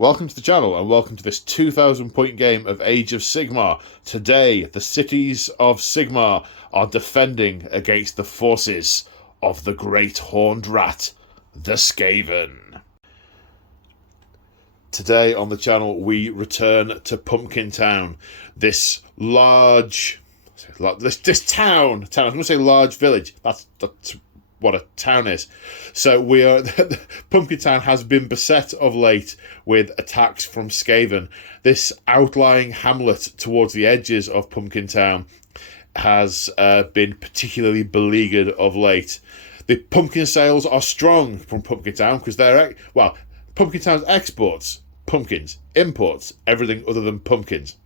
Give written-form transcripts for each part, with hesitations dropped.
Welcome to the channel and welcome to this 2,000 point game of Age of Sigmar. Today, the cities of Sigmar are defending against the forces of the Great Horned Rat, the Skaven. Today on the channel, we return to Pumpkin Town, this large... This town, I was going to say large village, that's what a town is. So Pumpkin Town has been beset of late with attacks from Skaven. This outlying hamlet towards the edges of Pumpkin Town has been particularly beleaguered of late. The pumpkin sales are strong from Pumpkin Town because Pumpkin Town's exports, pumpkins, imports, everything other than pumpkins.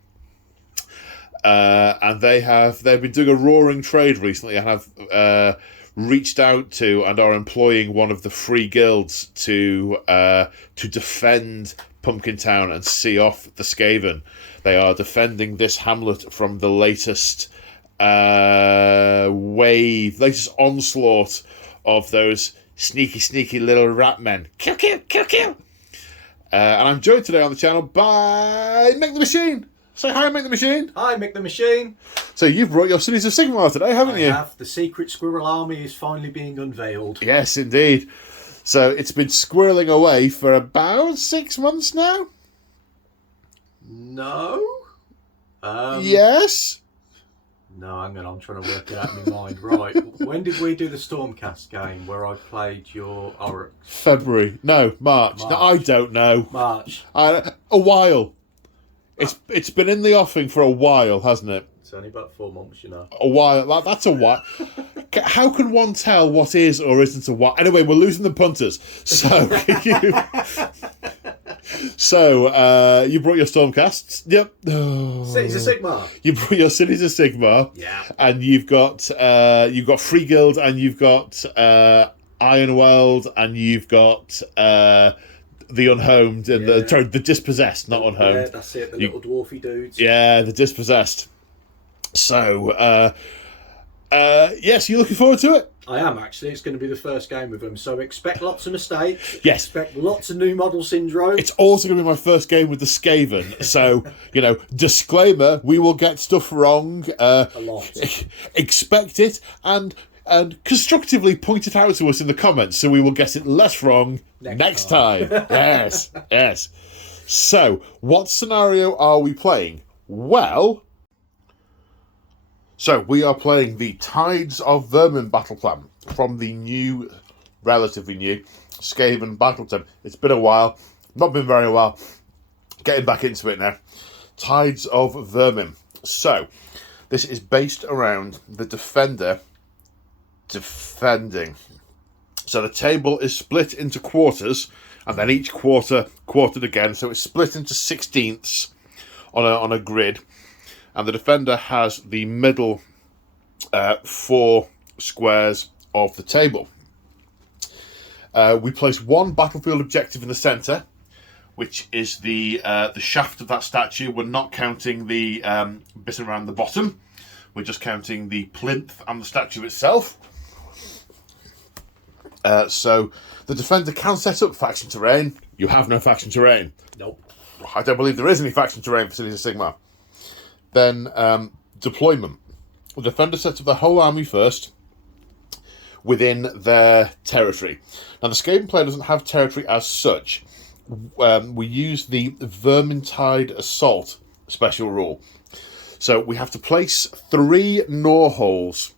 And they've been doing a roaring trade recently and have reached out to and are employing one of the free guilds to defend Pumpkin Town and see off the Skaven. They are defending this hamlet from the latest onslaught of those sneaky little rat men. Kill, kill, kill, kill. And I'm joined today on the channel by Mick the Machine. Say hi, Mick the Machine. Hi, Mick the Machine. So you've brought your cities of Sigmar today, haven't you? I have. The secret squirrel army is finally being unveiled. Yes, indeed. So it's been squirreling away for about 6 months now? No. Yes? No, hang on, I'm trying to work it out in my mind. Right, when did we do the Stormcast game where I played your Oryx? February. No, March. No, I don't know. March. A while. It's been in the offing for a while, hasn't it? It's only about 4 months, you know. A while. That's a while. How can one tell what is or isn't a while? Anyway, we're losing the punters. So, you brought your Stormcasts. Yep. Cities of Sigmar. You brought your Cities of Sigmar. Yeah. And you've got Free Guild, and you've got Ironweld, and you've got the Unhomed and the Dispossessed, not Unhomed. Yeah, that's it. The little dwarfy dudes. Yeah, the Dispossessed. So, yes, you're looking forward to it? I am, actually. It's going to be the first game with them, so expect lots of mistakes. Yes. Expect lots of new model syndrome. It's also going to be my first game with the Skaven, so, disclaimer, we will get stuff wrong. A lot. Expect it, and constructively point it out to us in the comments so we will get it less wrong next time. Yes. So, what scenario are we playing? Well, so we are playing the Tides of Vermin battle plan from the relatively new Skaven battle plan. It's been a while, not been very well. Getting back into it now. Tides of Vermin. So, this is based around the defender defending. So the table is split into quarters, and then each quartered again. So it's split into 16ths on a grid, and the defender has the middle 4 squares of the table. We place one battlefield objective in the centre, which is the shaft of that statue. We're not counting the bit around the bottom. We're just counting the plinth and the statue itself. So the defender can set up faction terrain. You have no faction terrain. Nope. I don't believe there is any faction terrain for Cities of Sigmar. Then deployment. The defender sets up the whole army first within their territory. Now the Skaven player doesn't have territory as such. We use the Vermintide Assault special rule. So we have to place 3 gnaw holes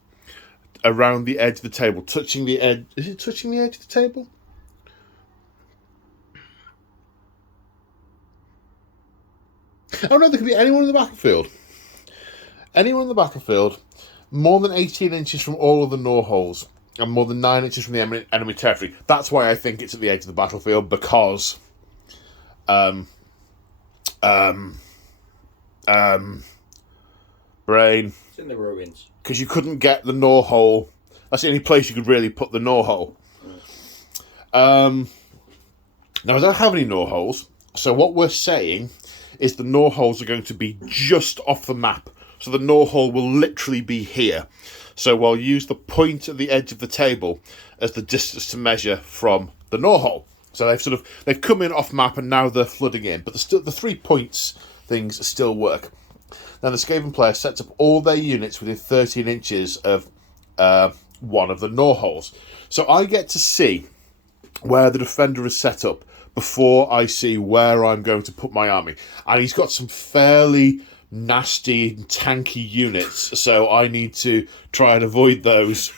around the edge of the table, touching the edge. Is it touching the edge of the table? Oh no, there could be anyone in the battlefield. Anyone in the battlefield, more than 18 inches from all of the gnaw holes, and more than 9 inches from the enemy territory. That's why I think it's at the edge of the battlefield, because brain. It's in the ruins. Because you couldn't get the gnaw hole. That's the only place you could really put the gnaw hole. Now, I don't have any gnaw holes, so what we're saying is the gnaw holes are going to be just off the map. So the gnaw hole will literally be here. So we'll use the point at the edge of the table as the distance to measure from the gnaw hole. So they've come in off map and now they're flooding in, but the 3 points things still work. Then the Skaven player sets up all their units within 13 inches of one of the gnaw holes. So I get to see where the defender is set up before I see where I'm going to put my army. And he's got some fairly nasty and tanky units, so I need to try and avoid those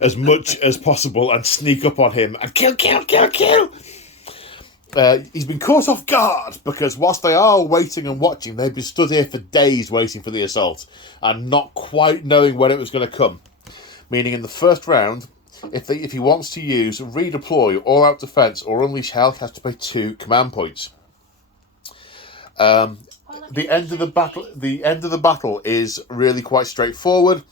as much as possible and sneak up on him and kill. He's been caught off guard because whilst they are waiting and watching, they've been stood here for days waiting for the assault and not quite knowing when it was going to come. Meaning in the first round, if he wants to use redeploy, all out defense, or unleash hell, he has to pay 2 command points. The end of the battle is really quite straightforward.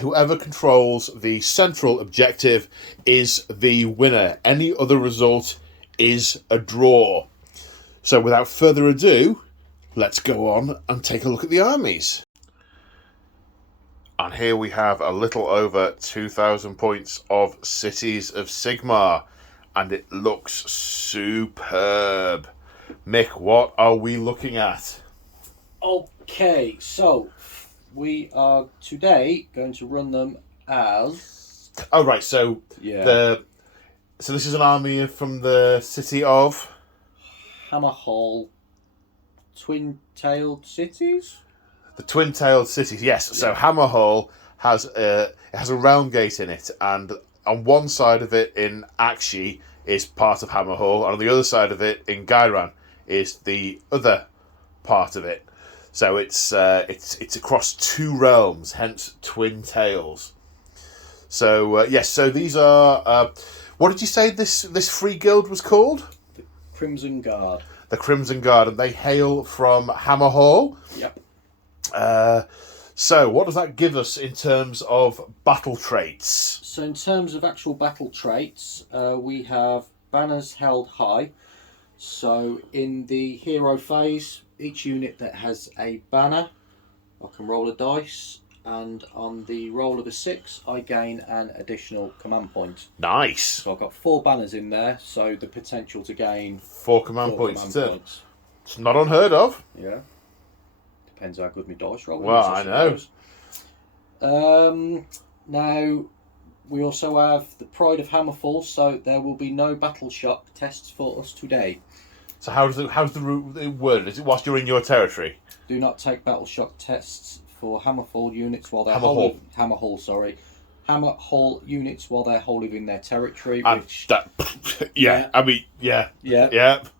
Whoever controls the central objective is the winner. Any other result is a draw. So without further ado, let's go on and take a look at the armies. And here we have a little over 2,000 points of Cities of Sigmar, and it looks superb. Mick, what are we looking at? Okay, so we are today going to run them as... Oh, right, so so this is an army from the city of... Hammerhall Twin-Tailed Cities? The Twin-Tailed Cities, yes. Yeah. So Hammerhall has a round gate in it, and on one side of it in Akshi is part of Hammerhall, and on the other side of it in Gairan is the other part of it. So it's across 2 realms, hence Twin Tails. So yes, so these are what did you say this free guild was called? The Crimson Guard. The Crimson Guard, and they hail from Hammerhall. Yep. So what does that give us in terms of battle traits? So in terms of actual battle traits, we have banners held high. So in the hero phase, each unit that has a banner, I can roll a dice, and on the roll of a 6, I gain an additional command point. Nice. So I've got 4 banners in there, so the potential to gain 4 command points. It's not unheard of. Yeah. Depends how good my dice roll is. Well, I know. Now, we also have the Pride of Hammerfall, so there will be no battle shock tests for us today. So how's the word? Is it whilst you're in your territory? Do not take battle shock tests for Hammerfall units while they're Hammerhall units while they're wholly within their territory. Which yeah. I mean, yeah.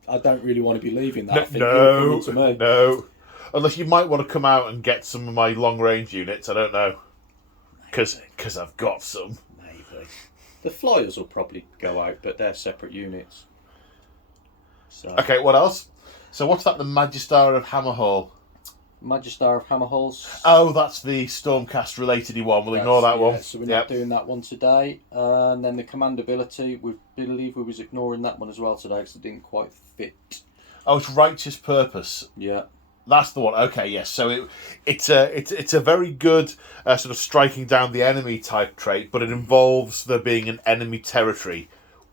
I don't really want to be leaving that. No. Unless you might want to come out and get some of my long range units. I don't know, because I've got some. Maybe the flyers will probably go out, but they're separate units. So. Okay, what else? So what's that? The Magister of Hammerhall. Magister of Hammerhalls. Oh, that's the Stormcast related one. We'll ignore that one. So we're not doing that one today. And then the command ability, we believe we was ignoring that one as well today because it didn't quite fit. Oh, it's Righteous Purpose. Yeah. That's the one. Okay, yes. So it's a very good sort of striking down the enemy type trait, but it involves there being an enemy territory,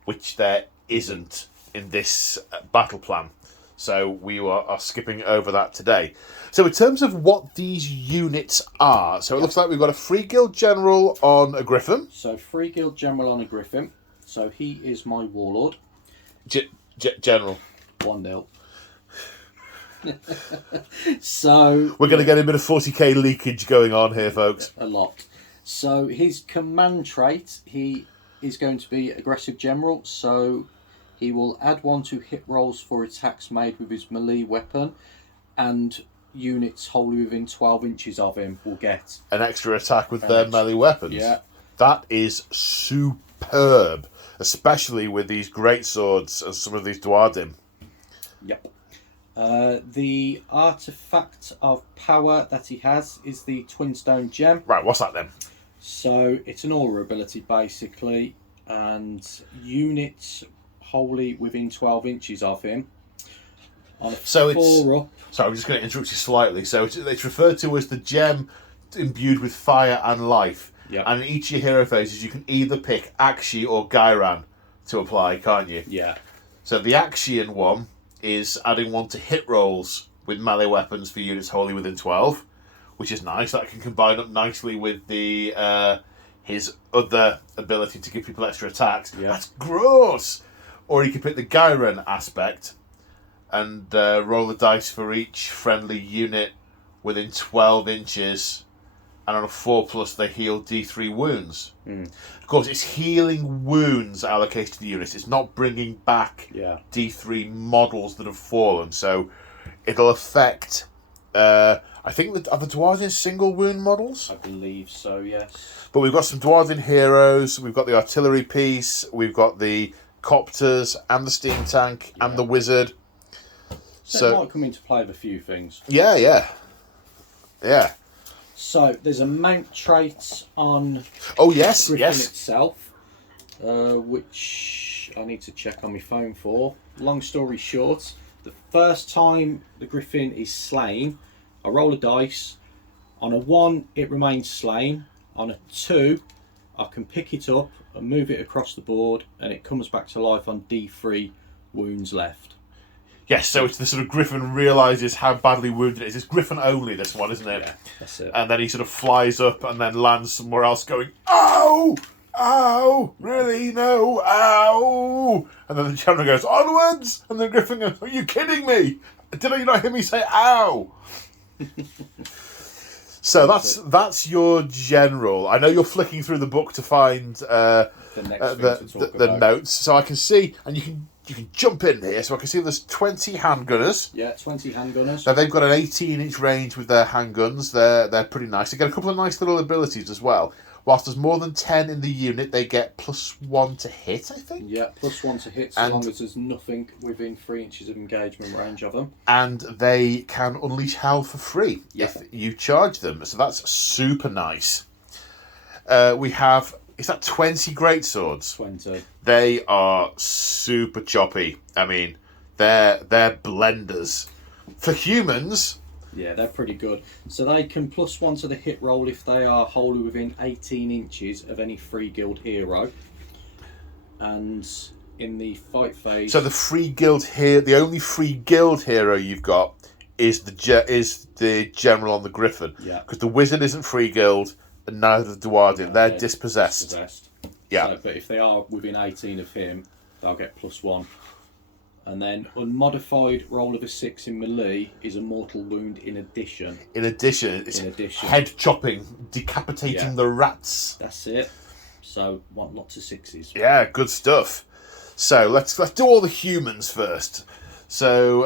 which there isn't in this battle plan. So we are skipping over that today. So in terms of what these units are, so it looks like we've got a Free Guild General on a Griffin. So Free Guild General on a Griffin. So he is my Warlord. General. 1-0. So we're going to get a bit of 40k leakage going on here, folks. A lot. So his command trait, he is going to be Aggressive General. So he will add 1 to hit rolls for attacks made with his melee weapon, and units wholly within 12 inches of him will get an extra attack with their melee weapons. Yeah. That is superb, especially with these great swords and some of these Dwardim. Yep. The artifact of power that he has is the Twinstone Gem. Right, what's that then? So it's an aura ability basically, and units wholly within 12 inches of him. Sorry, I'm just going to interrupt you slightly. So it's referred to as the gem imbued with fire and life. Yep. And in each of your hero phases, you can either pick Akshi or Gairan to apply, can't you? Yeah. So the Axian one is adding 1 to hit rolls with melee weapons for units wholly within 12, which is nice. That can combine up nicely with the his other ability to give people extra attacks. Yeah. That's gross! Or you can pick the Gyren aspect and roll the dice for each friendly unit within 12 inches, and on a 4+ they heal D3 wounds. Of course, it's healing wounds allocated to the units. It's not bringing back D3 models that have fallen. So it'll affect... I think are the Dwarven single wound models? I believe so, yes. But we've got some Dwarven heroes. We've got the artillery piece. We've got the copters and the steam tank and the wizard. So it might come into play with a few things. Yeah. So there's a mount trait on Griffin itself, which I need to check on my phone for. Long story short, the first time the Griffin is slain, I roll a dice. On a 1, it remains slain. On a 2, I can pick it up and move it across the board, and it comes back to life on D3 wounds left. Yes, so it's the sort of Griffin realises how badly wounded it is. It's Griffin only, this one, isn't it? Yeah, that's it. And then he sort of flies up and then lands somewhere else going, ow! Ow! Really? No! Ow! And then the general goes, onwards! And then Griffin goes, are you kidding me? Did you not hear me say ow? So that's your general. I know you're flicking through the book to find the notes, so I can see, and you can jump in here, so I can see there's 20 handgunners. Yeah, 20 handgunners. Now they've got an 18-inch range with their handguns. They're pretty nice. They get a couple of nice little abilities as well. Whilst there's more than 10 in the unit, they get +1 to hit, I think. Yeah, +1 to hit, so long as there's nothing within 3 inches of engagement range of them. And they can unleash hell for free if you charge them. So that's super nice. We have, is that 20 greatswords? 20. They are super choppy. I mean, they're blenders. For humans... Yeah, they're pretty good. So they can +1 to the hit roll if they are wholly within 18 inches of any free guild hero. And in the fight phase... So the free guild here, the only free guild hero you've got is the general on the Griffin. Yeah. Because the wizard isn't free guild, and neither the Dwarven. They're dispossessed. Yeah. So, but if they are within 18 of him, they'll get +1. And then unmodified roll of a 6 in melee is a mortal wound in addition. It's head chopping, decapitating the rats. That's it. So want lots of 6s. Yeah, good stuff. So let's do all the humans first. So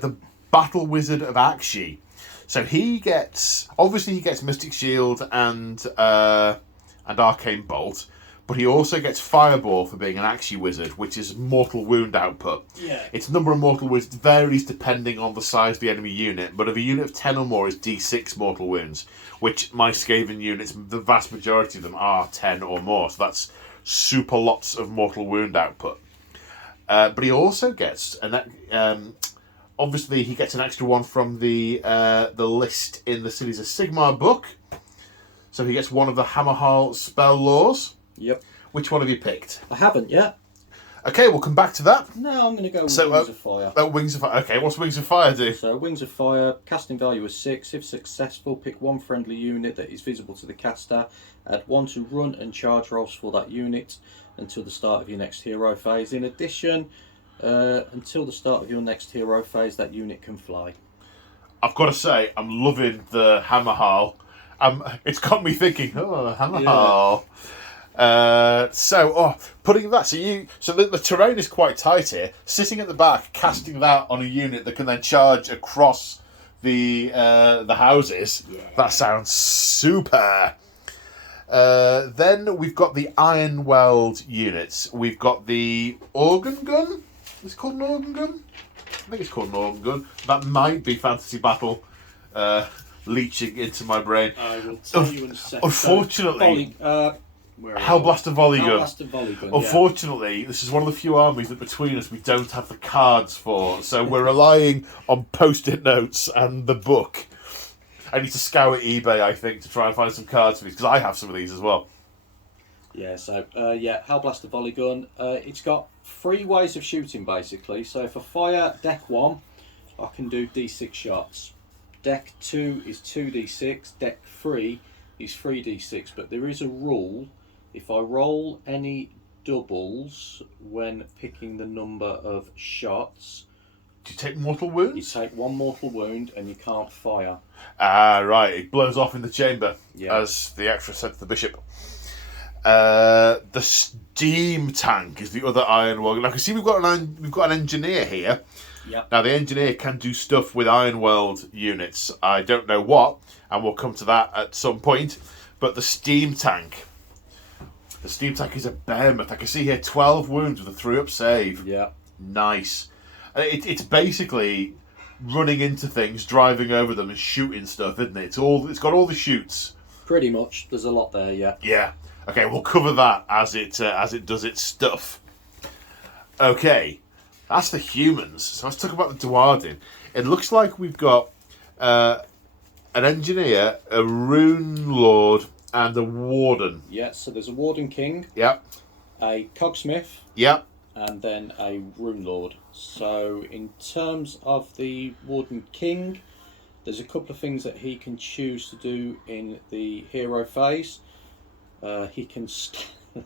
the Battle Wizard of Akshi. So he gets Mystic Shield and Arcane Bolt. But he also gets Fireball for being an Akshi Wizard, which is mortal wound output. Yeah. Its number of mortal wounds varies depending on the size of the enemy unit, but if a unit of 10 or more is D6 mortal wounds, which my Skaven units, the vast majority of them are 10 or more, so that's super lots of mortal wound output. But he also gets, obviously he gets an extra one from the list in the Cities of Sigmar book, so he gets one of the Hammerhal spell laws. Yep. Which one have you picked? I haven't yet. Okay, we'll come back to that. No, I'm going to go with Wings of Fire. Wings of Fire. Okay, what's Wings of Fire do? So, Wings of Fire, casting value is 6. If successful, pick one friendly unit that is visible to the caster. Add 1 to run and charge rolls for that unit until the start of your next hero phase. In addition, until the start of your next hero phase, that unit can fly. I've got to say, I'm loving the Hammerhal. It's got me thinking, Hammerhal. Yeah. Putting that, so the terrain is quite tight here. Sitting at the back, casting that on a unit that can then charge across the houses. Yeah. That sounds super. Then we've got the Iron Weld units. We've got the Organ Gun. Is it called an Organ Gun? I think it's called an Organ Gun. That might be Fantasy Battle leeching into my brain. I will tell you in a second. Unfortunately. Hellblaster Volley Gun. Unfortunately, this is one of the few armies that between us we don't have the cards for, so we're relying on post-it notes and the book. I need to scour eBay, I think, to try and find some cards for these, because I have some of these as well. Yeah, so Hellblaster volley gun. It's got 3 ways of shooting basically. So if I fire deck 1, I can do D6 shots. Deck 2 is 2d6. Deck 3 is 3d6. But there is a rule: if I roll any doubles when picking the number of shots, Do you take mortal you wounds? take 1 mortal wound and you can't fire. Ah, right. It blows off in the chamber, Yeah. as the extra said to the bishop. The steam tank is the other iron world. Now, I can see we've got an engineer here. Yeah. Now, the engineer can do stuff with Iron World units. I don't know what, and we'll come to that at some point. But the steam tank is a behemoth. I can see here 12 wounds with a 3-up save. Yeah. Nice. It's basically running into things, driving over them, and shooting stuff, isn't it? It's got all the shoots. Pretty much. There's a lot there. Yeah. Yeah. Okay, we'll cover that as it does its stuff. Okay, that's the humans. So let's talk about the Dwarden. It looks like we've got an engineer, a rune lord, and a warden. Yeah. So there's a warden king, Yep. a cogsmith, Yep. and then a rune lord. So in terms of the warden king, there's a couple of things that he can choose to do in the hero phase. He can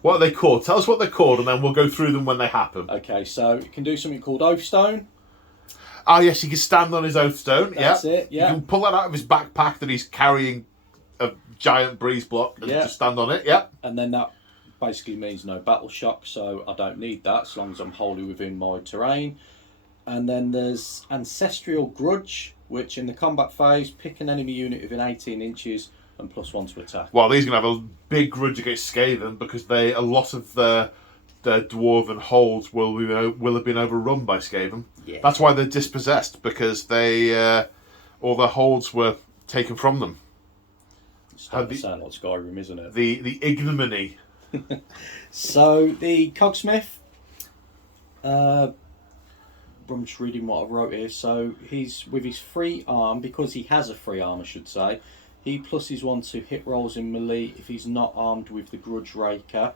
What are they called? Tell us what they're called, and then we'll go through them when they happen. okay, so he can do something called Oathstone. Ah, yes, he can stand on his oathstone. That's Yep. it, yeah. You can pull that out of his backpack that he's carrying a giant breeze block and Yeah. just stand on it. Yep. And then that basically means no battle shock, so I don't need that as long as I'm wholly within my terrain. And then there's Ancestral Grudge, which in the combat phase, pick an enemy unit within 18 inches and +1 to attack. Well, these are going to have a big grudge against Skaven because a lot of their dwarven holds will have been overrun by Skaven. Yeah. That's why they're dispossessed, because all their holds were taken from them. It's starting to sound like Skyrim, isn't it? The ignominy. So the cogsmith, I'm just reading what I wrote here. So he's with his free arm, because he has a free arm, I should say. He pluses 1 to hit rolls in melee if he's not armed with the Grudge Raker.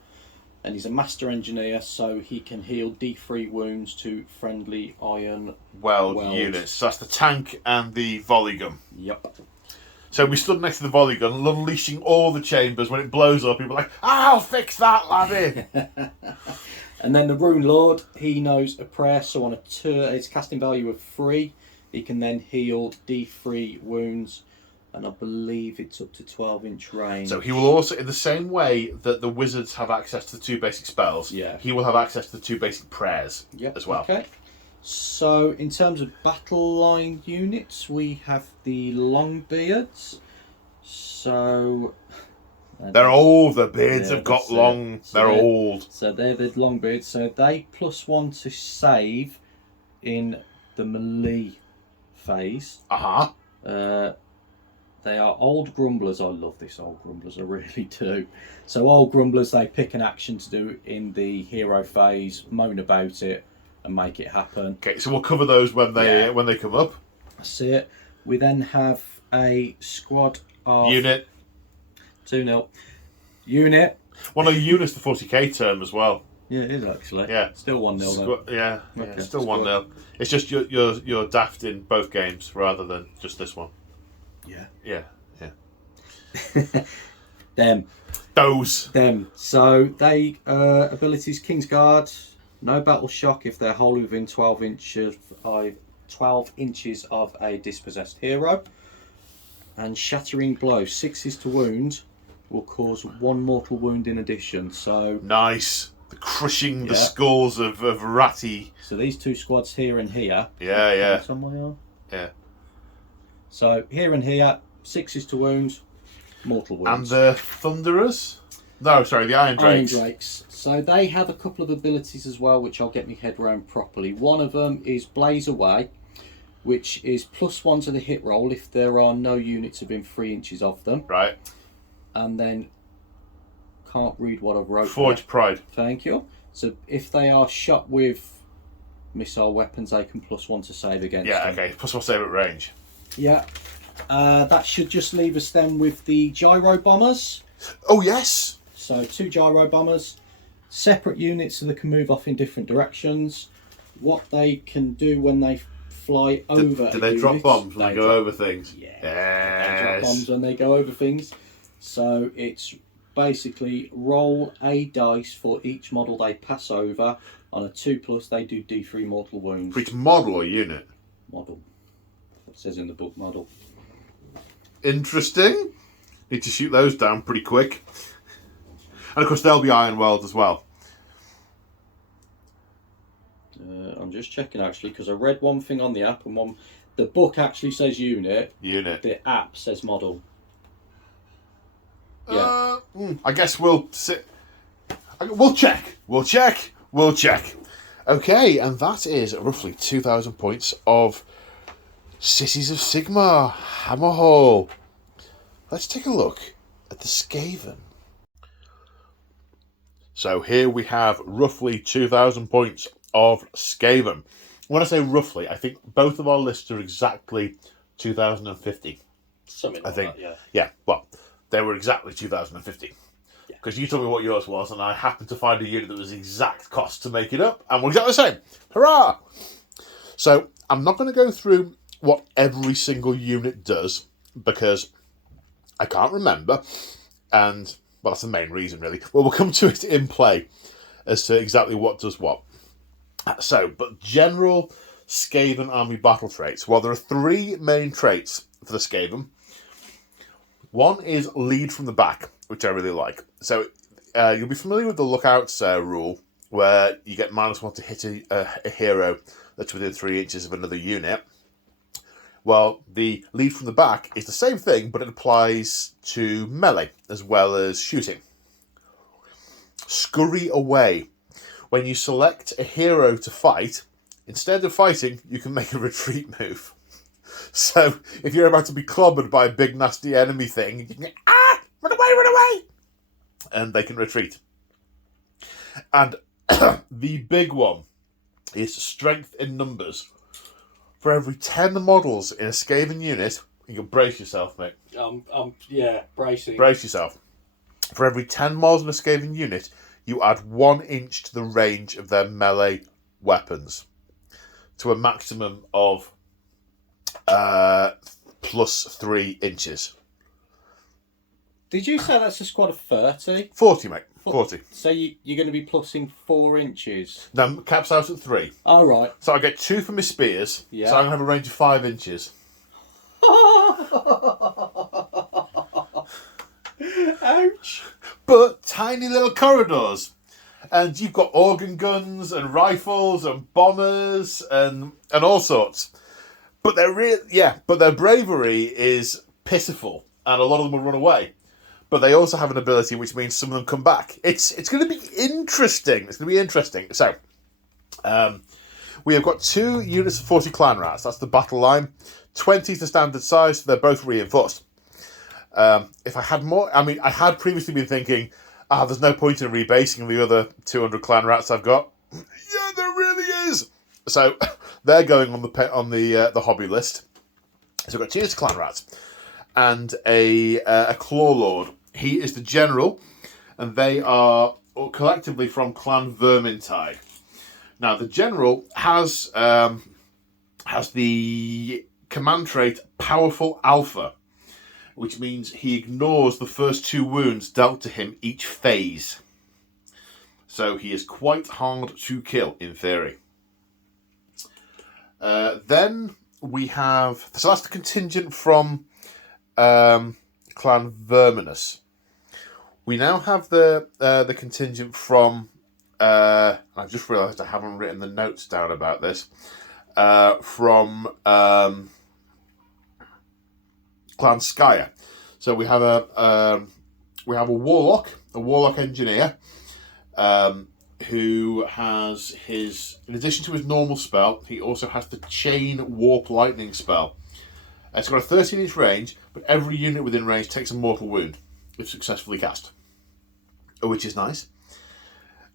And he's a master engineer, so he can heal D3 wounds to friendly iron Weld units. So that's the tank and the volley gun. Yep. So we stood next to the volley gun, unleashing all the chambers. When it blows up, people are like, I'll fix that, laddie. And then the Rune Lord, he knows a prayer, so on a turn, its casting value of 3, he can then heal D3 wounds, and I believe it's up to 12-inch range. So he will also, in the same way that the wizards have access to the 2 basic spells, Yeah. he will have access to the 2 basic prayers as well. Okay. So in terms of battle line units, we have the Longbeards. So They're old, the beards Yeah, have got that's it. long, So they're they're- old. So they're the Longbeards. So they +1 to save in the melee phase. Uh-huh. They are old grumblers. I love this old grumblers, I really do. So old grumblers, they pick an action to do in the hero phase, moan about it, and make it happen. Okay, so we'll cover those when they come up. That's it. We then have a squad of Unit. 2-0. Unit. Well, no, unit's the 40k term as well. Yeah, it is actually. Yeah. Still 1-0 then. Yeah, Okay, still squad. 1-0. It's just you're daft in both games rather than just this one. Yeah. Yeah. Them. Those. So they abilities Kingsguard, no battle shock if they're wholly within 12 inches of a dispossessed hero. And shattering blow, 6 to wound, will cause 1 mortal wound in addition. So Nice. The crushing the Yeah. skulls of ratty. so these 2 squads here and here. Yeah. Somewhere. Yeah. So here and here, 6 to wound, mortal And wounds. the Thunderers? No, sorry, the Iron Drakes. Iron Drakes. So they have a couple of abilities as well, which I'll get my head around properly. One of them is Blaze Away, which is +1 to the hit roll if there are no units within 3 inches of them. Right. And then, can't read what I've wrote. Forge there. Pride. Thank you. So if they are shot with missile weapons, they can +1 to save against Yeah, them. okay. Plus one save at range. Yeah. That should just leave us then with the gyro bombers. Oh, yes. So 2 gyro bombers, separate units so they can move off in different directions. What they can do when they fly over. Do they drop bombs when they go over things? Yeah. Yes. They drop bombs when they go over things. So it's basically roll a dice for each model they pass over. On a 2+, they do D3 mortal wounds. For each model or unit? Model. It says in the book, model. Interesting. Need to shoot those down pretty quick. And of course they'll be iron weld as well. I'm just checking actually because I read one thing on the app and one. The book actually says unit. Unit. The app says model. Yeah. I guess we'll sit. We'll check. We'll check. We'll check. Okay, and that is roughly 2,000 points of Cities of Sigmar Hammerhall. Let's take a look at the Skaven. So here we have roughly 2,000 points of Skaven. When I say roughly, I think both of our lists are exactly 2,050. Something like I think. that, yeah. Yeah, well, they were exactly 2,050. Because you told me what yours was, and I happened to find a unit that was exact cost to make it up, and we're exactly the same. Hurrah! So, I'm not going to go through what every single unit does, because I can't remember, and, well, that's the main reason, really. Well, we'll come to it in play, as to exactly what does what. So, but general Skaven army battle traits. Well, there are 3 main traits for the Skaven. One is lead from the back, which I really like. So you'll be familiar with the lookouts rule, where you get -1 to hit a hero that's within 3 inches of another unit. Well, the lead from the back is the same thing, but it applies to melee as well as shooting. Scurry away. When you select a hero to fight, instead of fighting, you can make a retreat move. So, if you're about to be clobbered by a big nasty enemy thing, you can go, run away, run away! And they can retreat. And the big one is strength in numbers. For every 10 models in a Skaven unit, you can brace yourself, mate. Yeah, bracing. Brace yourself. For every 10 models in a Skaven unit, you add 1 inch to the range of their melee weapons, to a maximum of +3 inches. Did you say that's a squad of 30? 40, mate. 40. So you're going to be plussing 4 inches? No, caps out at 3. Oh, right. So I get 2 for my spears. Yeah. So I'm going to have a range of 5 inches. Ouch. But tiny little corridors. And you've got organ guns and rifles and bombers and all sorts. But but their bravery is pitiful, and a lot of them will run away. But they also have an ability which means some of them come back. It's going to be interesting. It's going to be interesting. So, we have got 2 units of 40 clan rats. That's the battle line. 20 is the standard size, so they're both reinforced. If I had more, I had previously been thinking, there's no point in rebasing the other 200 clan rats I've got. Yeah, there really is. So they're going on the hobby list. So we've got 2 units of clan rats and a claw lord. He is the general, and they are collectively from Clan Vermintide. Now the general has the command trait Powerful Alpha, which means he ignores the first 2 wounds dealt to him each phase. So he is quite hard to kill in theory. Then we have, so that's the contingent from Clan Verminous. We now have the contingent from, I've just realised I haven't written the notes down about this, from Clan Skyer. So we have a warlock engineer, who has in addition to his normal spell, he also has the chain warp lightning spell. It's got a 13-inch range, but every unit within range takes a mortal wound if successfully cast, which is nice.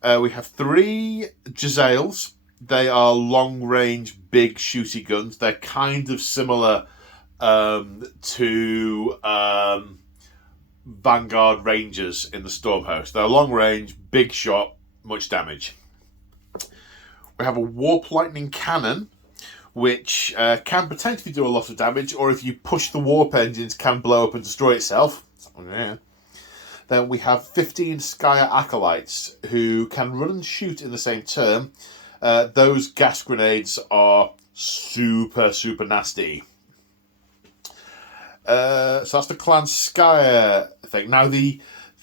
We have 3 Jezzails. They are long-range, big, shooty guns. They're kind of similar to Vanguard Rangers in the Storm Host. They're long range, big shot, much damage. We have a Warp Lightning Cannon, which can potentially do a lot of damage, or if you push the warp engines, can blow up and destroy itself. Yeah. Then we have 15 Skyer Acolytes, who can run and shoot in the same turn. Those gas grenades are super, super nasty. So that's the Clan Skyer thing. Now,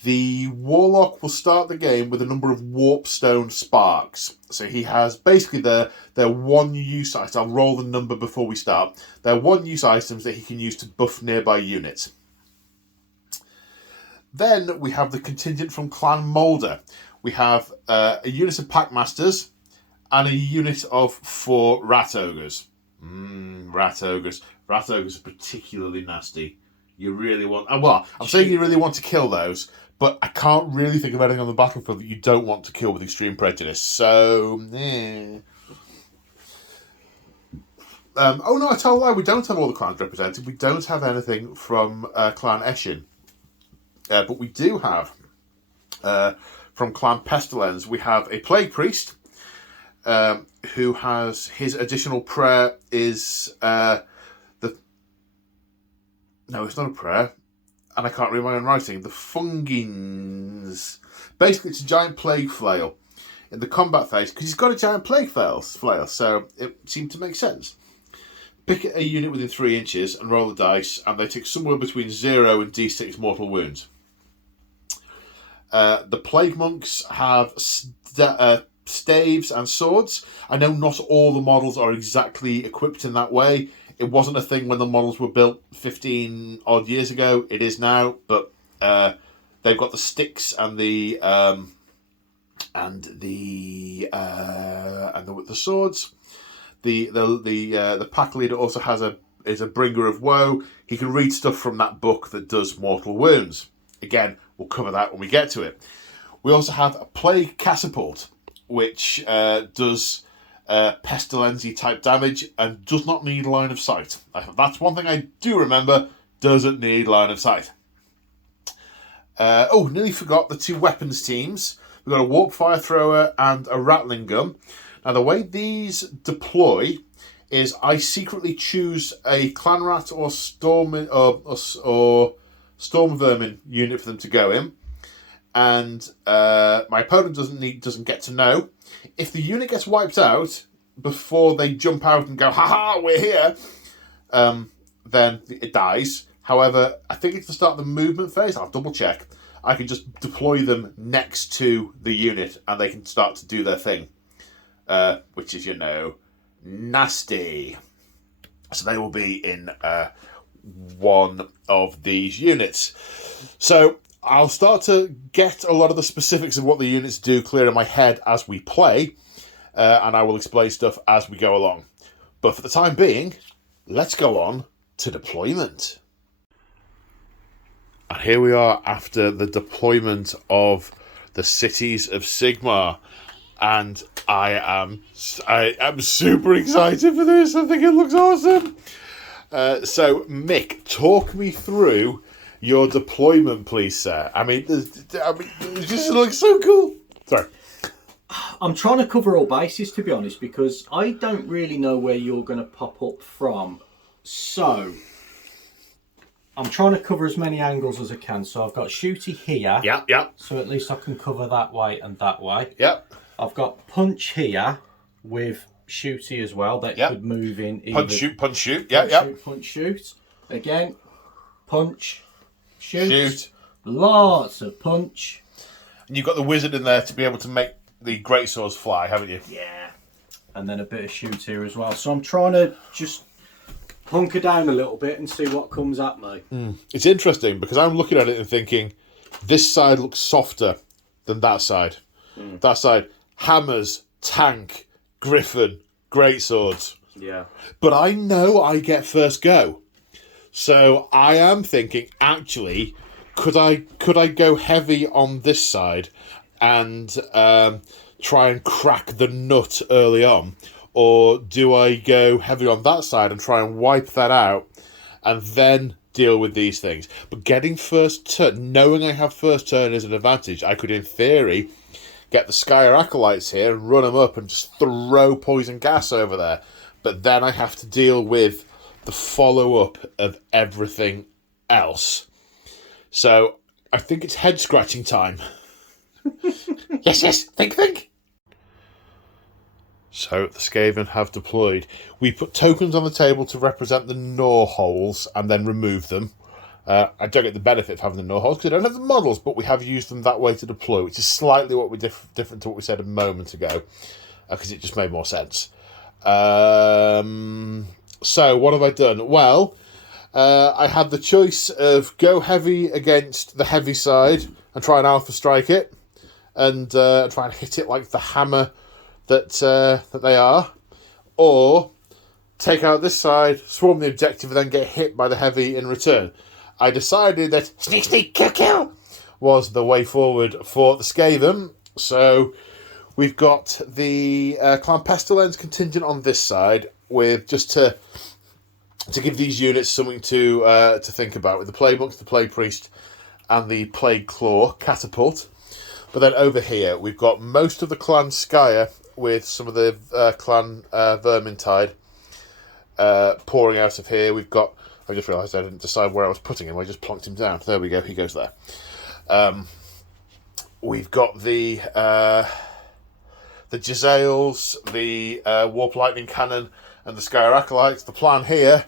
the Warlock will start the game with a number of Warpstone Sparks. So he has basically their one use items. I'll roll the number before we start. They're one use items that he can use to buff nearby units. Then we have the contingent from Clan Moulder. We have a unit of Packmasters and a unit of 4 Rat Ogres. Rat Ogres. Rat Ogres are particularly nasty. You really want... Well, I'm saying you really want to kill those, but I can't really think of anything on the battlefield that you don't want to kill with Extreme Prejudice. So, oh no, I tell a lie. We don't have all the clans represented. We don't have anything from Clan Eshin. But we do have, from Clan Pestilence, we have a Plague Priest, who has his additional prayer is no, it's not a prayer, and I can't read my own writing. The Fungins. Basically, it's a giant plague flail in the combat phase, because he's got a giant plague flail, so it seemed to make sense. Pick a unit within 3 inches and roll the dice, and they take somewhere between 0 and D6 mortal wounds. The Plague Monks have staves and swords. I know not all the models are exactly equipped in that way. It wasn't a thing when the models were built 15 odd years ago. It is now, but they've got the sticks and the swords. The pack leader also is a bringer of woe. He can read stuff from that book that does mortal wounds. Again, we'll cover that when we get to it. We also have a Plague Catapult, which does Pestilency type damage and does not need line of sight. That's one thing I do remember, doesn't need line of sight. Nearly forgot the 2 weapons teams. We've got a Warp Fire Thrower and a Rattling Gun. Now, the way these deploy is I secretly choose a Clan Rat or Storm Vermin unit for them to go in, and my opponent doesn't get to know. If the unit gets wiped out before they jump out and go, "Ha, we're here," then it dies. However, I think it's the start of the movement phase. I'll double check. I can just deploy them next to the unit, and they can start to do their thing, which is, nasty. So they will be in one of these units. So I'll start to get a lot of the specifics of what the units do clear in my head as we play, and I will explain stuff as we go along. But for the time being, let's go on to deployment. And here we are after the deployment of the cities of Sigmar, and I am super excited for this. I think it looks awesome. So, Mick, talk me through your deployment, please, sir. It just looks so cool. Sorry. I'm trying to cover all bases, to be honest, because I don't really know where you're going to pop up from. So, I'm trying to cover as many angles as I can. So, I've got Shooty here. Yep. So, at least I can cover that way and that way. Yep. I've got Punch here with Shooty as well. That could move in. Punch, shoot. Punch, shoot. Again, punch, shoot. Lots of punch. And you've got the wizard in there to be able to make the greatswords fly, haven't you? Yeah. And then a bit of shoot here as well. So I'm trying to just hunker down a little bit and see what comes at me. It's interesting because I'm looking at it and thinking, this side looks softer than that side. That side, hammers, tank, griffin, greatswords. Yeah. But I know I get first go. So I am thinking, actually, could I go heavy on this side and try and crack the nut early on? Or do I go heavy on that side and try and wipe that out and then deal with these things. But getting first turn, knowing I have first turn is an advantage. I could, in theory, get the Skyer Acolytes here, run them up and just throw poison gas over there. But then I have to deal with the follow-up of everything else. So I think it's head-scratching time. Yes, think. So the Skaven have deployed. We put tokens on the table to represent the gnaw holes and then remove them. I don't get the benefit of having the gnaw holes because I don't have the models, but we have used them that way to deploy, which is slightly what we're different to what we said a moment ago, because it just made more sense. So what have I done? Well, I had the choice of go heavy against the heavy side and try and alpha strike it, and try and hit it like the hammer that they are, or take out this side, swarm the objective, and then get hit by the heavy in return. I decided that sneak, kill was the way forward for the Skaven. So we've got the Clan Pestilence contingent on this side, with just to give these units something to think about, with the Plague Monks, the Plague Priest, and the Plague Claw catapult. But then over here we've got most of the Clan Skyer with some of the Clan Vermintide pouring out of here. We've got, I just realised I didn't decide where I was putting him. I just plonked him down. There we go. He goes there. We've got the Jezzails, the Warp Lightning Cannon, and the Skyer Acolytes. The plan here: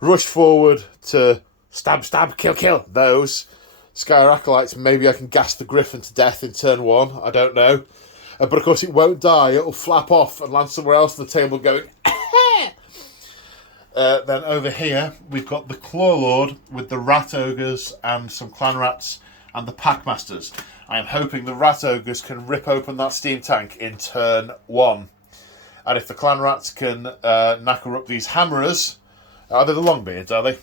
rush forward to stab, kill those Skyer Acolytes. Maybe I can gas the Griffin to death in turn one. I don't know. But of course, it won't die. It'll flap off and land somewhere else on the table, going. Then over here, we've got the Claw Lord with the Rat Ogres and some Clan Rats and the Packmasters. I am hoping the Rat Ogres can rip open that steam tank in turn one. And if the Clan Rats can knacker up these Hammerers, are they the Longbeards, are they?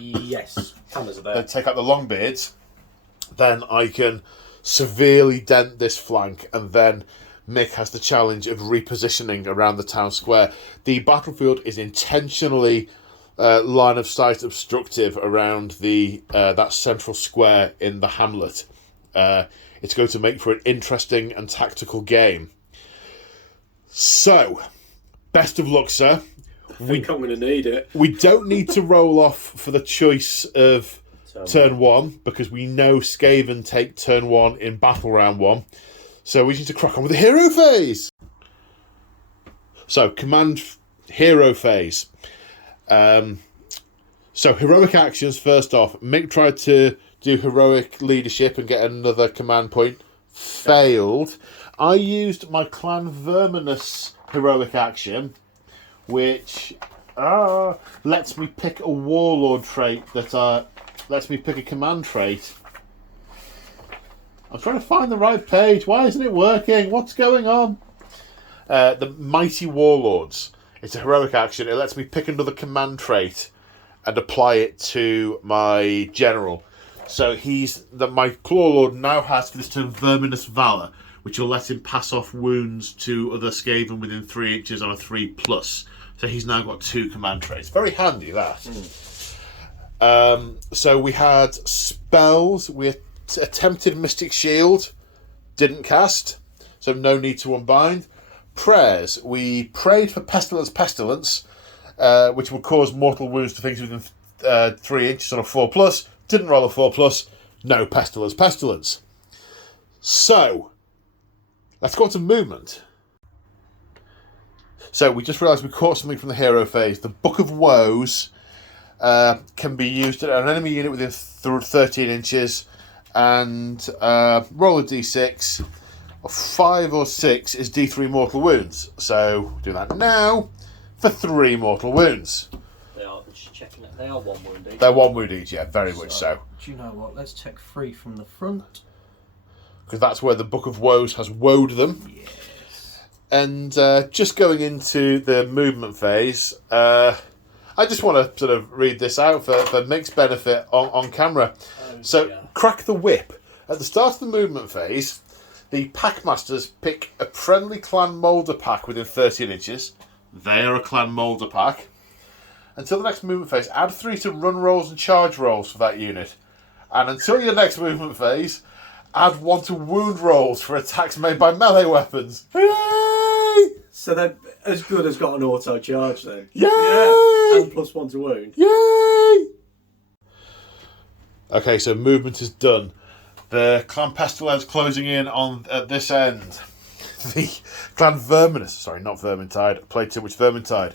Yes, Hammers are there. They take out the Longbeards, then I can severely dent this flank, and then Mick has the challenge of repositioning around the town square. The battlefield is intentionally line of sight obstructive around the that central square in the hamlet. It's going to make for an interesting and tactical game. So, best of luck, sir. I think I'm going to need it. We don't need to roll off for the choice of turn one, because we know Skaven take turn one in battle round one. So we need to crack on with the hero phase. So, command hero phase. So, heroic actions first off. Mick tried to do heroic leadership and get another command point. Failed. I used my Clan Verminous heroic action, which lets me pick a warlord trait that lets me pick a command trait. I'm trying to find the right page. Why isn't it working? What's going on? The Mighty Warlords. It's a heroic action. It lets me pick another command trait and apply it to my general. So my Claw Lord now has for this turn Verminous Valor, which will let him pass off wounds to other Skaven within 3 inches on a 3+. So he's now got 2 command traits. Very handy, that. So we had spells. We attempted Mystic Shield. Didn't cast. So no need to unbind. Prayers. We prayed for Pestilence, which would cause mortal wounds to things within 3 inches on a 4+. Didn't roll a 4+. No Pestilence. So, let's go on to movement. So we just realised we caught something from the hero phase. The Book of Woes can be used at an enemy unit within 13 inches, and roll a d6. 5 or 6 is d3 mortal wounds. So do that now for 3 mortal wounds. They are, just checking it. They are 1 wound each. They're 1 wound each, yeah, very much so. Do you know what? Let's take 3 from the front. Because that's where the Book of Woes has woed them. Yes. And just going into the movement phase, I just want to sort of read this out for Mick's benefit on camera. Crack the whip. At the start of the movement phase, the Packmasters pick a friendly clan moulder pack within 13 inches. They are a clan moulder pack. Until the next movement phase, add 3 to run rolls and charge rolls for that unit. And until your next movement phase, add 1 to wound rolls for attacks made by melee weapons. Yay! So they're as good as got an auto charge then. Yay! Yeah. And +1 to wound. Yay! Okay, so movement is done. The clan Pestilence closing in on at this end. The clan Verminous, sorry, not Vermintide. I played too much Vermintide.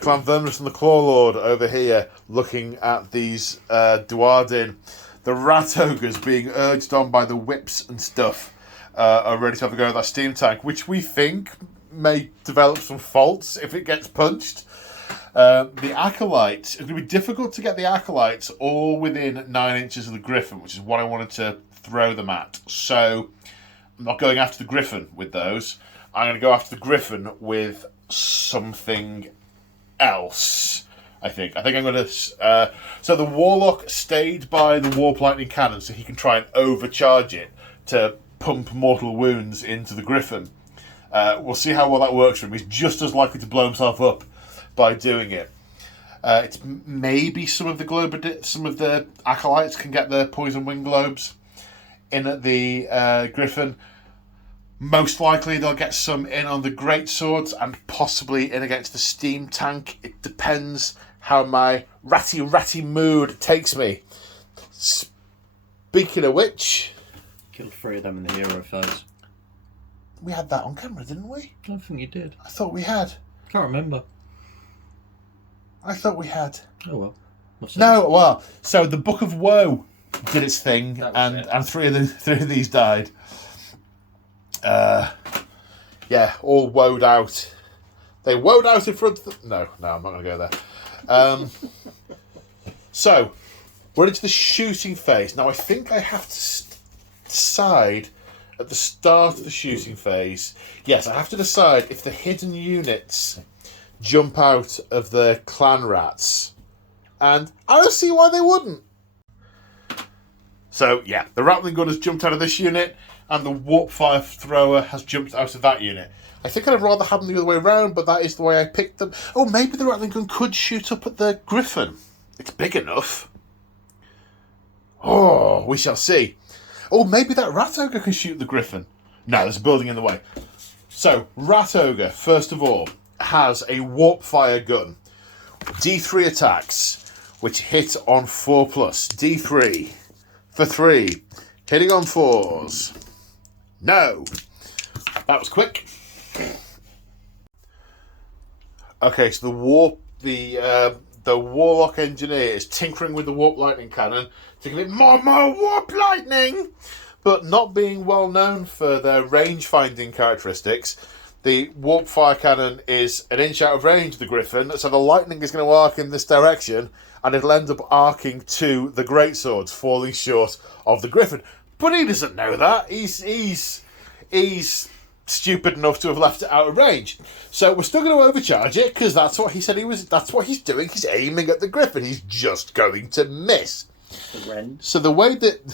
Clan Verminous and the Claw Lord over here looking at these Duardin. The Rat Ogres being urged on by the whips and stuff are ready to have a go at that steam tank, which we think may develop some faults if it gets punched. The Acolytes, it's going to be difficult to get the Acolytes all within 9 inches of the Griffin, which is what I wanted to throw them at. So I'm not going after the Griffin with those. I'm going to go after the Griffin with something else, I think. I think I'm going to... so the Warlock stayed by the Warp Lightning Cannon so he can try and overcharge it to pump mortal wounds into the Griffin. We'll see how well that works for him. He's just as likely to blow himself up by doing it. It's maybe some of the Acolytes can get their Poison Wing Globes in at the Griffin. Most likely they'll get some in on the Great Swords and possibly in against the Steam Tank. It depends how my ratty mood takes me. Speaking of which... Killed 3 of them in the hero phase. We had that on camera, didn't we? I don't think you did. I thought we had. Can't remember. I thought we had. Oh well. No, well, so the Book of Woe did its thing, and 3 of these died. Yeah, all woed out. They woed out in front of No, I'm not going to go there. So, we're into the shooting phase. Now, I think I have to decide at the start of the shooting phase. Yes, I have to decide if the hidden units jump out of the clan rats. And I don't see why they wouldn't. So, yeah, the Rattling Gun has jumped out of this unit, and the Warp Fire Thrower has jumped out of that unit. I think I'd have rather had them the other way around, but that is the way I picked them. Oh, maybe the Rattling Gun could shoot up at the Griffin. It's big enough. Oh, we shall see. Oh, maybe that Rat Ogre can shoot the Griffin. No, there's a building in the way. So, Rat Ogre, first of all, has a Warp Fire Gun. D3 attacks, which hit on 4+. D3 for 3. Hitting on 4s. No. That was quick. Okay, so the Warlock Engineer is tinkering with the Warp Lightning Cannon to give it more Warp Lightning! But not being well known for their range-finding characteristics, the Warp Fire Cannon is an inch out of range of the Griffin, so the lightning is going to arc in this direction, and it'll end up arcing to the Greatswords, falling short of the Griffin. But he doesn't know that. He's stupid enough to have left it out of range. So we're still going to overcharge it, because that's what he said he was. That's what he's doing. He's aiming at the Griffin. He's just going to miss. So the way that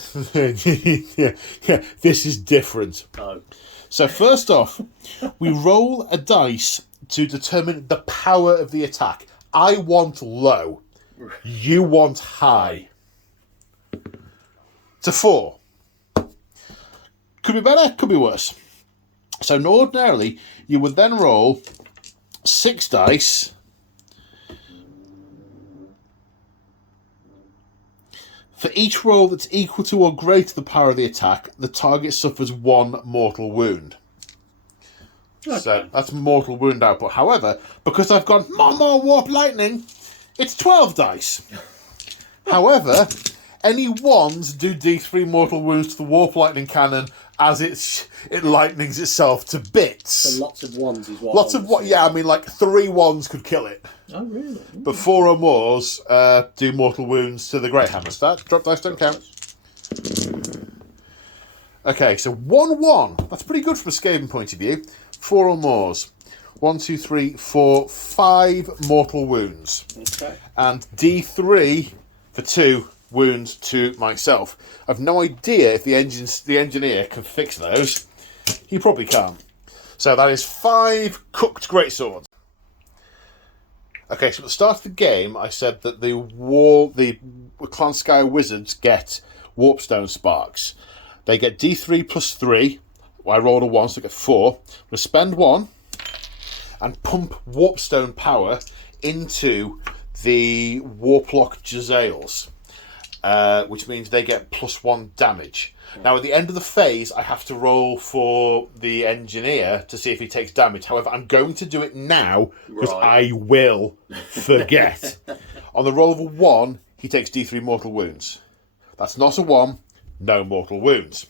this is different. Oh. So first off, we roll a dice to determine the power of the attack. I want low. You want high. It's a 4. Could be better, could be worse. So ordinarily, you would then roll 6 dice. For each roll that's equal to or greater the power of the attack, the target suffers 1 mortal wound. Okay. So that's mortal wound output. However, because I've gone more warp lightning, it's 12 dice. However, any 1s do D3 mortal wounds to the warp lightning cannon as it lightnings itself to bits. So lots of 1s is what? Lots of what? Yeah, I mean, like 3 1s could kill it. Oh, really? But 4 or more's do mortal wounds to the Great Hammer. Start. Drop dice don't count. Okay, so 1-1. That's pretty good from a Skaven point of view. 4 or more's. 1, 2, 3, 4, 5 mortal wounds. Okay. And D3 for 2 wounds to myself. I've no idea if the engineer can fix those. He probably can't. So that is 5 cooked greatswords. Okay, so at the start of the game, I said that the Clan Sky Wizards get Warpstone Sparks. They get D3 plus 3. I rolled a 1, so I get 4. I'm going to spend 1 and pump Warpstone power into the Warplock Jezzails, which means they get plus 1 damage. Now, at the end of the phase, I have to roll for the engineer to see if he takes damage. However, I'm going to do it now because I will forget. On the roll of a 1, he takes D3 mortal wounds. That's not a 1, no mortal wounds.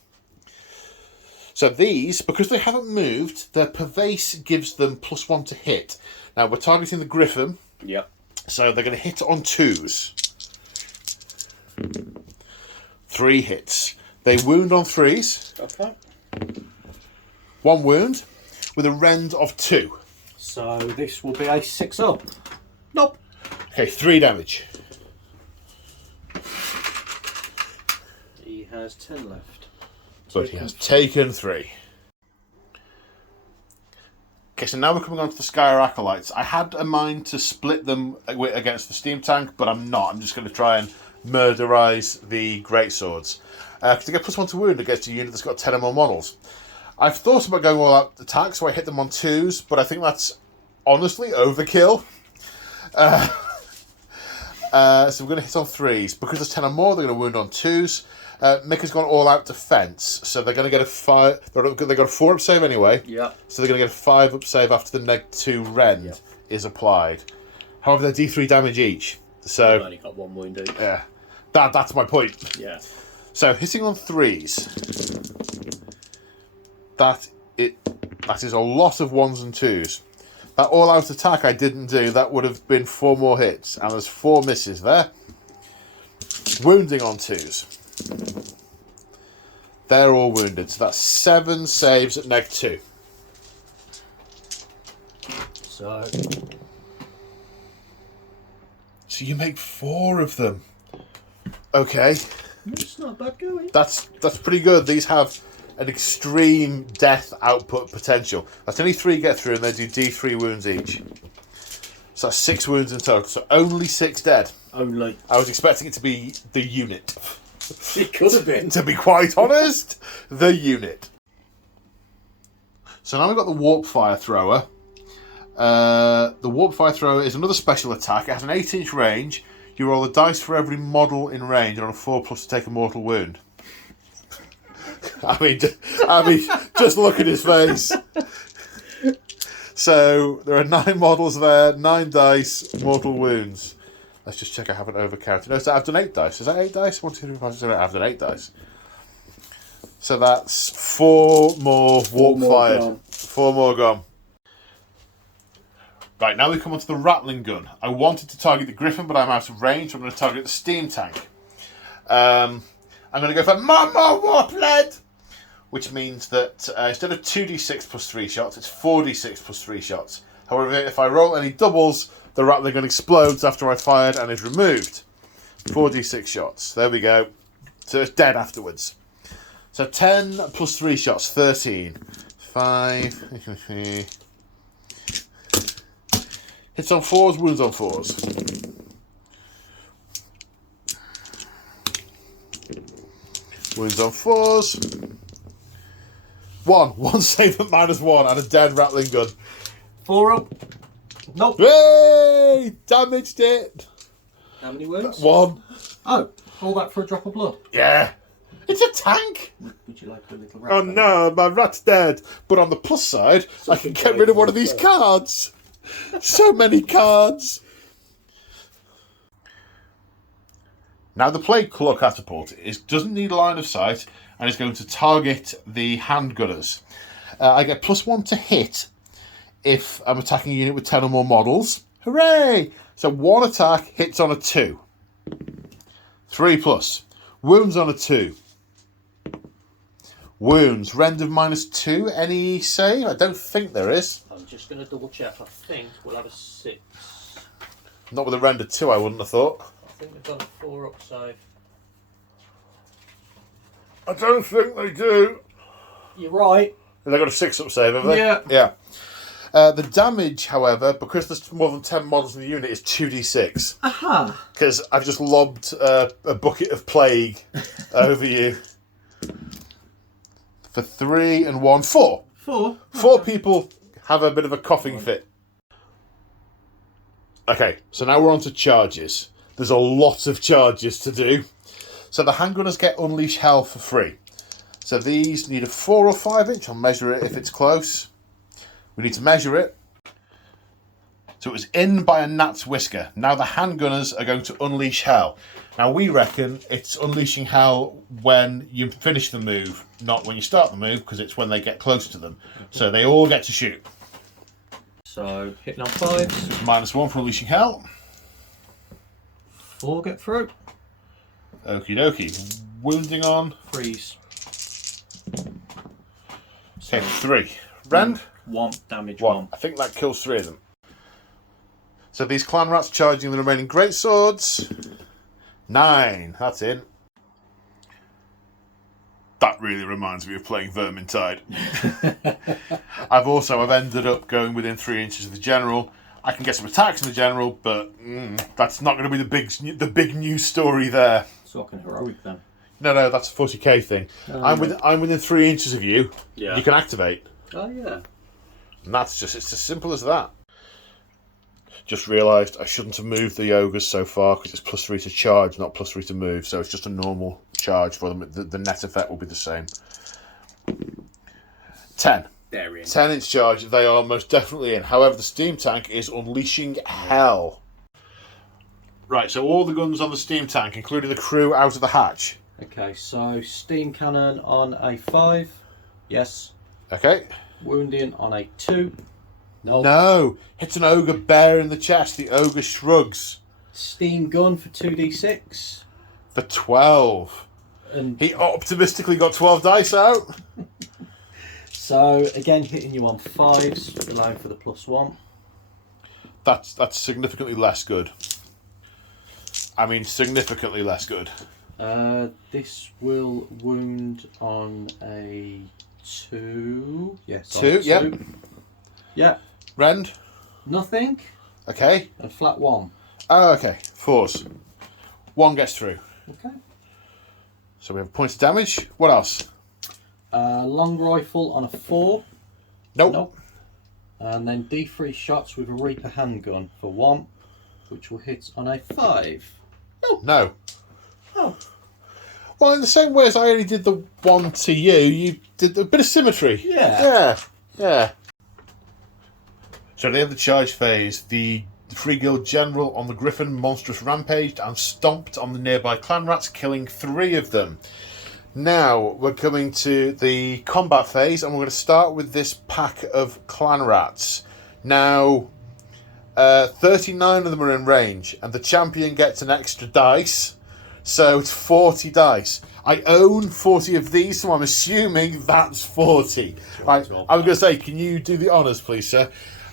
So these, because they haven't moved, their pervase gives them plus 1 to hit. Now, we're targeting the Griffin. Yep. So they're going to hit on 2s. 3 hits. They wound on 3s. Okay. 1 wound with a rend of 2. So this will be a 6 up. Nope. Okay, 3 damage. He has 10 left. But he has taken 3. Okay, so now we're coming on to the Skyr Acolytes. I had a mind to split them against the Steam Tank, but I'm not. I'm just going to try and murderize the Greatswords. Because they get plus 1 to wound against a unit that's got 10 or more models. I've thought about going all out attack, so I hit them on 2s, but I think that's honestly overkill. So we're going to hit on 3s. Because there's 10 or more, they're going to wound on 2s. Mick has gone all out defense, so they're going to get a 5. They've got a 4 up save anyway. Yeah. So they're going to get a 5 up save after the -2 rend is applied. However, they're D3 damage each. So I've only got 1 wound each. Yeah, that's my point. Yeah. So hitting on 3s, that is a lot of 1s and 2s. That all out attack I didn't do, that would have been 4 more hits, and there's 4 misses there. Wounding on 2s. They're all wounded, so that's 7 saves at -2. So you make 4 of them. Okay. it's not bad going. That's pretty good. These have an extreme death output potential. That's only 3 get through, and they do D3 wounds each. So that's 6 wounds in total. So only 6 dead. Only. I was expecting it to be the unit. It could have been. To be quite honest, the unit. So now we've got the Warp Fire Thrower. The Warp Fire Thrower is another special attack. It has an 8-inch range. You roll a dice for every model in range, and on a 4+ to take a mortal wound. I mean, just look at his face. So there are 9 models there, 9 dice, mortal wounds. Let's just check I haven't overcounted. No, so I've done 8 dice. Is that 8 dice? 1, 2, 3, 4, 5, 6, 7, 8. I've done 8 dice. So that's 4 more warp fired. 4 more gone. Right, now we come on to the Rattling Gun. I wanted to target the Griffin, but I'm out of range, so I'm going to target the Steam Tank. I'm going to go for Mama Warp Lead! Which means that instead of 2d6 plus 3 shots, it's 4d6 plus 3 shots. However, if I roll any doubles, the Rattling Gun explodes after I fired and is removed. 4d6 shots. There we go. So it's dead afterwards. So 10 plus 3 shots, 13. 5. Hits on 4s, wounds on 4s. Wounds on 4s. 1 save at -1 and a dead Rattling Gun. 4 up. Nope. Hey! Damaged it. How many wounds? 1. Oh, all that for a drop of blood. Yeah. It's a tank. Would you like a little rat? Oh no, my rat's dead. But on the plus side, I can get rid of one of these cards. So many cards. Now the Plague Claw Catapult doesn't need a line of sight and is going to target the handgunners. I get +1 to hit if I'm attacking a unit with 10 or more models. Hooray! So 1 attack hits on a 2. 3+. Wounds on a 2. Wounds. Rend of -2. Any save? I don't think there is. I'm just going to double check. I think we'll have a 6. Not with a rend of 2, I wouldn't have thought. I think we've got a 4 up save. I don't think they do. You're right. They've got a 6 up save, have they? Yeah. Yeah. The damage, however, because there's more than 10 models in the unit, is 2d6. Aha! Because I've just lobbed a bucket of plague over you. For 3 and 1, 4. 4. 4 people have a bit of a coughing fit. Okay, so now we're on to charges. There's a lot of charges to do. So the handgunners get Unleash Hell for free. So these need a 4 or 5 inch. I'll measure it if it's close. We need to measure it. So it was in by a gnat's whisker. Now the handgunners are going to Unleash Hell. Now we reckon it's unleashing hell when you finish the move, not when you start the move, because it's when they get close to them. So they all get to shoot. So hitting on 5s. -1 for unleashing hell. 4 get through. Okie dokie. Wounding on. Freeze. Okay, 3. Rend? 1 damage. 1. 1. I think that kills 3 of them. So these clan rats charging the remaining great swords. 9. That's in. That really reminds me of playing Vermintide. I've ended up going within 3 inches of the general. I can get some attacks in the general, but that's not going to be the big news story there. So I can heroic then. No, that's a 40k thing. I'm within 3 inches of you. Yeah. You can activate. Oh yeah. And it's as simple as that. Just realised I shouldn't have moved the ogres so far because it's +3 to charge, not +3 to move. So it's just a normal charge for them. The net effect will be the same. 10. They're in. 10 inch charge. They are most definitely in. However, the steam tank is unleashing hell. Right, so all the guns on the steam tank, including the crew, out of the hatch. Okay, so steam cannon on a 5. Yes. Okay. Wounding on a 2. No. No. Hits an ogre bare in the chest. The ogre shrugs. Steam gun for 2d6. For 12. And He optimistically got 12 dice out. so again hitting you on 5s, allowing for the +1. That's significantly less good. I mean, significantly less good. This will wound on a 2. Yes. 2, yep. 2. Yeah. Rend. Nothing. Okay. And flat 1. Oh, okay. 4s. 1 gets through. Okay. So we have a point of damage. What else? Long rifle on a 4. Nope. And then D3 shots with a Reaper handgun for 1, which will hit on a 5. No. Oh. Well, in the same way as I only did the 1 to you, you did a bit of symmetry. Yeah. Yeah. So they have the charge phase. The Free Guild General on the Griffin monstrous rampaged and stomped on the nearby clan rats, killing 3 of them. Now we're coming to the combat phase, and we're going to start with this pack of clan rats. Now, 39 of them are in range, and the champion gets an extra dice, so it's 40 dice. I own 40 of these, so I'm assuming that's 40. Right, I was going to say, can you do the honours, please, sir?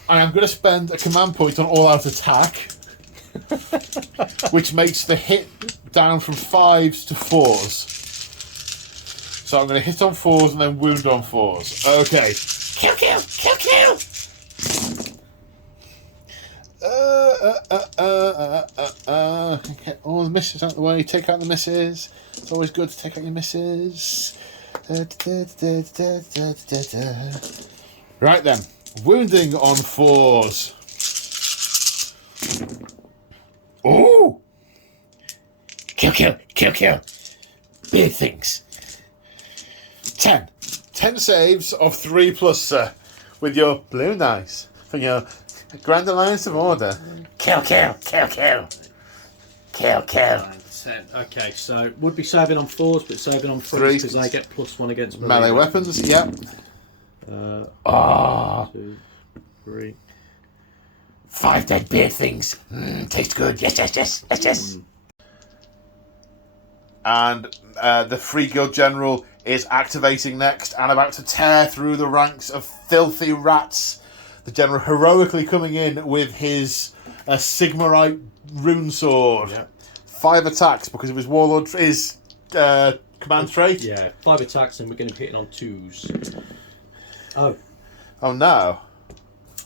I am going to spend a command point on all-out attack, which makes the hit down from 5s to 4s. So I'm going to hit on 4s and then wound on 4s. Okay. Kill. Get all the misses out of the way. Take out the misses. It's always good to take out your misses. Right then. Wounding on 4s. Oh! Kill. Big things. 10. 10 saves of 3+, sir. With your blue dice. For your Grand Alliance of Order. Kill. 10. Okay, so would be saving on 4s, but saving on 3s because they get +1 against melee weapons, yep. 2, 3. 5 dead beard things. Tastes good. Yes. And the Free Guild General is activating next and about to tear through the ranks of filthy rats. The General heroically coming in with his Sigmarite rune sword. Yep. 5 attacks because of his warlord, his command trait. Yeah, 5 attacks and we're going to be hitting on 2s. Oh no.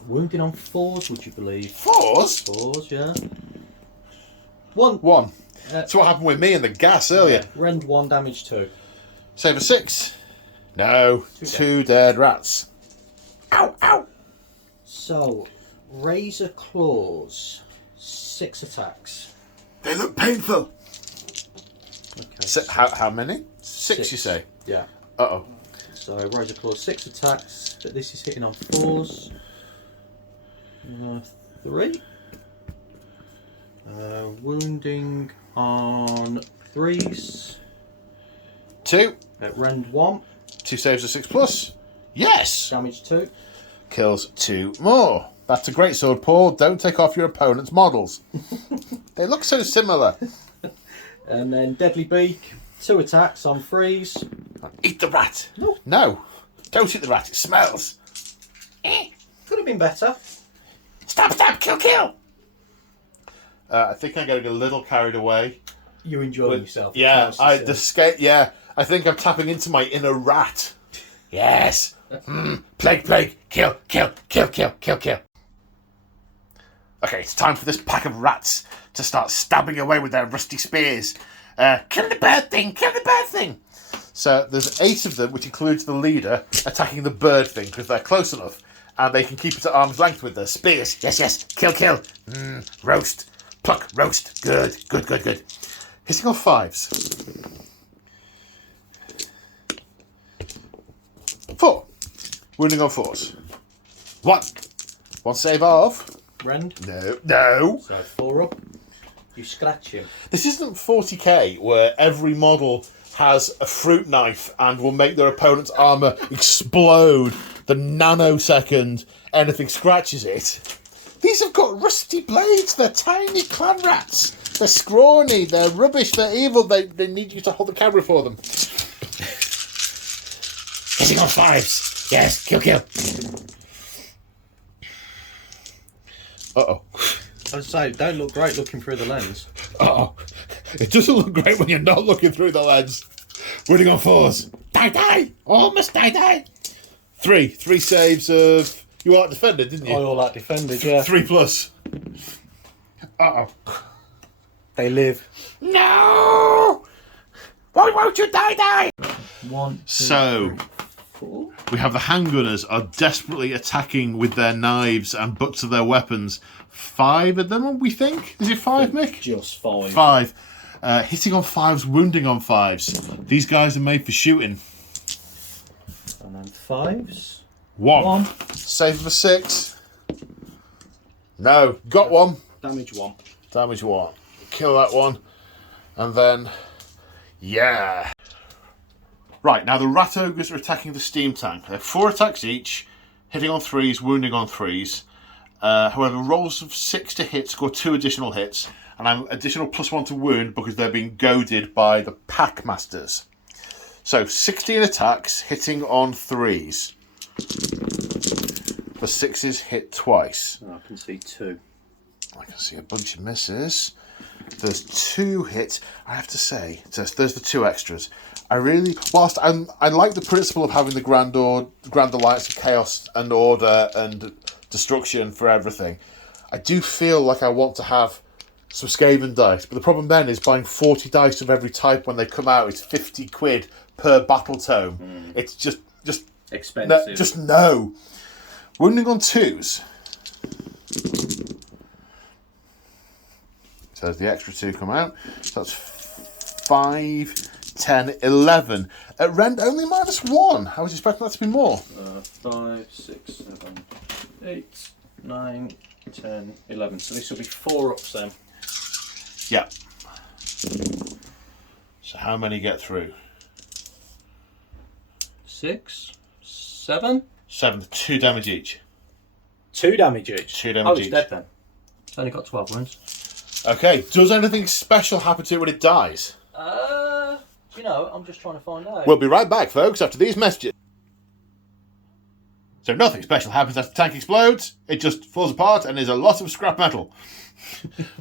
Wounding on 4s, would you believe? 4s? 4s, yeah. 1. 1. That's what happened with me and the gas earlier. Yeah. Rend 1, damage 2. Save a 6. No. 2 dead rats. Ow, ow. So, Razor Claws. 6 attacks. They look painful. Okay. How many? 6, you say? Yeah. Uh-oh. So, Razor Claws, 6 attacks, but this is hitting on 4s. 3. Wounding on 3s. 2. Rend 1. 2 saves a 6 plus. Yes! Damage 2. Kills 2 more. That's a great sword, Paul. Don't take off your opponent's models. They look so similar. And then Deadly Beak. 2 attacks on 3s. Eat the rat. No. No. Don't eat the rat. It smells. Could have been better. Stab, stab, kill, kill. I think I'm getting a little carried away. You enjoying yourself. Yeah, I think I'm tapping into my inner rat. Yes. Plague, plague, kill, kill, kill, kill, kill, kill. Okay, it's time for this pack of rats to start stabbing away with their rusty spears. Kill the bird thing, kill the bird thing. So there's 8 of them, which includes the leader, attacking the bird thing because they're close enough. And they can keep it at arm's length with their spears. Yes, yes, kill, kill. Roast, pluck, roast. Good, good, good, good. Hitting on 5s. 4. Wounding on 4s. 1 save of. Rend. No. So 4 up. You scratch him. This isn't 40k where every model has a fruit knife and will make their opponent's armour explode the nanosecond anything scratches it. These have got rusty blades. They're tiny clan rats. They're scrawny. They're rubbish. They're evil. They need you to hold the camera for them. Hitting on 5s. Yes, kill, kill. Uh-oh. I was saying, don't look great looking through the lens. Uh-oh. It doesn't look great when you're not looking through the lens. Winning on 4s. Die, die. Almost die, die. 3 saves of... You all defended, didn't you? I all that defended, yeah. 3 plus. Uh-oh. They live. No! Why won't you die? 1, 2, So, 3, 4. we have the handgunners are desperately attacking with their knives and butts of their weapons. 5 of them, we think? Is it 5, Mick? Just 5. 5. Hitting on 5s, wounding on 5s. These guys are made for shooting. And then 5s. 1. Save of a 6. No. Got 1. Damage 1. Damage 1. Kill that one. And then... Yeah. Right, now the rat ogres are attacking the steam tank. They have 4 attacks each, hitting on 3s, wounding on 3s. However, rolls of 6 to hit score 2 additional hits, and I'm additional +1 to wound because they're being goaded by the pack masters. So 16 attacks, hitting on 3s. The 6s hit twice. Oh, I can see 2. I can see a bunch of misses. There's 2 hits. I have to say, there's the 2 extras. Whilst I like the principle of having the Grand Alliance of Chaos and Order and Destruction for everything, I do feel like I want to have some Skaven dice. But the problem then is buying 40 dice of every type when they come out. It's 50 quid per battle tome. It's just expensive. No. Wounding on 2s. So there's the extra 2 come out. So that's 5, 10, 11. At Rend, only -1. I was expecting that to be more. 5, 6, 7, 8, 9, 10, 11. So this will be 4 ups then. Yeah. So how many get through? 6, 7. 7. 2 damage each. 2 damage each. 2 damage Oh, it's each. dead then. It's only got 12 wounds. Okay. Does anything special happen to it when it dies? You know, I'm just trying to find out. We'll be right back, folks, after these messages. So nothing special happens after the tank explodes. It just falls apart and there's a lot of scrap metal.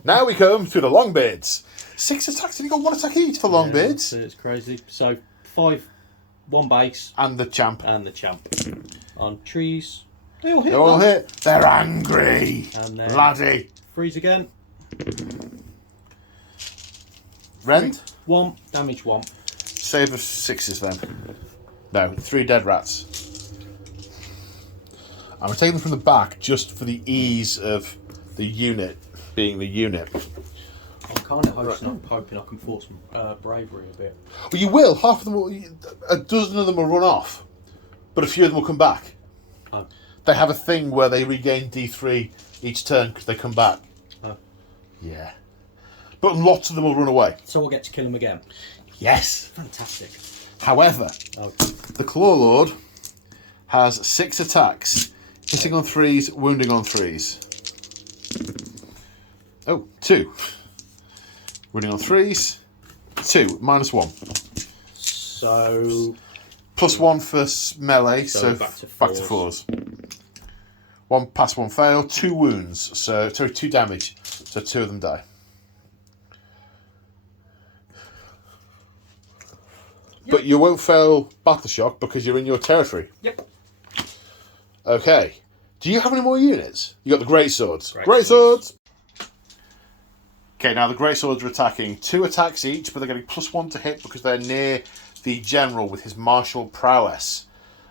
Now we come to the Longbeards. 6 attacks and you got 1 attack each for Longbeards. It's crazy. So 5, 1 base. And the champ. And the champ. On trees. They all hit. They all hit. They're angry. And then Laddie. freeze again. Rend. One damage. One. Save of 6s then. No, 3 dead rats. I'm going to take them from the back just for the ease of the unit being the unit. I'm kind of hoping I can force bravery a bit. Well, you will. Half of them will, a dozen of them will run off, but a few of them will come back. Oh. They have a thing where they regain D3 each turn because they come back. Oh. Yeah. But lots of them will run away. So we'll get to kill them again. Yes. Fantastic. However, Oh. the Claw Lord has 6 attacks, hitting on 3s, wounding on 3s. Oh, 2. Wounding on 3s, 2, -1. So +1 for melee, so back to back to 4s. 1 pass, 1 fail, 2 wounds, so 2 damage, so 2 of them die. But you won't fail Battle Shock because you're in your territory. Yep. Okay. Do you have any more units? You got the Great Swords. Great Swords! Okay, now the Great Swords are attacking. 2 attacks each, but they're getting +1 to hit because they're near the General with his martial prowess.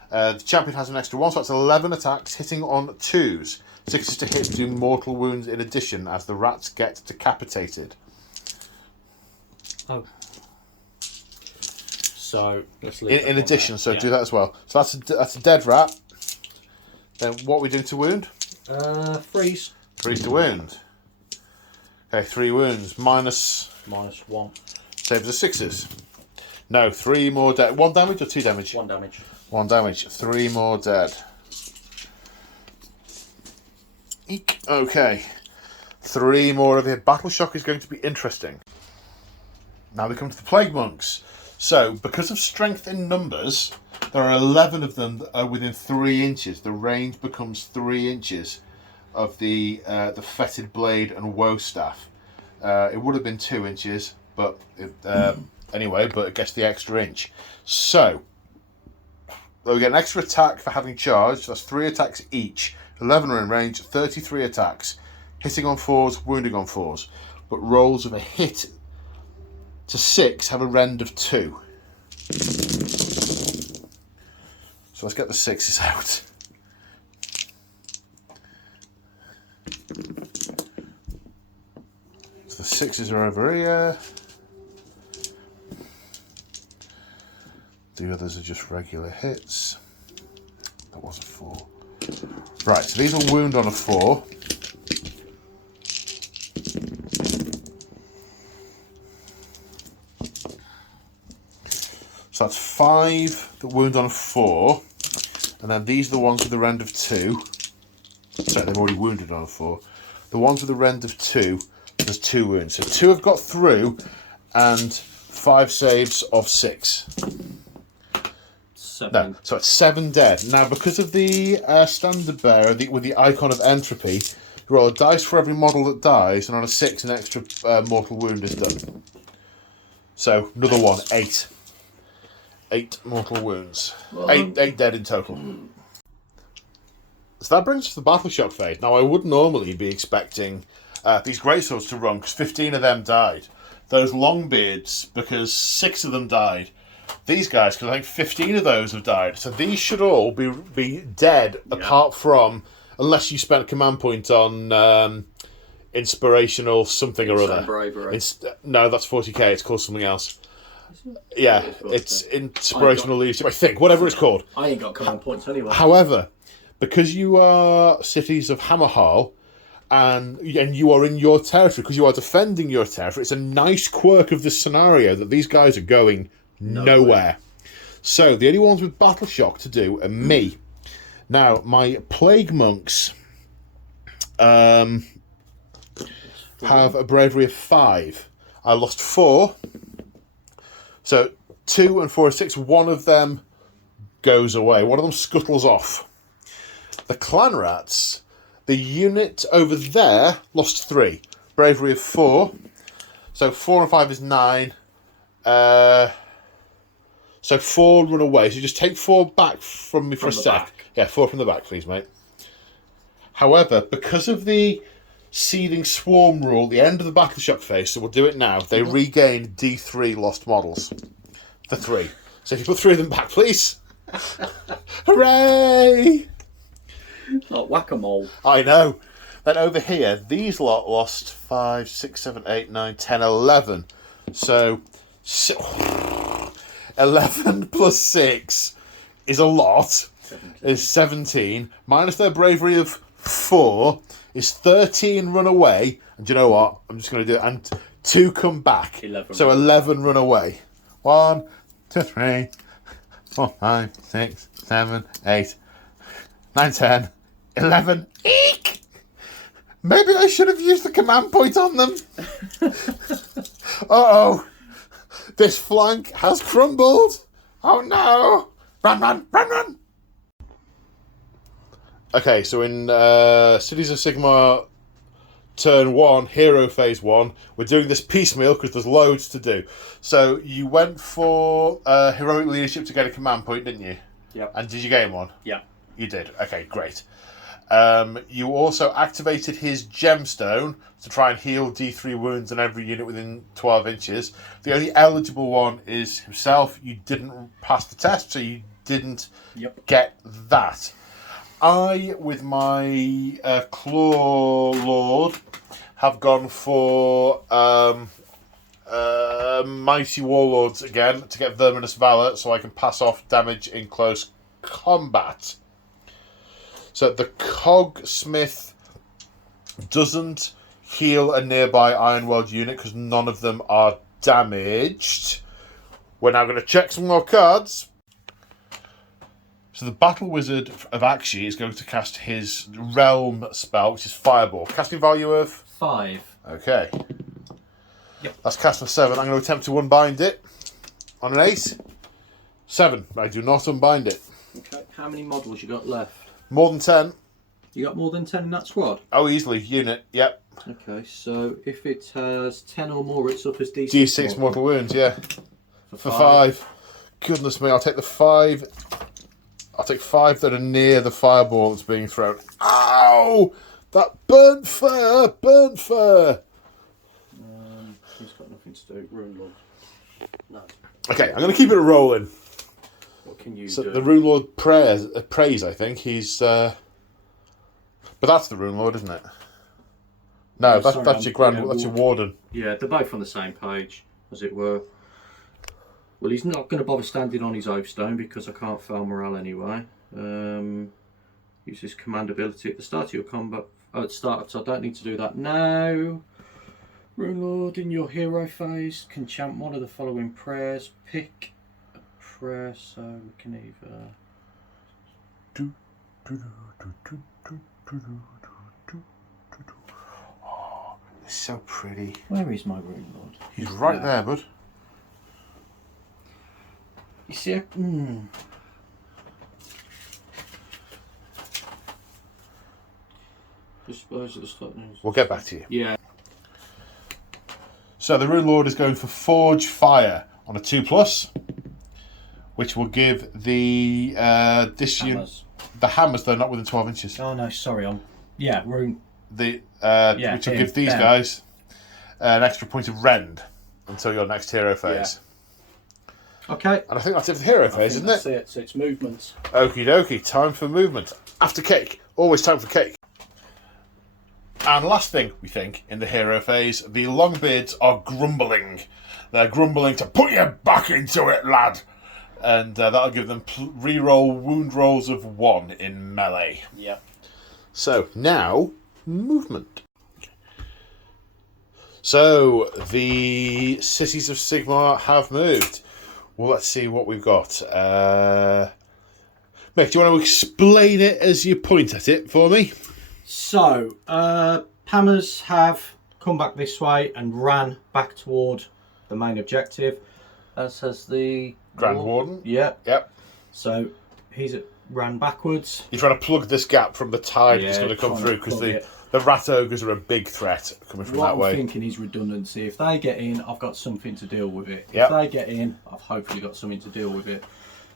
The Champion has an extra 1, so that's 11 attacks, hitting on 2s. 6s to hit, doing mortal wounds in addition as the rats get decapitated. Oh. So let's leave In addition, so do that as well. So that's a dead rat. Then what are we doing to wound? Freeze. Freeze to wound. Okay, 3 wounds. -1. Saves the 6s. No, 3 more dead. 1 damage or 2 damage? 1 damage. 1 damage. 3 more dead. Eek. Okay. 3 more of it. Battle Shock is going to be interesting. Now we come to the Plague Monks. So, because of strength in numbers, there are 11 of them that are within 3 inches. The range becomes 3 inches of the Fetid Blade and Woe Staff. It would have been 2 inches, but anyway, but it gets the extra inch. So, we get an extra attack for having charged. That's 3 attacks each. 11 are in range, 33 attacks. Hitting on 4s, wounding on 4s. But rolls of a hit to 6 have a rend of 2. So let's get the 6s out. So the 6s are over here. The others are just regular hits. That was a 4. Right, so these will wound on a 4. So that's 5 that wound on a 4. And then these are the ones with the rend of 2. Sorry, they've already wounded on a 4. The ones with the rend of 2, there's 2 wounds. So 2 have got through, and 5 saves of 6. 7. No, so it's 7 dead. Now, because of the standard bearer with the icon of entropy, you roll a dice for every model that dies, and on a 6, an extra mortal wound is done. So, another 1, 8. 8 mortal wounds. 8 dead in total. So that brings us to the Battle Shock phase. Now, I would normally be expecting these Greatswords to run, because 15 of them died. Those Longbeards, because 6 of them died. These guys, because I think 15 of those have died. So these should all be dead, apart from, unless you spent a command point on inspirational something or other. Bravery. No, that's 40k. It's called something else. Yeah, it's inspirational leadership, I think, whatever it's called. I ain't got command points anyway. However, because you are cities of Hammerhall, and you are in your territory, because you are defending your territory, it's a nice quirk of this scenario that these guys are going nowhere. So, the only ones with Battle Shock to do are me. Now, my Plague Monks have a bravery of 5. I lost 4. So 2 and 4 are 6. One of them goes away. One of them scuttles off. The Clan Rats, the unit over there, lost 3. Bravery of 4. So 4 and 5 is 9. So 4 run away. So just take 4 back from me for a sec. Back. Yeah, 4 from the back, please, mate. However, because of the seething swarm rule at the end of the battle shock phase, so we'll do it now, they regain D3 lost models. The 3. So if you put 3 of them back, please. Hooray! Like whack-a-mole. I know. Then over here, these lot lost 5, 6, 7, 8, 9, 10, 11. So 11 plus 6 is a lot. 17. Is 17. Minus their bravery of 4 is 13 run away. And do you know what? I'm just going to do it. And 2 come back. 11. So 11 run away. 1, 2, 3, 4, 5, 6, 7, 8, 9, 10, 11. Eek! Maybe I should have used the command point on them. Uh-oh. This flank has crumbled. Oh no. Run, run, run, run. Okay, so in Cities of Sigmar turn 1, hero phase 1, we're doing this piecemeal because there's loads to do. So you went for heroic leadership to get a command point, didn't you? Yep. And did you gain one? Yeah. You did. Okay, great. You also activated his gemstone to try and heal D3 wounds on every unit within 12 inches. The only eligible one is himself. You didn't pass the test, so you didn't get that. I, with my Claw Lord, have gone for Mighty Warlords again to get Verminous Valor so I can pass off damage in close combat. So the Cogsmith doesn't heal a nearby Ironworld unit because none of them are damaged. We're now going to check some more cards. So the Battle Wizard of Akshi is going to cast his Realm spell, which is Fireball. Casting value of? 5. Okay. Yep. That's cast for 7. I'm going to attempt to unbind it. On an 8. 7. I do not unbind it. Okay. How many models you got left? More than 10. You got more than 10 in that squad? Oh, easily. Unit. Yep. Okay, so if it has 10 or more, it's up as D6. D6 mortal wounds, yeah. For 5. Goodness me, I'll take the 5. I'll take 5 that are near the fireball that's being thrown. Ow! That burnt fur! Burnt fur! He's got nothing to do. Rune Lord. No. Okay, I'm going to keep it rolling. What can you So do? the Rune Lord prays, I think. He's... But that's the Rune Lord, isn't it? No, Oh, that's your Grand... that's your Warden. Yeah, they're both on the same page, as it were. Well, he's not going to bother standing on his Oathstone because I can't fail morale anyway. Use his command ability at the start of your combat. Oh, at the start, so I don't need to do that now. Rune Lord, in your hero phase, can chant one of the following prayers. Pick a prayer, so we can either... Oh, it's so pretty. Where is my Rune Lord? He's right there, bud. You see, Dispose of the stock news. We'll get back to you. Yeah. So the Rune Lord is going for Forge Fire on a 2+, which will give the this unit Hammers. the hammers. They're not within 12 inches. Oh no, sorry, Rune. The Yeah, which will give these them. guys an extra point of rend until your next hero phase. Okay. And I think that's it for the hero phase, isn't That's it? it. So it's movements. Okie dokie, time for movement. After cake, always time for cake. And last thing we think in the hero phase, the Longbeards are grumbling. They're grumbling to put your back into it, lad. And that'll give them re-roll wound rolls of 1 in melee. Yep. So now, movement. So the cities of Sigmar have moved. Well, let's see what we've got. Mick, do you want to explain it as you point at it for me? So, Hammers have come back this way and ran back toward the main objective, as has the Grand Warden? Yeah. Yep. So he's ran backwards. You're trying to plug this gap from the tide that's Yeah, going to come trying through to because plug it. the rat ogres are a big threat coming from What that I'm way. thinking is redundancy. If they get in, I've got something to deal with it. Yep. If they get in, I've hopefully got something to deal with it.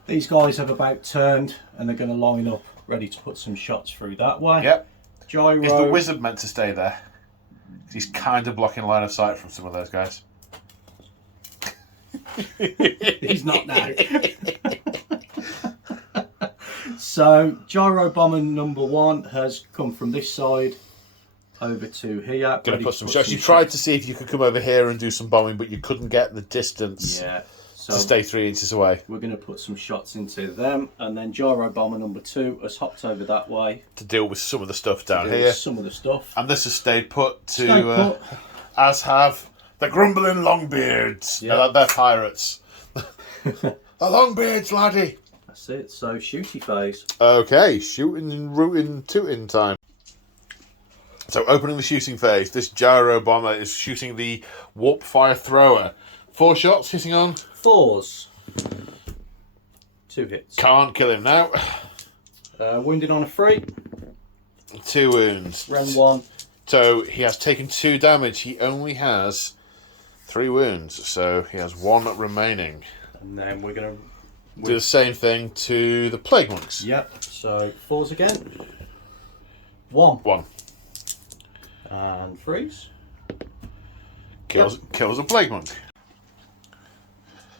These guys have about turned and they're going to line up ready to put some shots through that way. Yep. Gyro. Is the wizard meant to stay there? He's kind of blocking line of sight from some of those guys. He's not now. So, Gyro Bomber number 1 has come from this side over to here. Going to put some shots. You tried to see if you could come over here and do some bombing, but you couldn't get the distance so to stay 3 inches away. We're going to put some shots into them, and then Gyro Bomber number 2 has hopped over that way to deal with some of the stuff down here. Some of the stuff. And this has stayed put to, as have the grumbling Longbeards. Yeah. No, they're pirates. The Longbeards, laddie. That's it. So, shooty phase. Okay, shooting and rooting, tooting time. So, opening the shooting phase, this Gyro Bomber is shooting the Warp Fire Thrower. 4 shots hitting on 4s. 2 hits. Can't kill him now. Wounded on a 3. 2 wounds. Round 1. So he has taken 2 damage. He only has 3 wounds, so he has 1 remaining. And then we're going to do the same thing to the Plague Monks. Yep. So 4s again. 1. And 3s. Kills a Plague Monk.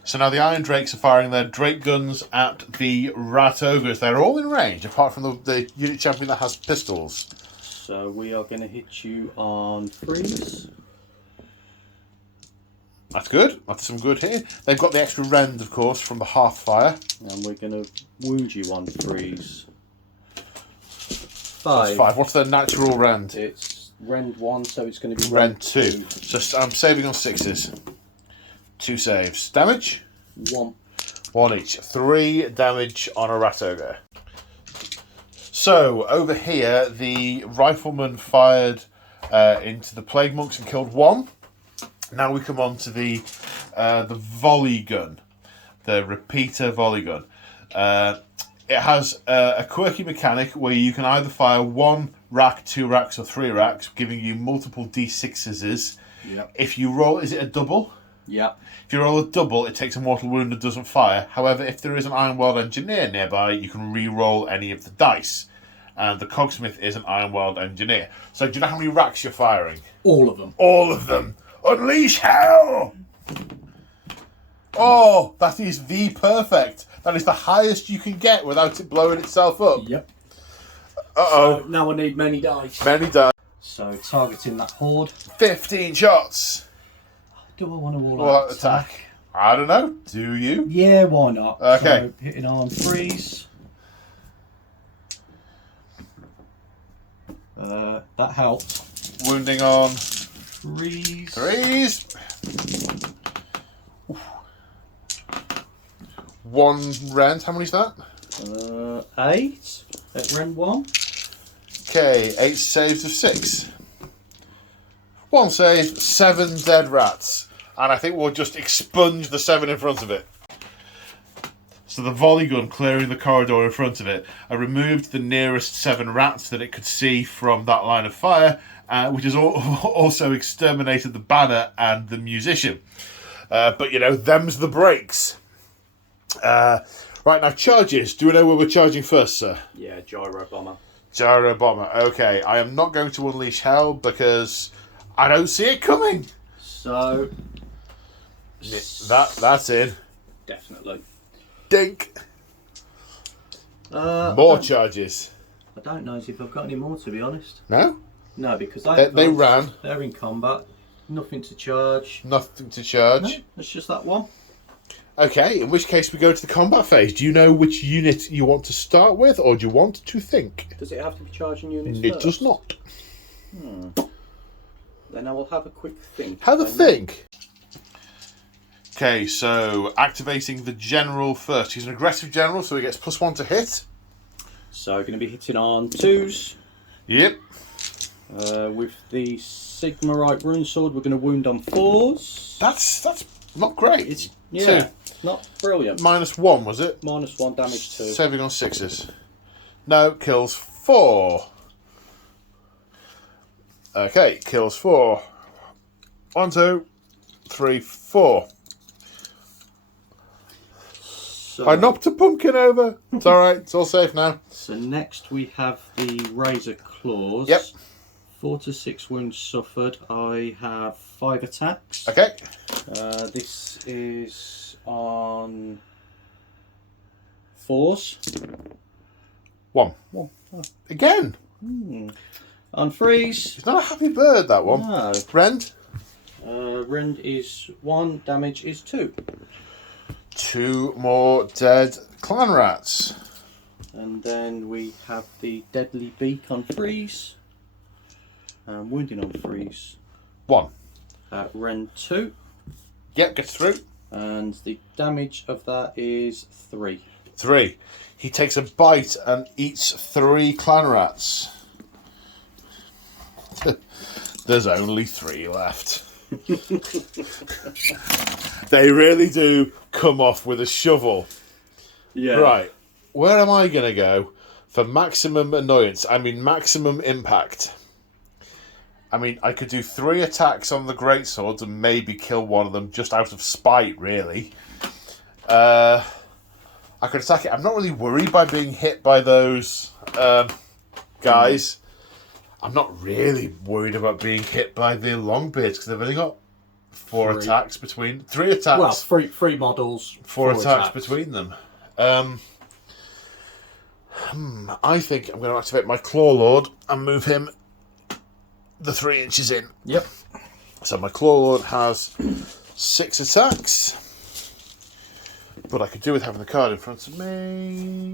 So now the Iron Drakes are firing their Drake guns at the Rat Ogres. They're all in range, apart from the unit champion that has pistols. So we are going to hit you on 3s. That's good. That's some good here. They've got the extra rend, of course, from the Hearth Fire. And we're going to wound you on 3s. 5. That's 5. What's their natural rend? It's rend 1, so it's going to be rend 2. So I'm saving on 6s. 2 saves. Damage? 1. 1 each. 3 damage on a Rat Ogre. So, over here, the Rifleman fired into the Plague Monks and killed 1. Now we come on to the volley gun. The repeater volley gun. It has a quirky mechanic where you can either fire 1 rack, 2 racks, or 3 racks, giving you multiple D6s. Yep. If you roll... Is it a double? Yep. If you roll a double, it takes a mortal wound and doesn't fire. However, if there is an Iron World Engineer nearby, you can re-roll any of the dice. And the Cogsmith is an Iron World Engineer. So do you know how many racks you're firing? All of them. All of them. Unleash hell! Oh, that is the perfect. That is the highest you can get without it blowing itself up. Yep. Uh-oh. So now I need many dice. Many dice. So targeting that horde. 15 shots. Do I want to all-out attack? I don't know. Do you? Yeah, why not? Okay. So hitting on 3s. That helped. Wounding on 3s. 3s. Oof. 1 rend. How many is that? 8 at rend 1. Okay, 8 saves of 6. 1 save, 7 dead rats. And I think we'll just expunge the 7 in front of it. So the volley gun clearing the corridor in front of it, I removed the nearest 7 rats that it could see from that line of fire, which has also exterminated the banner and the musician. But, you know, them's the breaks. Right, now charges. Do we know where we're charging first, sir? Yeah, Gyro Bomber. Gyro Bomber. Okay, I am not going to unleash hell because I don't see it coming. So... That's in. Definitely. Dink. More charges. I don't know if I've got any more, to be honest. No? No, because they ran. They're in combat. Nothing to charge. Nothing to charge. No, it's just that one. Okay, in which case we go to the combat phase. Do you know which unit you want to start with, or do you want to think? Does it have to be charging units It first? does not. Then I will have a quick think. Have a think. Okay, so activating the general first. He's an aggressive general, so he gets +1 to hit. So going to be hitting on 2s. Yep. With the Sigmarite rune sword, we're going to wound on 4s. That's not great. It's not brilliant. -1, was it? -1 damage to. Saving on 6s. No, kills 4. Okay, kills 4. 1, 2, 3, 4. So, I knocked a pumpkin over. It's all right. It's all safe now. So next we have the razor claws. Yep. 4 to 6 wounds suffered. I have 5 attacks. Okay. This is on 4s. 1. Oh. Again. On freeze. It's not a happy bird, that one. No. Rend. Rend is 1. Damage is 2. 2 more dead clan rats. And then we have the deadly beak on freeze. Wounding on freeze. 1. Rend 2. Yep, gets through. And the damage of that is 3. 3. He takes a bite and eats 3 clan rats. There's only 3 left. They really do come off with a shovel. Yeah. Right. Where am I going to go for maximum annoyance? I mean, maximum impact. I mean, I could do 3 attacks on the greatswords and maybe kill one of them just out of spite, really. I could attack it. I'm not really worried by being hit by those guys. I'm not really worried about being hit by the longbeards because they've only got 4 attacks between... 3 attacks. Well, three models. 4 attacks between them. I think I'm going to activate my Claw Lord and move him the 3 inches in. Yep. So my Claw Lord has 6 attacks. But I could do with having the card in front of me.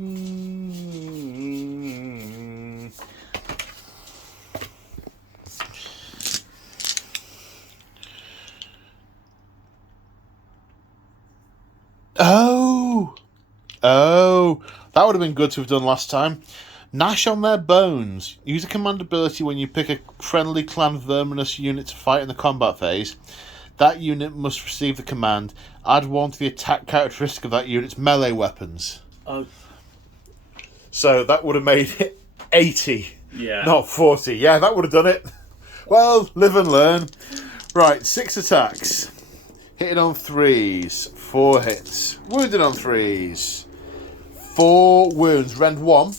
Oh, that would have been good to have done last time. Gnash on their bones. Use a command ability when you pick a friendly clan verminous unit to fight in the combat phase. That unit must receive the command. Add 1 to the attack characteristic of that unit's melee weapons. Oh. So that would have made it 80. Yeah. Not 40. Yeah, that would have done it. Well, live and learn. Right, 6 attacks. Hitting on 3s. 4 hits. Wounded on 3s. 4 wounds. Rend 1.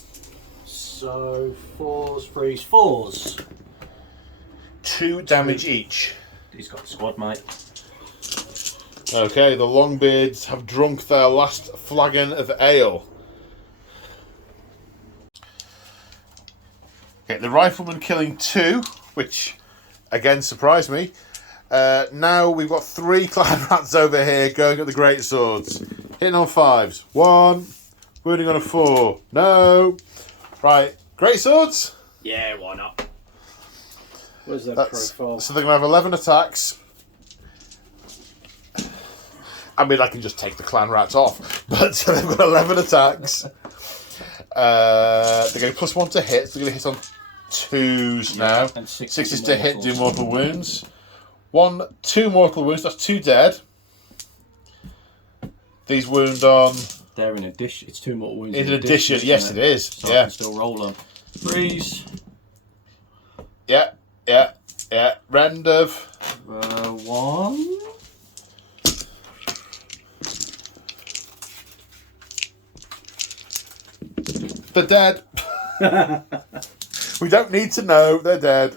So 4s, 3s, 4s. 2 damage each. He's got the squad, mate. Okay, the Longbeards have drunk their last flagon of ale. Okay, the Rifleman killing 2, which again surprised me. Now we've got 3 clan rats over here going at the great swords. Hitting on 5s. 1. Wounding on a 4. No. Right, great swords. Yeah, why not? Where's their That's, profile? so they're going to have 11 attacks. I mean, I can just take the clan rats off. But so they've got 11 attacks. They're going to +1 to hit. So they're going to hit on 2s now. And 6s to hit, do mortal wounds. 2 mortal wounds. That's 2 dead. These wound on... They're in addition. It's 2 mortal wounds. In addition, yes, it is. So yeah. I can still roll them. Freeze. Yeah. Rend of 1. They're dead. We don't need to know. They're dead.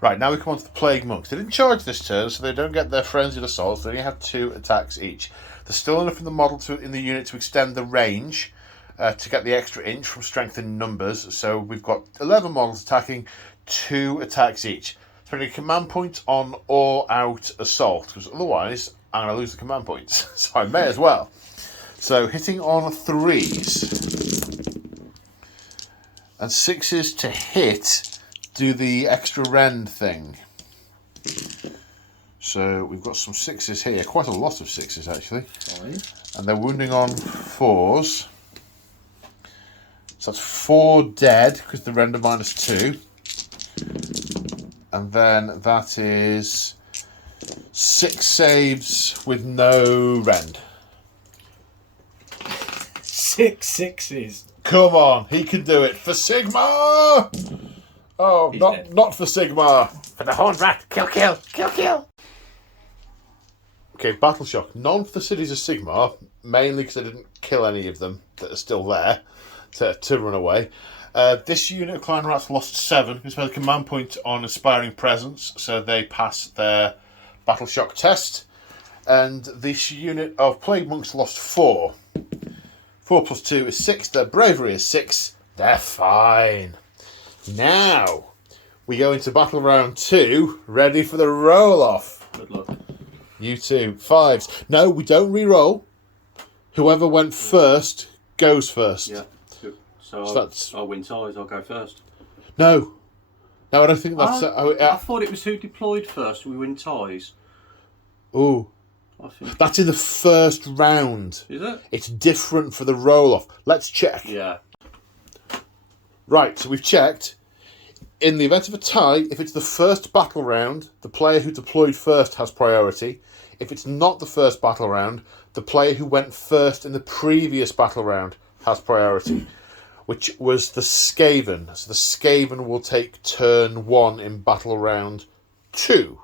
Right, now we come on to the Plague Monks. They didn't charge this turn, so they don't get their Frenzied Assault. They only have 2 attacks each. There's still enough in the model in the unit to extend the range to get the extra inch from strength in numbers. So we've got 11 models attacking, 2 attacks each. Spending a command point on all-out assault, because otherwise I'm going to lose the command points. So I may as well. So hitting on 3s and 6s to hit, do the extra rend thing. So we've got some 6s here, quite a lot of 6s actually. 5. And they're wounding on 4s. So that's 4 dead because the render -2. And then that is 6 saves with no rend. 6 6s. Come on, he can do it for Sigmar! Oh, not for Sigmar. For the Horned Rat. Kill. Okay, battle shock. None for the cities of Sigmar, mainly because I didn't kill any of them that are still there to run away. This unit of clan rats lost 7. We spent a command point on Aspiring Presence, so they pass their battle shock test. And this unit of plague monks lost 4. 4 plus 2 is 6. Their bravery is 6. They're fine. Now we go into battle round 2, ready for the roll off. Good luck. You 2 5s. No, we don't re-roll. Whoever went first goes first. Yeah. So that's... I'll win ties. I'll go first. No, I don't think that's. I thought it was who deployed first. We win ties. Ooh, I think that's in the first round. Is it? It's different for the roll off. Let's check. Yeah. Right, so we've checked. In the event of a tie, if it's the first battle round, the player who deployed first has priority. If it's not the first battle round, the player who went first in the previous battle round has priority, which was the Skaven. So the Skaven will take turn 1 in battle round 2.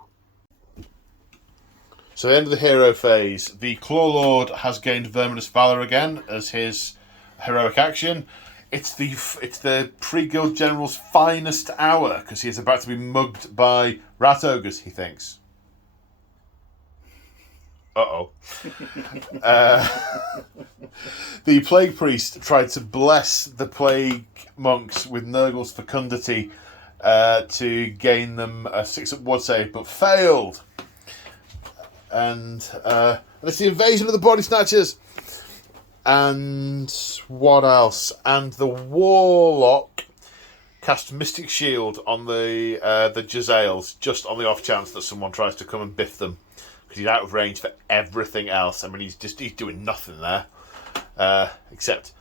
So the end of the hero phase. The Claw Lord has gained Verminous Valor again as his heroic action. It's the pre-Guild General's finest hour, because he is about to be mugged by rat ogres, he thinks. Uh-oh. The Plague Priest tried to bless the Plague Monks with Nurgle's Fecundity to gain them a 6-up ward save, but failed. And it's the invasion of the Body Snatchers. And what else? And the Warlock cast Mystic Shield on the Jezzails, just on the off chance that someone tries to come and biff them, because he's out of range for everything else. I mean, he's doing nothing there, except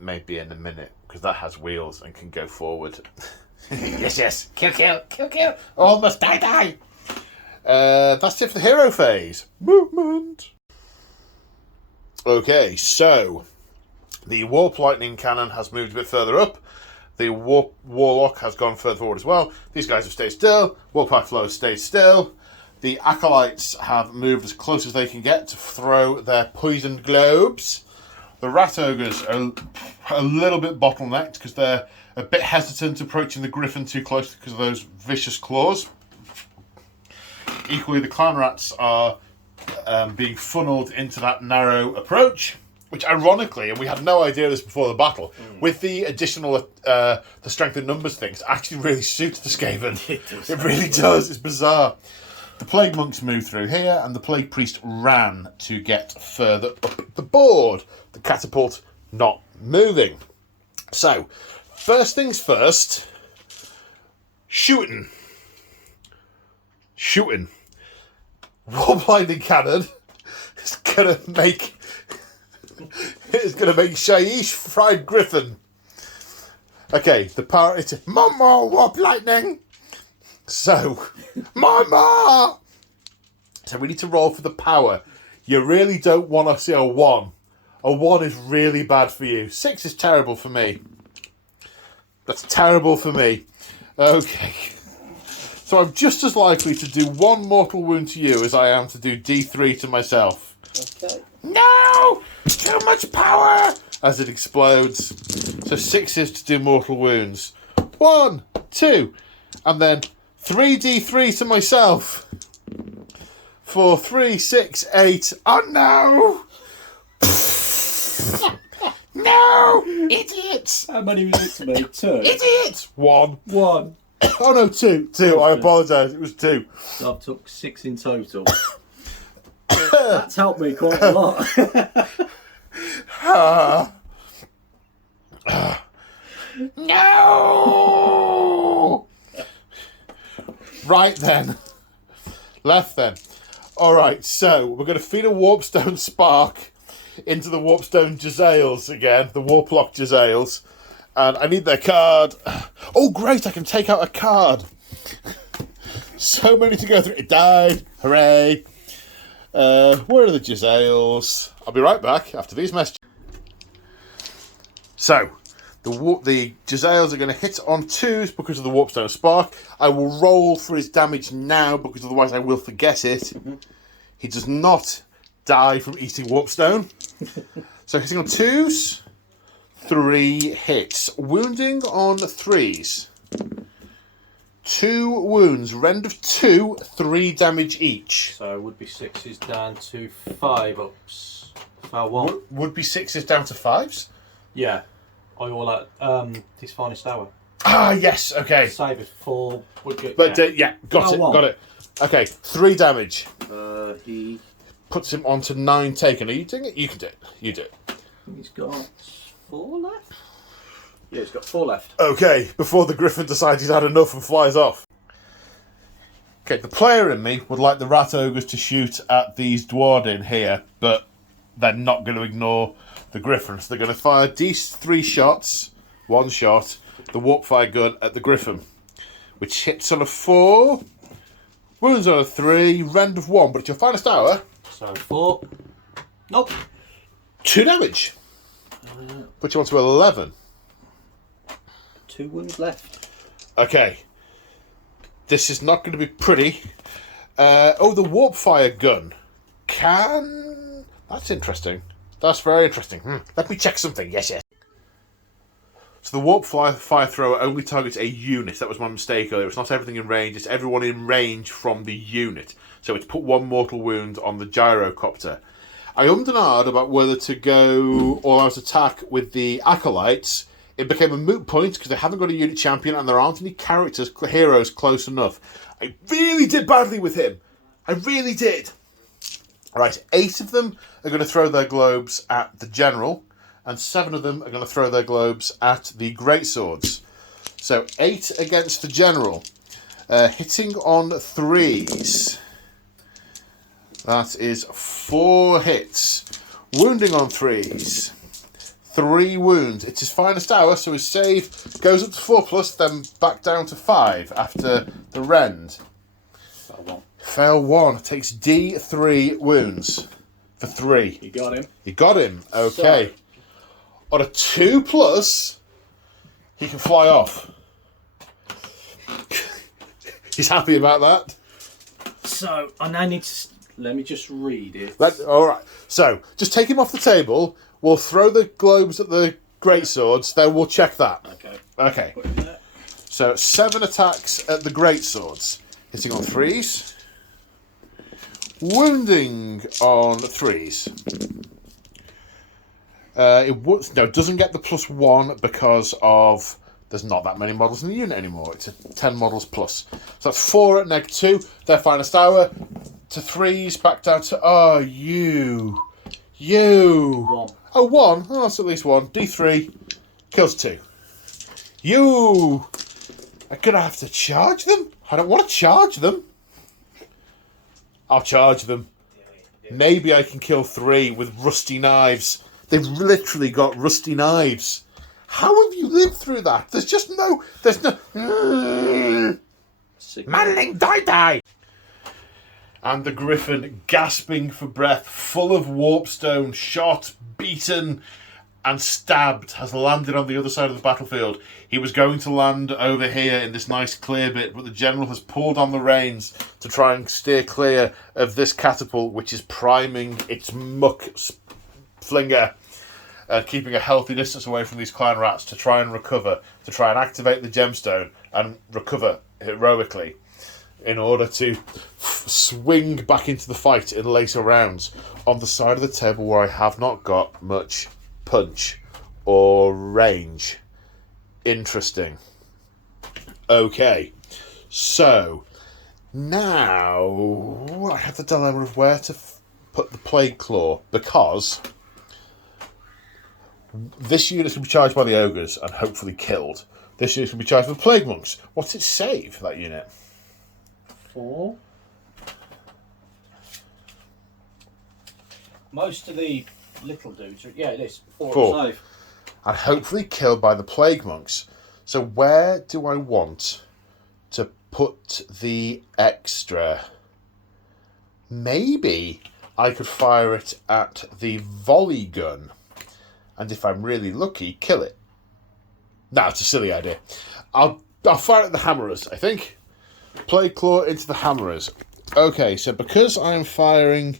maybe in a minute, because that has wheels and can go forward. yes, kill, almost die. That's it for the hero phase. Movement. Okay, so the Warp Lightning Cannon has moved a bit further up. The Warlock has gone further forward as well. These guys have stayed still. Warpath Flow has stayed still. The Acolytes have moved as close as they can get to throw their poisoned globes. The Rat Ogres are a little bit bottlenecked because they're a bit hesitant approaching the Griffin too close because of those vicious claws. Equally, the Clan Rats are being funneled into that narrow approach, which ironically, and we had no idea of this before the battle, with the additional the strength in numbers things, actually really suits the Skaven. It really does. It's bizarre. The Plague Monks moved through here, and the Plague Priest ran to get further up the board. The catapult not moving. So, first things first, shooting. Warp Lightning Cannon is gonna make Shaiish fried Griffin. Okay, the power is Mama Warp Lightning. So Mama. So we need to roll for the power. You really don't want to see a 1. A 1 is really bad for you. 6 is terrible for me. That's terrible for me. Okay. So I'm just as likely to do 1 mortal wound to you as I am to do D3 to myself. Okay. No! Too much power! As it explodes. So 6 is to do mortal wounds. 1, 2, and then 3D3 to myself. For 3, 6, 8. Oh no! No! Idiots! How many was it to me? 2? Idiots! 1. 1. Oh no, 2. 2. I apologise. It was 2. So I've took 6 in total. That's helped me quite a lot. No! Right then. Left then. Alright, so we're going to feed a Warpstone Spark into the Warpstone Jezzails again, the Warplock Jezzails. And I need their card. Oh, great, I can take out a card. So many to go through. It died. Hooray. Where are the Jezzails? I'll be right back after these messages. So, the Jezzails are going to hit on 2s because of the Warpstone Spark. I will roll for his damage now because otherwise I will forget it. He does not die from eating warpstone. So hitting on 2s, 3 hits. Wounding on 3s. 2 wounds, rend of 2, 3 damage each. So would be 6s down to 5 ups. Fail 1. Would be 6s down to 5s? Yeah. I all at his finest hour. Ah, yes, okay. Save is 4. Would get, But got it. Okay, 3 damage. He Puts him on to 9 taken. Are you doing it? You can do it. You do it. he's got 4 left. Yeah, he's got 4 left. Okay, before the griffin decides he's had enough and flies off. Okay, the player in me would like the rat ogres to shoot at these dwarden here, but they're not going to ignore the griffin. So they're going to fire these 3 shots, 1 shot, the warp fire gun at the griffin, which hits on a 4, wounds on a 3, rend of 1, but it's your finest hour. So 4. Nope. 2 damage. Put you on to 11. 2 wounds left. Okay. This is not going to be pretty. The warp fire gun can... That's interesting. That's very interesting. Let me check something. Yes. So the warp fire thrower only targets a unit. That was my mistake earlier. It's not everything in range. It's everyone in range from the unit. So it's put 1 mortal wound on the gyrocopter. I ummed and ahed about whether to go all-out attack with the acolytes. It became a moot point because they haven't got a unit champion and there aren't any heroes close enough. I really did badly with him. I really did. Right, 8 of them are going to throw their globes at the general, and 7 of them are going to throw their globes at the greatswords. So 8 against the general. Hitting on 3s. That is 4 hits. Wounding on 3s. 3 wounds. It's his finest hour, so his save goes up to 4+, then back down to 5 after the rend. Fail 1. Takes D3 wounds for 3. You got him. You got him. Okay. On a 2+, he can fly off. He's happy about that. So I now need to. Let me just read it. All right. So just take him off the table. We'll throw the globes at the greatswords. Then we'll check that. Okay. Put him there. So 7 attacks at the greatswords, hitting on 3s, wounding on 3s. It doesn't get the +1 because of there's not that many models in the unit anymore. It's 10 models plus. So that's 4 at -2. Their finest hour to 3s, back down to you. 1. Oh, 1. Oh, that's at least 1. D3 kills 2. You. I'm gonna have to charge them. I don't want to charge them. I'll charge them. Maybe I can kill 3 with rusty knives. They've literally got rusty knives. How have you lived through that? There's no... Manling, die! And the griffin, gasping for breath, full of warpstone, shot, beaten, and stabbed, has landed on the other side of the battlefield. He was going to land over here in this nice clear bit, but the general has pulled on the reins to try and steer clear of this catapult, which is priming its muck flinger, keeping a healthy distance away from these clan rats to try and recover, to try and activate the gemstone and recover heroically in order to swing back into the fight in later rounds on the side of the table where I have not got much punch or range. Interesting. Okay, so now I have the dilemma of where to put the plague claw, because this unit can be charged by the ogres and hopefully killed. This unit can be charged with plague monks. What's its save, that unit? 4. Most of the little dudes are, it is 4. Save. And hopefully killed by the plague monks. So where do I want to put the extra? Maybe I could fire it at the volley gun, and if I'm really lucky, kill it. No, it's a silly idea. I'll fire at the hammerers, I think. Plague claw into the hammerers. Okay, so because I'm firing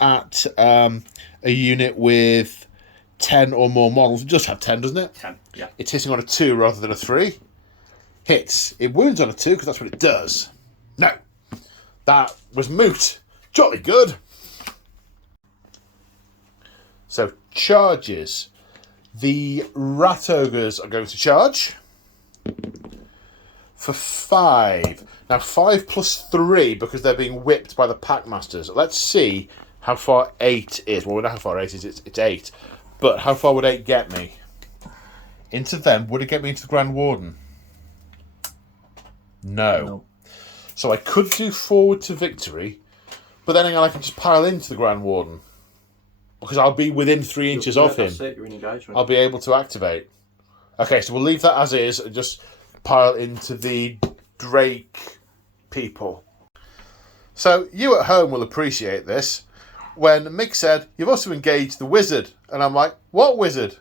at a unit with 10 or more models, it does have 10, doesn't it? 10, yeah. It's hitting on a 2 rather than a 3. Hits. It wounds on a 2 because that's what it does. No. That was moot. Jolly good. So, charges. The rat ogres are going to charge for 5. Now, 5 plus 3 because they're being whipped by the packmasters. Let's see how far 8 is. Well, we know how far 8 is. It's 8. But how far would 8 get me? Into them. Would it get me into the Grand Warden? No. So I could do forward to victory, but then again I can just pile into the Grand Warden. Because I'll be within 3 inches of him. That's it, you're in engagement. I'll be able to activate. Okay, so we'll leave that as is and just pile into the Drake people. So you at home will appreciate this. When Mick said, you've also engaged the wizard. And I'm like, what wizard?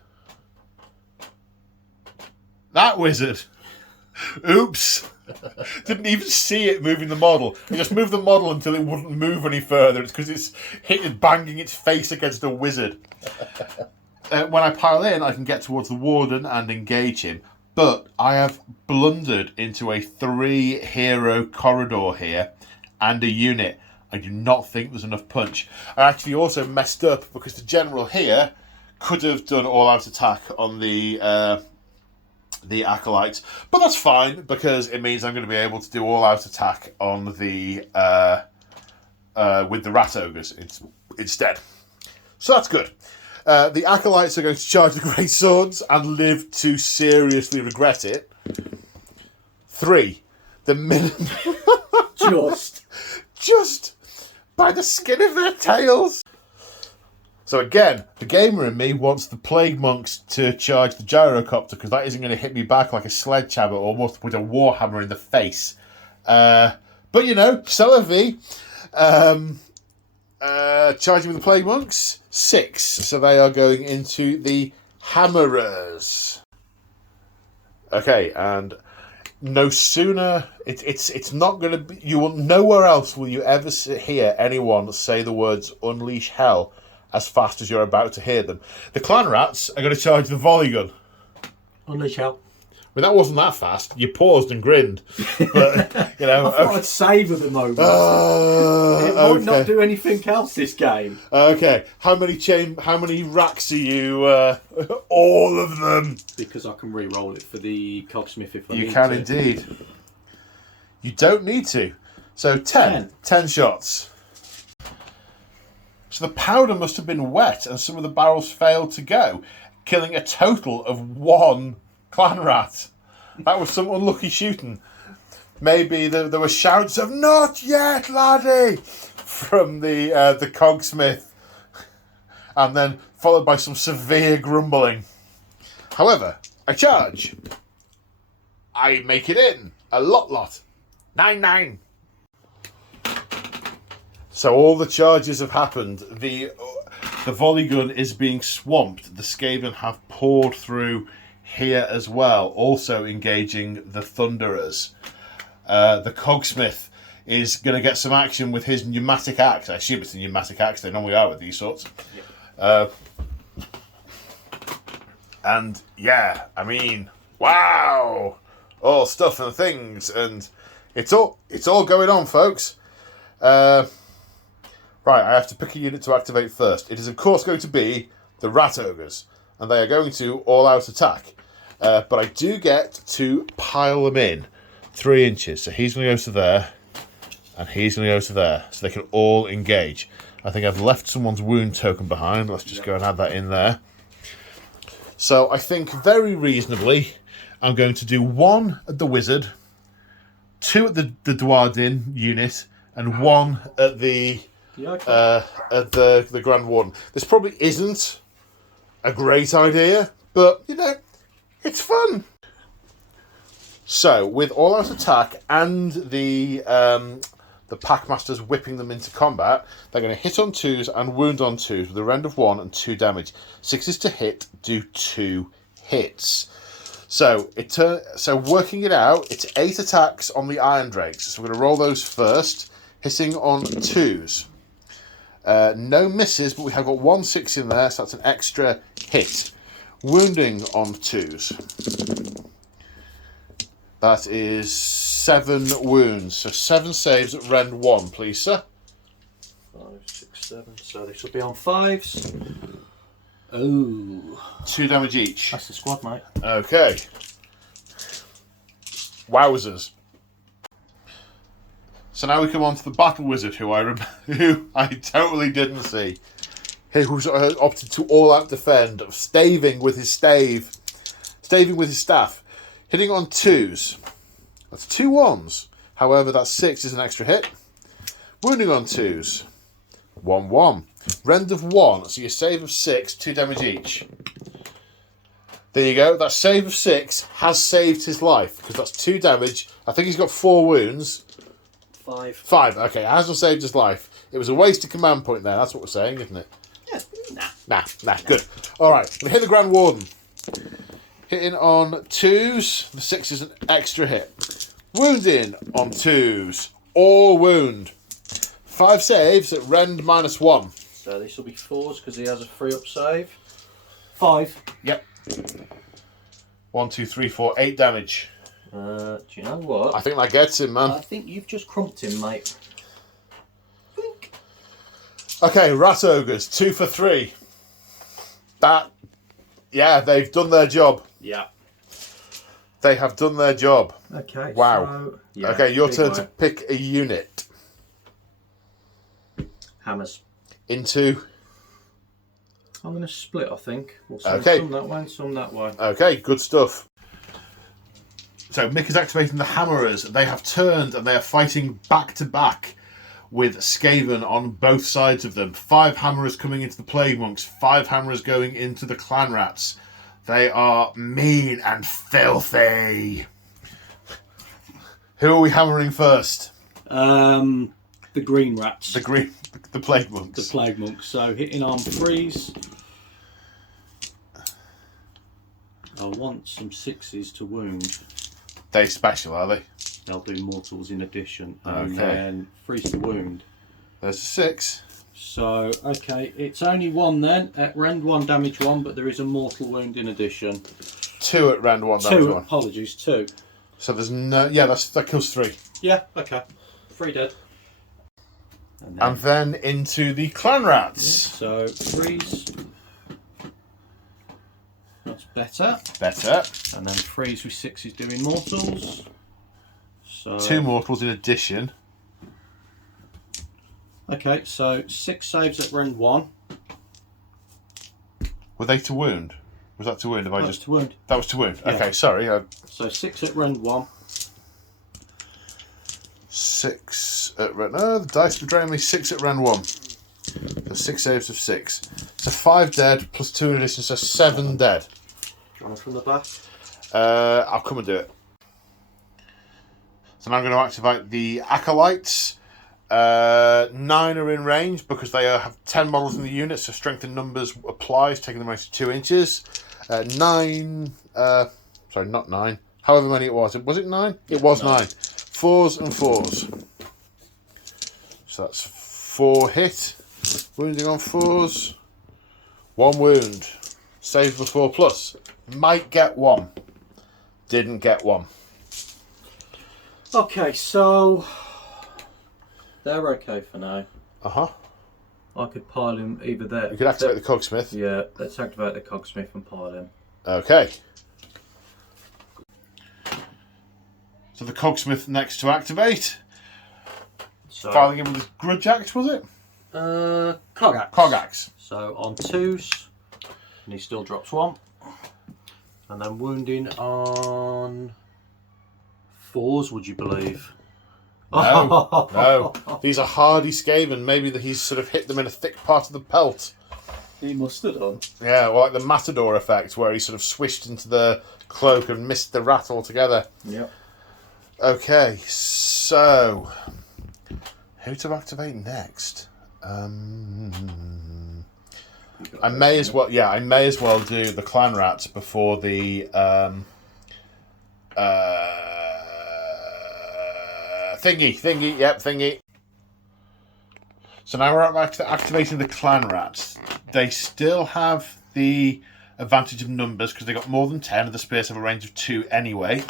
That wizard. Oops. Didn't even see it moving the model. I just moved the model until it wouldn't move any further. It's because it's banging its face against a wizard. When I pile in, I can get towards the warden and engage him. But I have blundered into a 3-hero corridor here and a unit. I do not think there's enough punch. I actually also messed up because the general here could have done all-out attack on the acolytes, but that's fine because it means I'm going to be able to do all-out attack on the with the rat ogres instead. So that's good. The acolytes are going to charge the great swords and live to seriously regret it. 3, the minimum. just by the skin of their tails. So again, the gamer in me wants the plague monks to charge the gyrocopter because that isn't going to hit me back like a sledgehammer or with a warhammer in the face. But you know, c'est la vie. Charging with the plague monks, 6. So they are going into the hammerers. Okay, and no sooner it's not going to be. You will nowhere else will you ever hear anyone say the words "unleash hell" as fast as you're about to hear them. The clan rats are going to charge the volley gun. Unleash hell. I mean, that wasn't that fast. You paused and grinned. But, you know, I thought I'd savour the moment. It might not do anything else this game. Okay. How many racks are you? All of them. Because I can re-roll it for the cogsmith if I need to. You can indeed. You don't need to. So 10 shots. So the powder must have been wet and some of the barrels failed to go, killing a total of 1 clan rat. That was some unlucky shooting. Maybe there were shouts of "Not yet, laddie!" from the cogsmith, and then followed by some severe grumbling. However, I charge. I make it in. A lot. 9. So all the charges have happened. The volley gun is being swamped. The Skaven have poured through here as well, also engaging the Thunderers. The cogsmith is going to get some action with his pneumatic axe. I assume it's a pneumatic axe. They normally are with these sorts. Yeah. And yeah, I mean, wow, all stuff and things, and it's all going on, folks. Right, I have to pick a unit to activate first. It is of course going to be the rat ogres, and they are going to all-out attack. But I do get to pile them in 3 inches. So he's going to go to there, and he's going to go to there, so they can all engage. I think I've left someone's wound token behind. Let's just go and add that in there. So I think very reasonably, I'm going to do 1 at the wizard, 2 at the Dwarden unit, and 1 at the Grand Warden. This probably isn't a great idea, but you know, it's fun. So with all-out attack and the packmasters whipping them into combat, they're going to hit on 2s and wound on 2s with a rend of 1 and 2 damage. 6s to hit do 2 hits. So working it out, it's 8 attacks on the Iron Drakes. So we're going to roll those first. Hitting on 2s. No misses, but we have got 1 6 in there, so that's an extra hit. Wounding on 2s. That is 7 wounds. So 7 saves at rend 1, please, sir. 5, 6, 7. So this will be on 5s. Oh. 2 damage each. That's the squad, mate. Okay. Wowzers. So now we come on to the battle wizard, who I totally didn't see. Who's opted to all-out defend, staving with his staff, hitting on 2s. That's 2 1s. However, that 6 is an extra hit. Wounding on 2s. 1 1. Rend of 1, so your save of 6, 2 damage each. There you go. That save of 6 has saved his life, because that's 2 damage. I think he's got 4 wounds. 5. 5. Okay, it hasn't saved his life. It was a wasted command point there. That's what we're saying, isn't it? Yeah. Nah. Good. All right. We hit the Grand Warden. Hitting on 2s. The 6 is an extra hit. Wounding on 2s. All wound. 5 saves at rend -1. So this will be 4s because he has a 3-up save. 5. Yep. 1, 2, 3, 4, 8 damage. Do you know what? I think that gets him, man. I think you've just crumped him, mate. Blink. Okay, Rat Ogres, 2 for 3. Yeah, they've done their job. Yeah. They have done their job. Okay. Wow. So, yeah, Okay, your turn to way. pick a unit. Hammers. Into. I'm going to split, I think. We'll send Okay. some that way and some that way. Okay, good stuff. So Mick is activating the Hammerers. They have turned and they are fighting back to back with Skaven on both sides of them. 5 Hammerers coming into the Plague Monks, 5 Hammerers going into the Clan Rats. They are mean and filthy. Who are we hammering first? The green rats. The Plague Monks. The Plague Monks. So hitting on 3s. I want some 6s to wound. They special, are they? They'll do mortals in addition. And Okay. then 3s to wound. There's a 6. So, okay, it's only 1 then. At rend 1, damage 1, but there is a mortal wound in addition. 2 at rend 1, damage 2, 1. apologies, 2. So there's no... Yeah, that kills 3. Yeah, okay. 3 dead. And then into the Clan Rats. So, 3s. That's better. Better. And then 3s with 6s doing mortals. So 2 mortals in addition. okay, so 6 saves at rend 1. Were they to wound? Was that to wound? Have I That's just... to wound. That was to wound. Yeah. Okay, sorry. So 6 at rend 1. 6 at rend... Oh, the dice were draining me. 6 at rend 1. So 6 saves of 6. So 5 dead plus 2 in addition, so 7 dead. Drawn from the back. I'll come and do it. So now I'm going to activate the Acolytes. 9 are in range because they have 10 models in the unit, so strength in numbers applies, taking them out to 2 inches. 9, sorry, not 9, however many it was. Was it 9? It was 9. 4s and 4s. So that's 4 hit. Wounding on 4s. 1 wound. Save with 4 plus. Might get 1. Didn't get 1. Okay, so they're okay for now. Uh-huh. I could pile him either there. You could activate the Cogsmith. Yeah, let's activate the Cogsmith and pile him. Okay. So the Cogsmith next to activate. So Filing him with his Grudge Axe, was it? Cogax. Cogaxe. So on 2s, and he still drops 1. And then wounding on 4s, would you believe? No, no. These are hardy Skaven. Maybe he's sort of hit them in a thick part of the pelt. He must have done. Yeah, well, like the Matador effect, where he sort of swished into the cloak and missed the rat altogether. Yep. Okay, so who to activate next? I may as well. Yeah, I may as well do the Clan Rats before the thingy. Yep, thingy. So now we're back to activating the clan rats. They still have the advantage of numbers because they got more than 10 and the spears have a range of 2 anyway.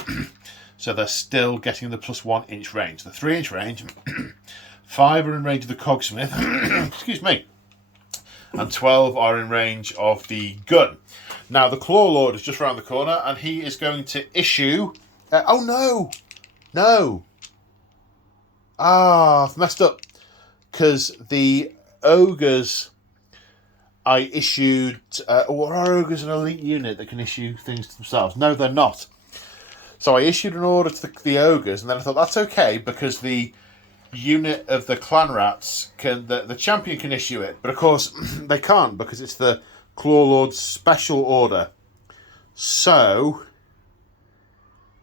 So they're still getting the +1 inch range. The 3 inch range, 5 are in range of the cogsmith, excuse me, and 12 are in range of the gun. Now the Claw Lord is just around the corner and he is going to issue... oh no! No! I've messed up. Because the ogres... I issued... or are ogres an elite unit that can issue things to themselves? No, they're not. So I issued an order to the ogres, and then I thought, that's okay, because the unit of the clan rats, the champion can issue it. But of course, they can't, because it's the Claw Lord's special order. So,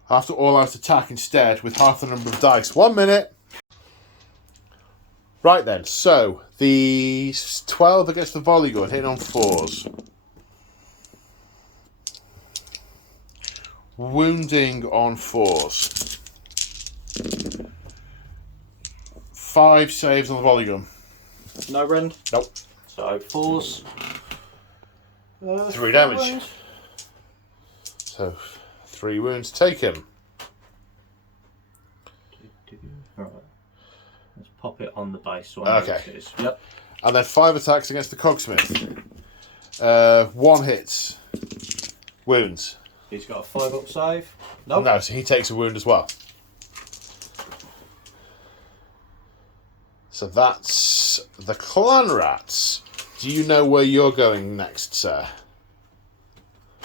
I have to all-out attack instead with half the number of dice. 1 minute! Right then, so the 12 against the volley gun, hitting on 4s. Wounding on 4s. 5 saves on the volley gun. No rend? Nope. So 4s. 3 damage. So 3 wounds taken. Right. Let's pop it on the base one. Okay. Yep. And then 5 attacks against the cogsmith. 1 hits. Wounds. He's got a 5 up save. Nope. No, so he takes a wound as well. So that's the clan rats. Do you know where you're going next, sir?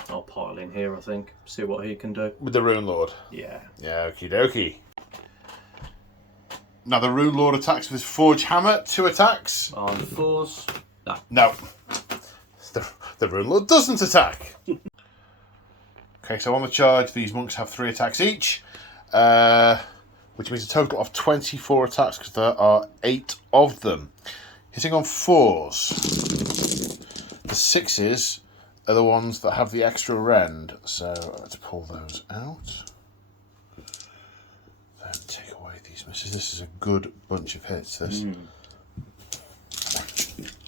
I'll pile in here, I think. See what he can do. With the Rune Lord? Yeah. Yeah, okie dokie. Now the Rune Lord attacks with his Forge Hammer. 2 attacks. On 4s. No. No. The Rune Lord doesn't attack. Okay, so on the charge, these monks have 3 attacks each, which means a total of 24 attacks because there are 8 of them. Hitting on 4s. The 6s are the ones that have the extra rend, so let's pull those out. Then take away these misses. This is a good bunch of hits, this.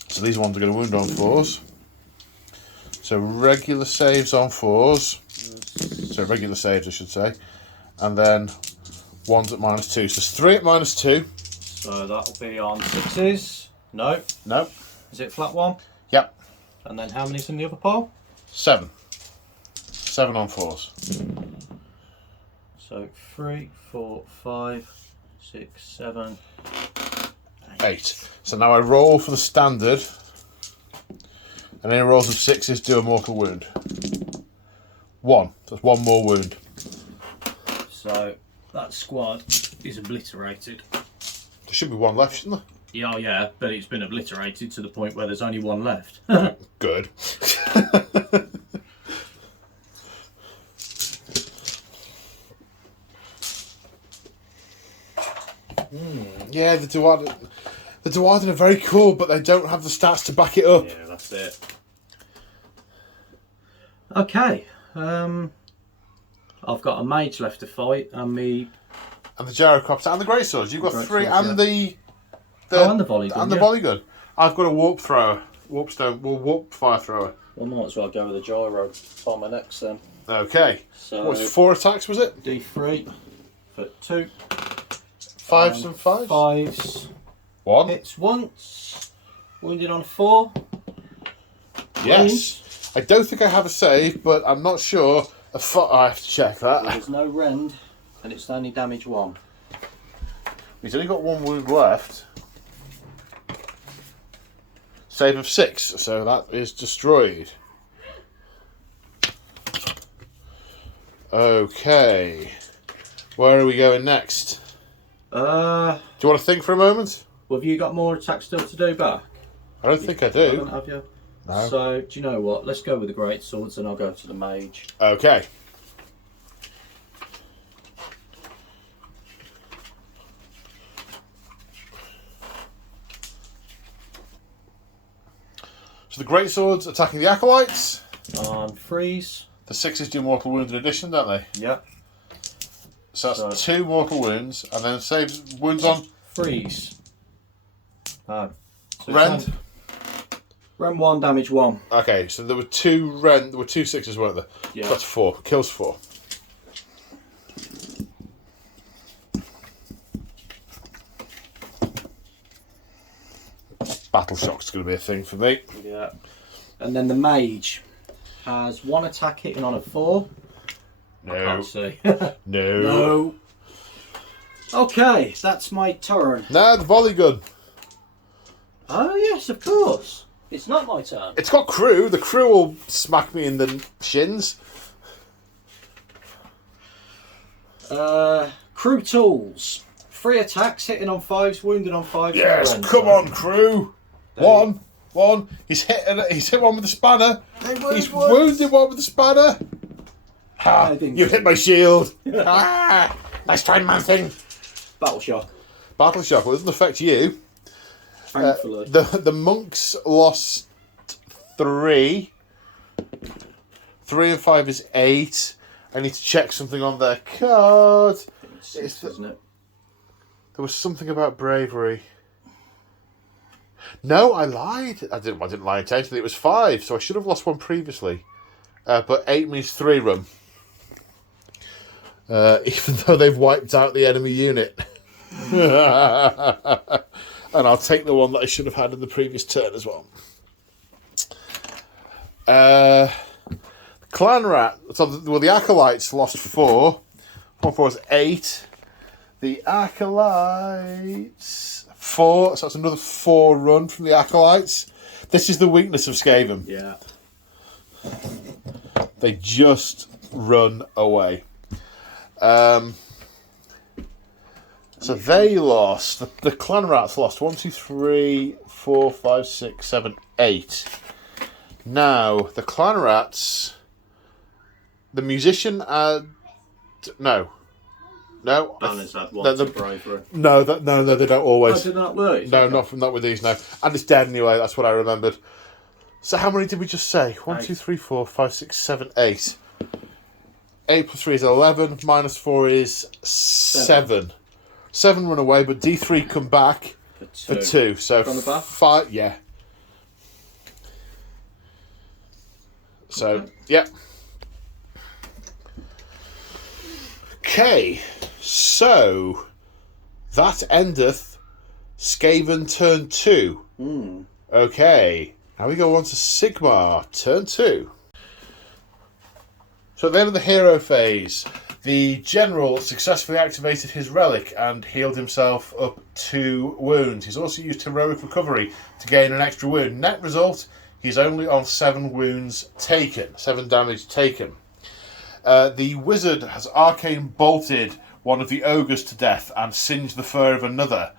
So these ones are going to wound on 4s. So regular saves on 4s. So regular saves, I should say. And then 1's at -2. So it's 3 at -2. So that'll be on 6s. No. No. Is it flat 1? Yep. And then how many's in the other pile? 7. 7 on 4s. So 3, 4, 5, 6, 7, 8. So now I roll for the standard. And any rolls of 6s do a mortal wound. 1. That's 1 more wound. So that squad is obliterated. There should be 1 left, shouldn't Yeah, yeah, but it's been obliterated to the point where there's only 1 left. there? Good. Yeah, the Duardin are very cool, but they don't have the stats to back it up. Yeah, that's it. Okay. I've got a mage left to fight, and me. And the Gyrocopter and the Great Swords. You've got Great 3, Swords, and yeah. and the volley gun. and the volley gun. I've got a warp thrower, warp fire thrower. I might as well go with the gyro bomber next then. Okay. So What's 4 attacks? Was it D3 for 2. 5s and 5s. 5s. 1. Hits once. Wounded on 4. Yes. I don't think I have a save, but I'm not sure. I have to check that. There's no rend, and it's only damage 1. He's only got 1 wound left. Save of 6, so that is destroyed. Okay. Where are we going next? Do you want to think for a moment? Well, have you got more attacks still to do back? I don't think I Don't do. have you? No. So, do you know what? Let's go with the great swords and I'll go to the mage. Okay. So the great swords attacking the acolytes. On freeze. The 6s do mortal wounds in addition, don't they? Yep. So that's 2 mortal wounds, and then saves wounds on. Freeze. Oh. Rend? Rend 1, damage 1. Okay, so there were two Rend, there were 2 6s, weren't there? Yeah. That's 4. Kills 4. Battle Shock's going to be a thing for me. Yeah. And then the mage has 1 attack hitting on a 4. No. I can't see. No. No. Okay, that's my turn. No, the volley gun. Oh yes, of course. It's not my turn. It's got crew. The crew will smack me in the shins. Crew tools. 3 attacks, hitting on 5s, wounded on 5s. Yes, come on, crew. One. He's hit one with the spanner. He's wounded one with the spanner. Ha! You hit my shield. Ah! Nice try, man thing. Battle shock. Battle shock. Well, it doesn't affect you. Thankfully. The monks lost 3. 3 and 5 is 8. I need to check something on their card. It's isn't it? There was something about bravery. No, I lied. I didn't lie intentionally. It was 5, so I should have lost 1 previously. But 8 means 3 rum. Even though they've wiped out the enemy unit. And I'll take the one that I should have had in the previous turn as well. Clan Rat. So the Acolytes lost 4. 1 4 is 8. The Acolytes 4. So that's another 4 run from the Acolytes. This is the weakness of Skaven. Yeah. They just run away. So they lost. The Clan Rats lost 1, 2, 3, 4, 5, 6, 7, 8. Now the Clan Rats. The musician no. Banners had 1 to bravery. No, they don't always. Oh, did not lose? No, Okay. not with these now. And it's dead anyway. That's what I remembered. So how many did we just say? 1, 2, 3, 4, 5, 6, 7, 8. 8 plus 3 is 11. Minus 4 is 7. 7 run away, but D3 come back for 2. So From the back? 5. Yeah. So Okay. yeah. Okay. So that endeth Skaven turn 2. Okay. Now we go on to Sigmar turn 2. So at the end of the hero phase, the general successfully activated his relic and healed himself up 2 wounds. He's also used heroic recovery to gain an extra wound. Net result, he's only on 7 wounds taken, 7 damage taken. The wizard has arcane bolted one of the ogres to death and singed the fur of another.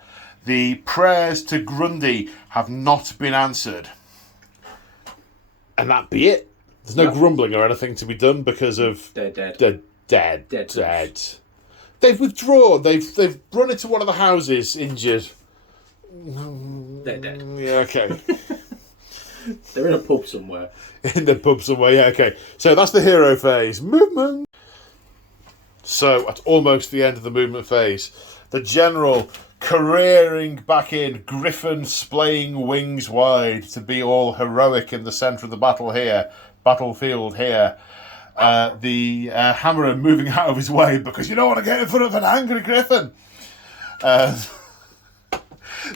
The prayers to Grundy have not been answered. And that be it. There's no grumbling or anything to be done because of... They're dead. They're dead. Dead. They've withdrawn. They've run into one of the houses injured. They're dead. Yeah, okay. They're in a pub somewhere. In the pub somewhere, yeah, okay. So that's the hero phase. Movement. So at almost the end of the movement phase, the general careering back in, griffin splaying wings wide to be all heroic in the centre of the battlefield here. The hammerer moving out of his way because you don't want to get in front of an angry griffin.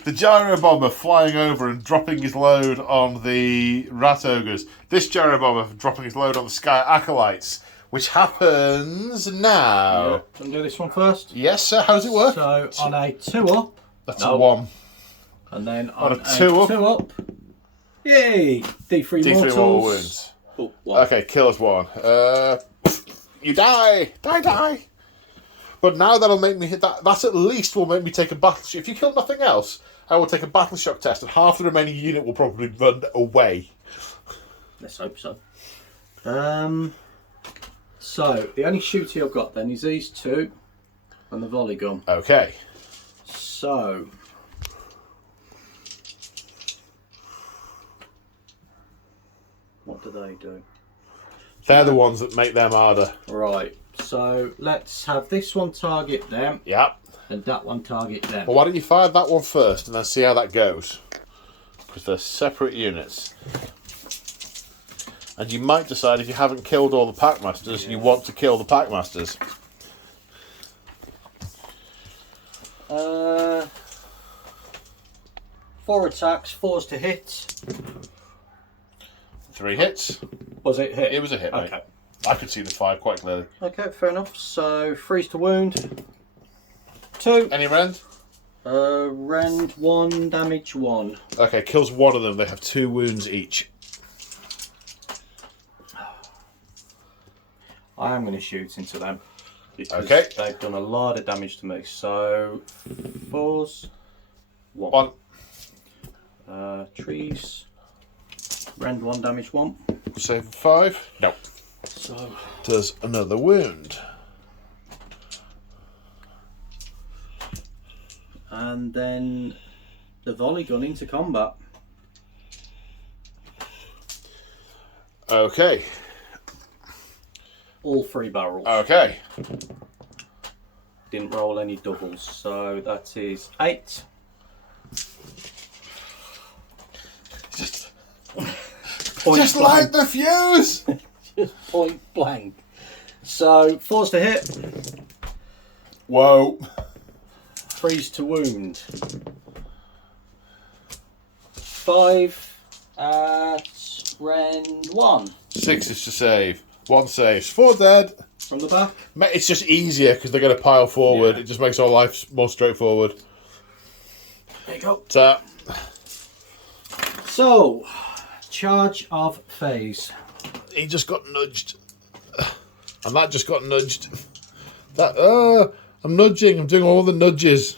The gyro bomber flying over and dropping his load on the rat ogres. This gyro bomber dropping his load on the sky acolytes, which happens now. Yeah. Can I do this one first? Yes, sir. How's it work? So on a 2-up. That's a 1. And then on a 2-up. 2-up. Yay! D3 D3 mortals. more wounds. Oh, 1. Okay, kills 1. You die. Die. But now that'll make me hit that. That at least will make me take a battle shock. If you kill nothing else, I will take a battle shock test, and half the remaining unit will probably run away. Let's hope so. So the only shooty I've got then is these 2 and the volley gun. Okay. So what do they do? They're the ones that make them harder. Right. So let's have this one target them Yep. and that one target them. Well, why don't you fire that one first and then see how that goes? because they're separate units. And you might decide if you haven't killed all the Packmasters, you want to kill the Packmasters. 4 attacks, 4s to hit. 3 hits. Was it hit? It was a hit, mate. Okay. I could see the 5 quite clearly. Okay, fair enough. So 3s to wound. 2. Any rend? Rend 1, damage 1. Okay, kills one of them. They have 2 wounds each. I am going to shoot into them. Because Okay. they've done a lot of damage to me. So 4s. 1. Trees. Rend 1, damage 1. Save 5. No. So Does another wound. and then the volley gun into combat. Okay. All 3 barrels. Okay. Didn't roll any doubles, so that is 8. Just Point light the fuse! Just point blank. So 4s to hit, Whoa. 3s to wound. 5 at rend 1. 6 is to save. 1 saves. 4 dead. From the back. Mate, it's just easier because they're going to pile forward. Yeah. It just makes our life more straightforward. There you go. So, So, charge of phase. he just got nudged. And that just got nudged. That, I'm nudging. I'm doing all the nudges.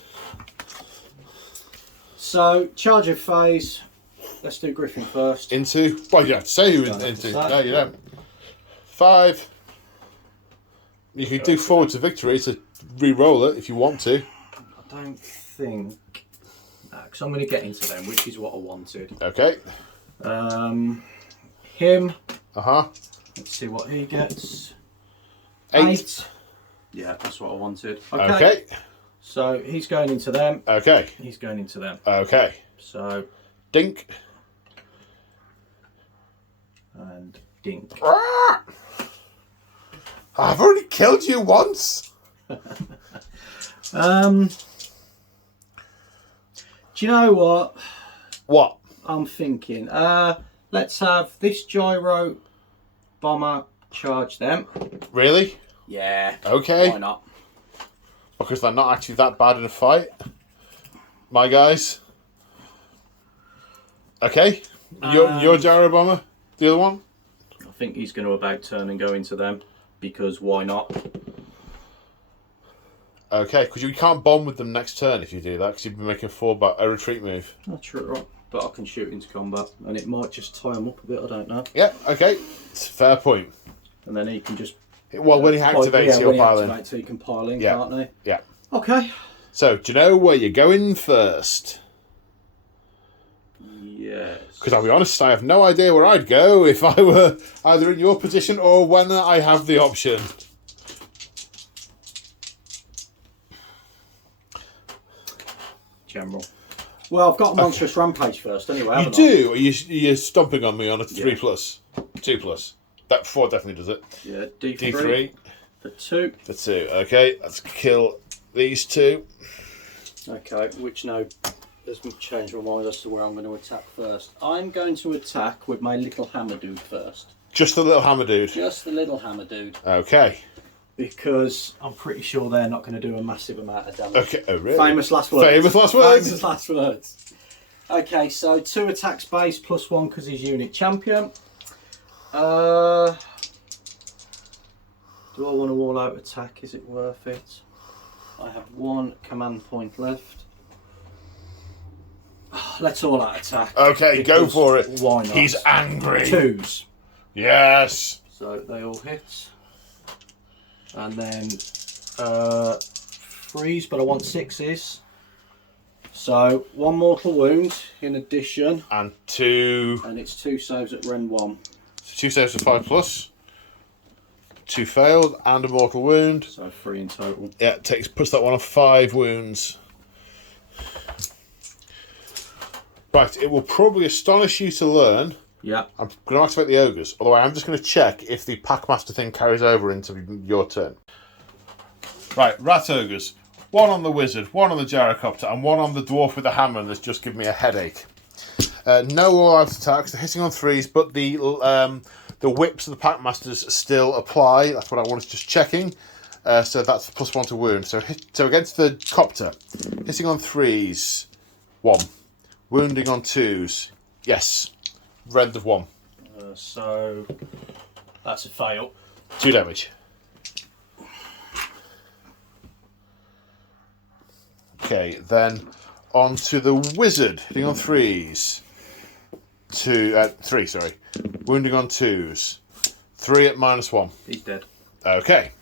So, charge of phase. Let's do Griffin first. Into? Well, you have to say who Don't have into. to say. No, you don't. 5. You could do forward to victory to re-roll it if you want to. I don't think... because I'm going to get into them, which is what I wanted. Okay. Him. Uh-huh. Let's see what he gets. 8. Yeah, that's what I wanted. Okay. So he's going into them. Okay. He's going into them. Okay. So, Dink. and dink. I've already killed you once. Do you know what? What? I'm thinking. Let's have this gyro bomber charge them. Really? Yeah. Okay. Why not? Because they're not actually that bad in a fight. My guys. Okay. Your gyro bomber. The other one. I think he's going to about turn and go into them because why not? Okay, because you can't bomb with them next turn if you do that, because you've been making a retreat move. Not true, but I can shoot into combat and it might just tie him up a bit. I don't know. Yeah. Okay. It's a fair point. And then he can just. Well, when he activates, he'll pile in. He can pile in, Yeah. can't he? Yeah. Okay. So, do you know where you're going first? Yes. Because I'll be honest, I have no idea where I'd go if I were either in your position or when I have the option. General. Well, I've got a monstrous rampage first, anyway. You haven't do? You're stomping on me on a 3 Yeah. plus, 2 plus. That 4 definitely does it. I? Yeah, D3, D3 for 2. for 2. Okay, let's kill these 2. Okay, which now has changed my mind as to where I'm going to attack first. I'm going to attack with my little hammer dude first. Just the little hammer dude. Just the little hammer dude. Okay. Because I'm pretty sure they're not going to do a massive amount of damage. Okay. Oh, really? Famous last words. Famous last words. Famous last words. Okay, so 2 attacks base plus 1 because he's unit champion. Do I want to all out attack? Is it worth it? I have 1 command point left. Let's all out attack. Okay, go because for it. Why not? He's angry. 2s. Yes. So they all hit. And then 3s, but I want 6s. So 1 mortal wound in addition. And 2. And it's 2 saves at Rend 1. 2 saves for 5 plus. 2 failed and a mortal wound. So 3 in total. Yeah, puts that one on 5 wounds. Right, it will probably astonish you to learn. Yeah. I'm going to activate the ogres, although I am just going to check if the Packmaster thing carries over into your turn. Right, rat ogres. One on the wizard, one on the gyrocopter, and one on the dwarf with the hammer that's just given me a headache. No all-out attacks. They're hitting on 3s, but the whips of the Packmasters still apply. That's what I was just checking. So that's +1 to wound. So against the copter, hitting on 3s, 1. Wounding on 2s, yes. Rend of 1. So that's a fail. 2 damage. Okay, then on to the wizard, hitting on 3s. 3, sorry. Wounding on 2s. 3 at -1. He's dead. Okay.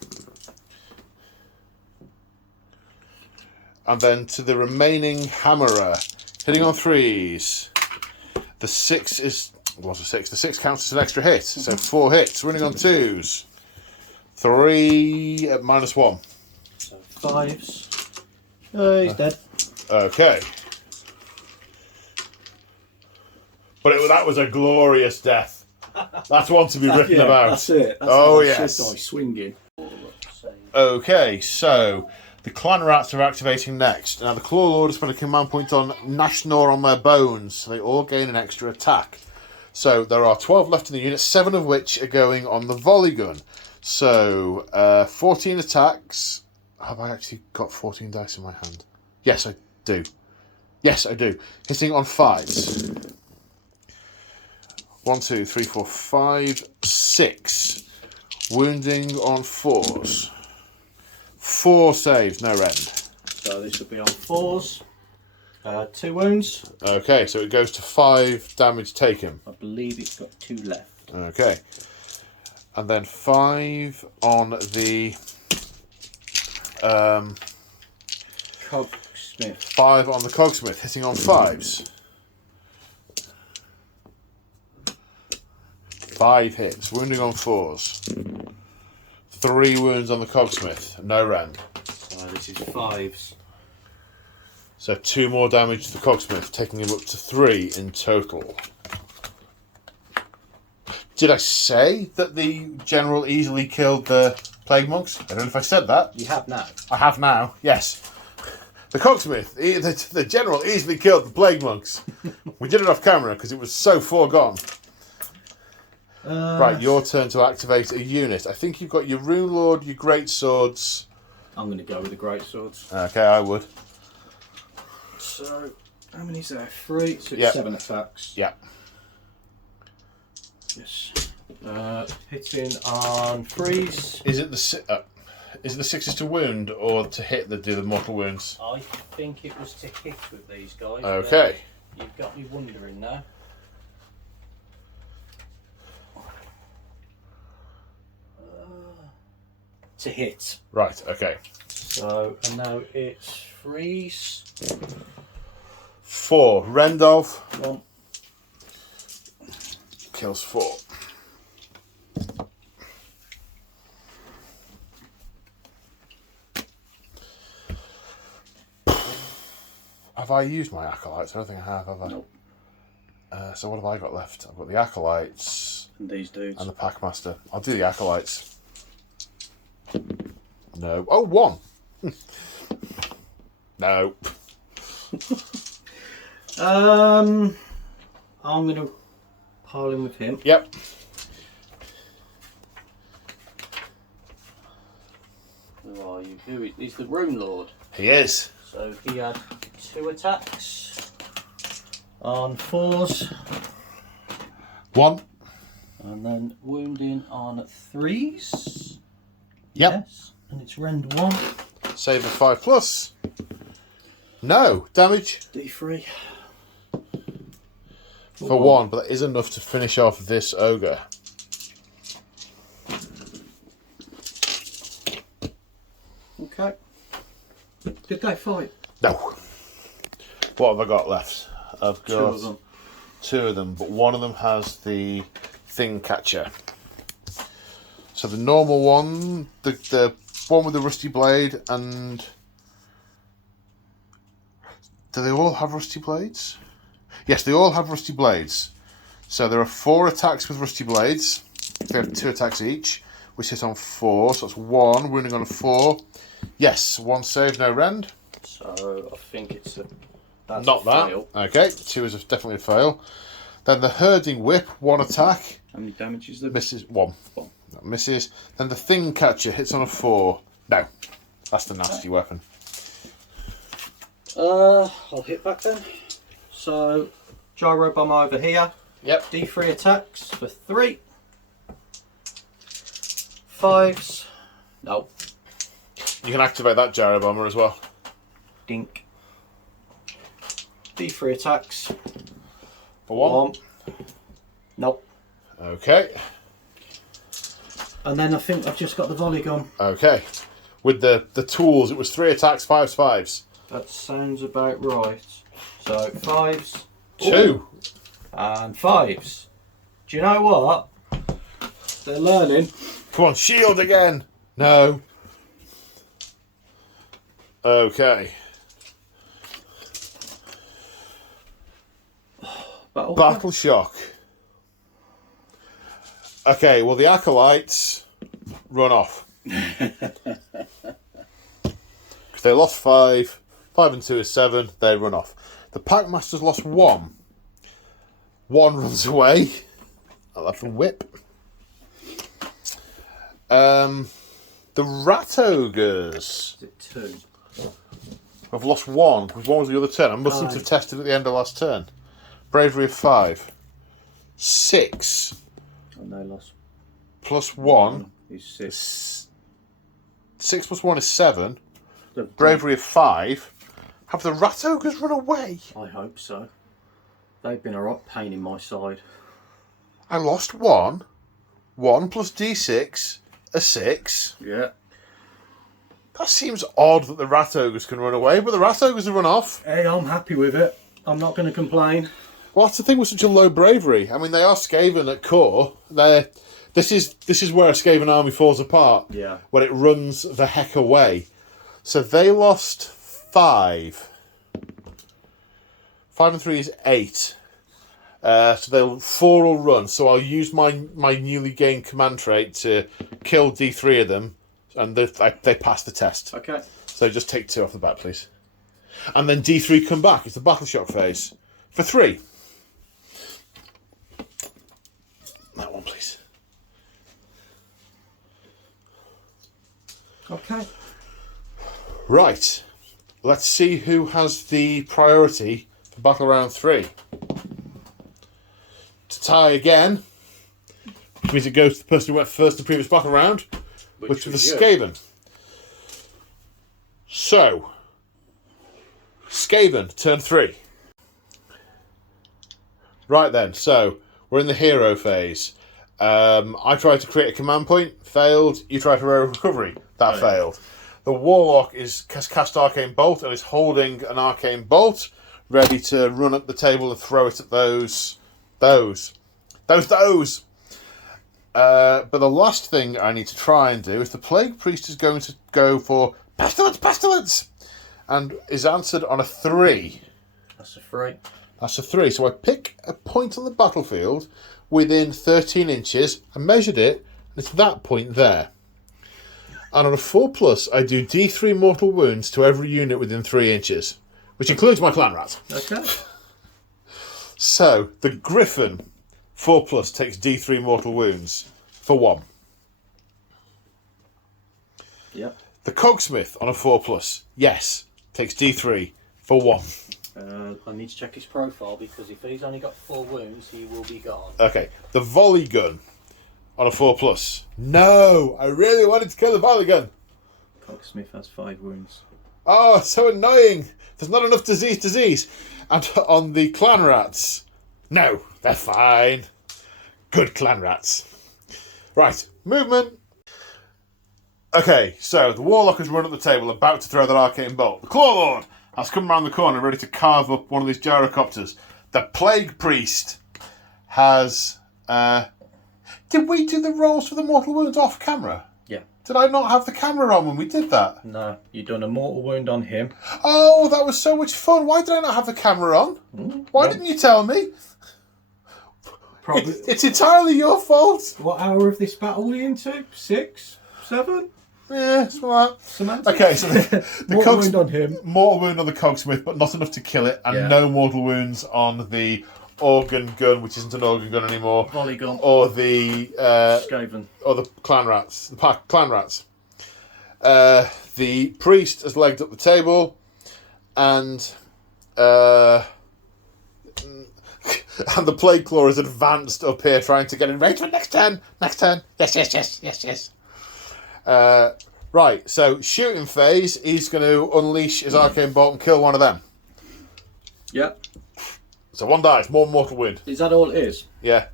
And then to the remaining hammerer, hitting on 3s. The 6 is... What's a 6? The 6 counts as an extra hit, so 4 hits. Running on 2s. 3 at -1. So 5s. He's dead. Okay. But that was a glorious death. That's one to be written about. That's it. That's Oh, how yes. shit swinging. Okay, so the clan rats are activating next. Now the Claw Lord has put a command point on Nashnor on their bones, so they all gain an extra attack. So there are 12 left in the unit, 7 of which are going on the volley gun. So 14 attacks. Have I actually got 14 dice in my hand? Yes, I do. Yes, I do. Hitting on 5s. 1, 2, 3, 4, 5, 6. Wounding on 4s. 4 saves, no rend. So this would be on 4s. 2 wounds. Okay, so it goes to 5 damage taken. I believe it's got 2 left. Okay. And then 5 on the... Cogsmith. 5 on the Cogsmith, hitting on 5s. 5 hits, wounding on 4s. 3 wounds on the Cogsmith, no rend. So this is 5s. So 2 more damage to the Cogsmith, taking him up to 3 in total. Did I say that the general easily killed the Plague Monks? I don't know if I said that. You have now. I have now, yes. The Cogsmith, the general easily killed the Plague Monks. We did it off camera because it was so foregone. Right, your turn to activate a unit. I think you've got your Rune Lord, your Great Swords. I'm going to go with the great swords. Okay, I would. So, how many's there? 3. So it's Yep. 7 attacks. Yeah. Yes. Hitting on 3s. Is it the 6s to wound or to hit that do the mortal wounds? I think it was to hit with these guys. Okay. but You've got me wondering now. To hit. Right, okay. So, and now it's 3s. 4. Rendolph 1. kills 4. Have I used my acolytes? I don't think I have I? Nope. So what have I got left? I've got the acolytes And these dudes. and the Packmaster. I'll do the acolytes. No. Oh, 1. No. I'm going to pile in with him. Yep. Who are you? He's the Rune Lord. He is. So he had 2 attacks on 4s. 1. And then wounding on 3s. Yep. Yes. And it's rend 1. Save of 5+. No. Damage D3. for 1, but that is enough to finish off this ogre. Okay. Did they fight? No. What have I got left? I've got 2 of them. 2 of them, but one of them has the thing catcher. So the normal one, the one with the rusty blade, and do they all have rusty blades? Yes, they all have rusty blades. So there are 4 attacks with rusty blades. They have 2 attacks each, which hit on 4. So that's 1, wounding on a 4. Yes, 1 save, no rend. So I think it's that's Not a that. fail. Okay, 2 is definitely a fail. Then the herding whip, 1 attack. How many damage is there? Misses 1. One. That misses. Then the thing catcher hits on a 4. No, that's the nasty weapon. I'll hit back then. So gyro bomb over here. Yep. D3 attacks for 3. 5s. No. You can activate that gyro bomber as well. Dink. D3 attacks. For 1. Nope. Okay. And then I think I've just got the volley gun. Okay. With the tools, it was 3 attacks, 5s, 5s. That sounds about right. So 5s. 2. And 5s. Do you know what? They're learning. Come on, shield again. No. Okay. Battle shock. Okay, well the acolytes run off. Because they lost 5. 5 and 2 is 7. They run off. The packmasters lost 1. 1 runs away. I'll have to whip. The rat ogres Is it 2? have lost 1, because 1 was the other turn. I mustn't have tested at the end of last turn. Bravery of 5. 6 And they lost. plus 1 is 6. 6 plus 1 is 7. The Bravery of 5. Have the rat ogres run away? I hope so. They've been a right pain in my side. I lost 1. 1 plus d6, a 6. Yeah. That seems odd that the rat ogres can run away, but the rat ogres have run off. Hey, I'm happy with it. I'm not going to complain. Well, that's the thing with such a low bravery. I mean, they are Skaven at core. This is where a Skaven army falls apart. Yeah. When it runs the heck away. So they lost 5. 5 and 3 is 8. So 4 will run. So I'll use my newly gained command trait to kill D3 of them, and they pass the test. Okay. So just take 2 off the bat, please. And then D3 come back. It's the battle shock phase. For 3. That one, please. Okay. Right. Let's see who has the priority for battle round 3. To tie again, which means it goes to the person who went first in the previous battle round, which was the Skaven. So, Skaven, turn 3. Right then, so we're in the hero phase. I tried to create a command point, failed. You tried to roll recovery, that failed. The warlock has cast Arcane Bolt and is holding an Arcane Bolt, ready to run up the table and throw it at those. But the last thing I need to try and do is the Plague Priest is going to go for Pestilence, and is answered on a 3. That's a 3. That's a 3. So I pick a point on the battlefield within 13 inches. I measured it, and it's that point there. And on a 4+, I do D3 mortal wounds to every unit within 3 inches, which includes my clan rat. Okay. So the Griffin 4+ takes D3 mortal wounds for 1. Yep. The Cogsmith on a 4+, yes, takes D3 for 1. I need to check his profile, because if he's only got 4 wounds, he will be gone. Okay, the Volley Gun on a 4+. No, I really wanted to kill the Volley Gun. Cogsmith has 5 wounds. Oh, so annoying. There's not enough disease. And on the clan rats, no, they're fine. Good clan rats. Right, movement. Okay, so the Warlock has run up the table, about to throw that Arcane Bolt. The Claw Lord has come around the corner, ready to carve up one of these gyrocopters. The Plague Priest has... Did we do the rolls for the mortal wounds off camera? Yeah. Did I not have the camera on when we did that? No, you done a mortal wound on him. Oh, that was so much fun. Why did I not have the camera on? Why didn't you tell me? Probably. It's entirely your fault. What hour of this battle are we into? 6? 7? Yeah, something like that. Semantics. Okay, so the Mortal wound on him. mortal wound on the cogsmith, but not enough to kill it, and Yeah. no mortal wounds on the organ gun, which isn't an organ gun anymore, Volley gun. or the Skaven. clan rats, clan rats. The priest has legged up the table, and and the plague claw has advanced up here, trying to get in range for next turn. Next turn. Yes. Right, so shooting phase, he's going to unleash his arcane bolt and kill one of them. Yep. So 1 dice, more mortal wound. Is that all it is? Yeah,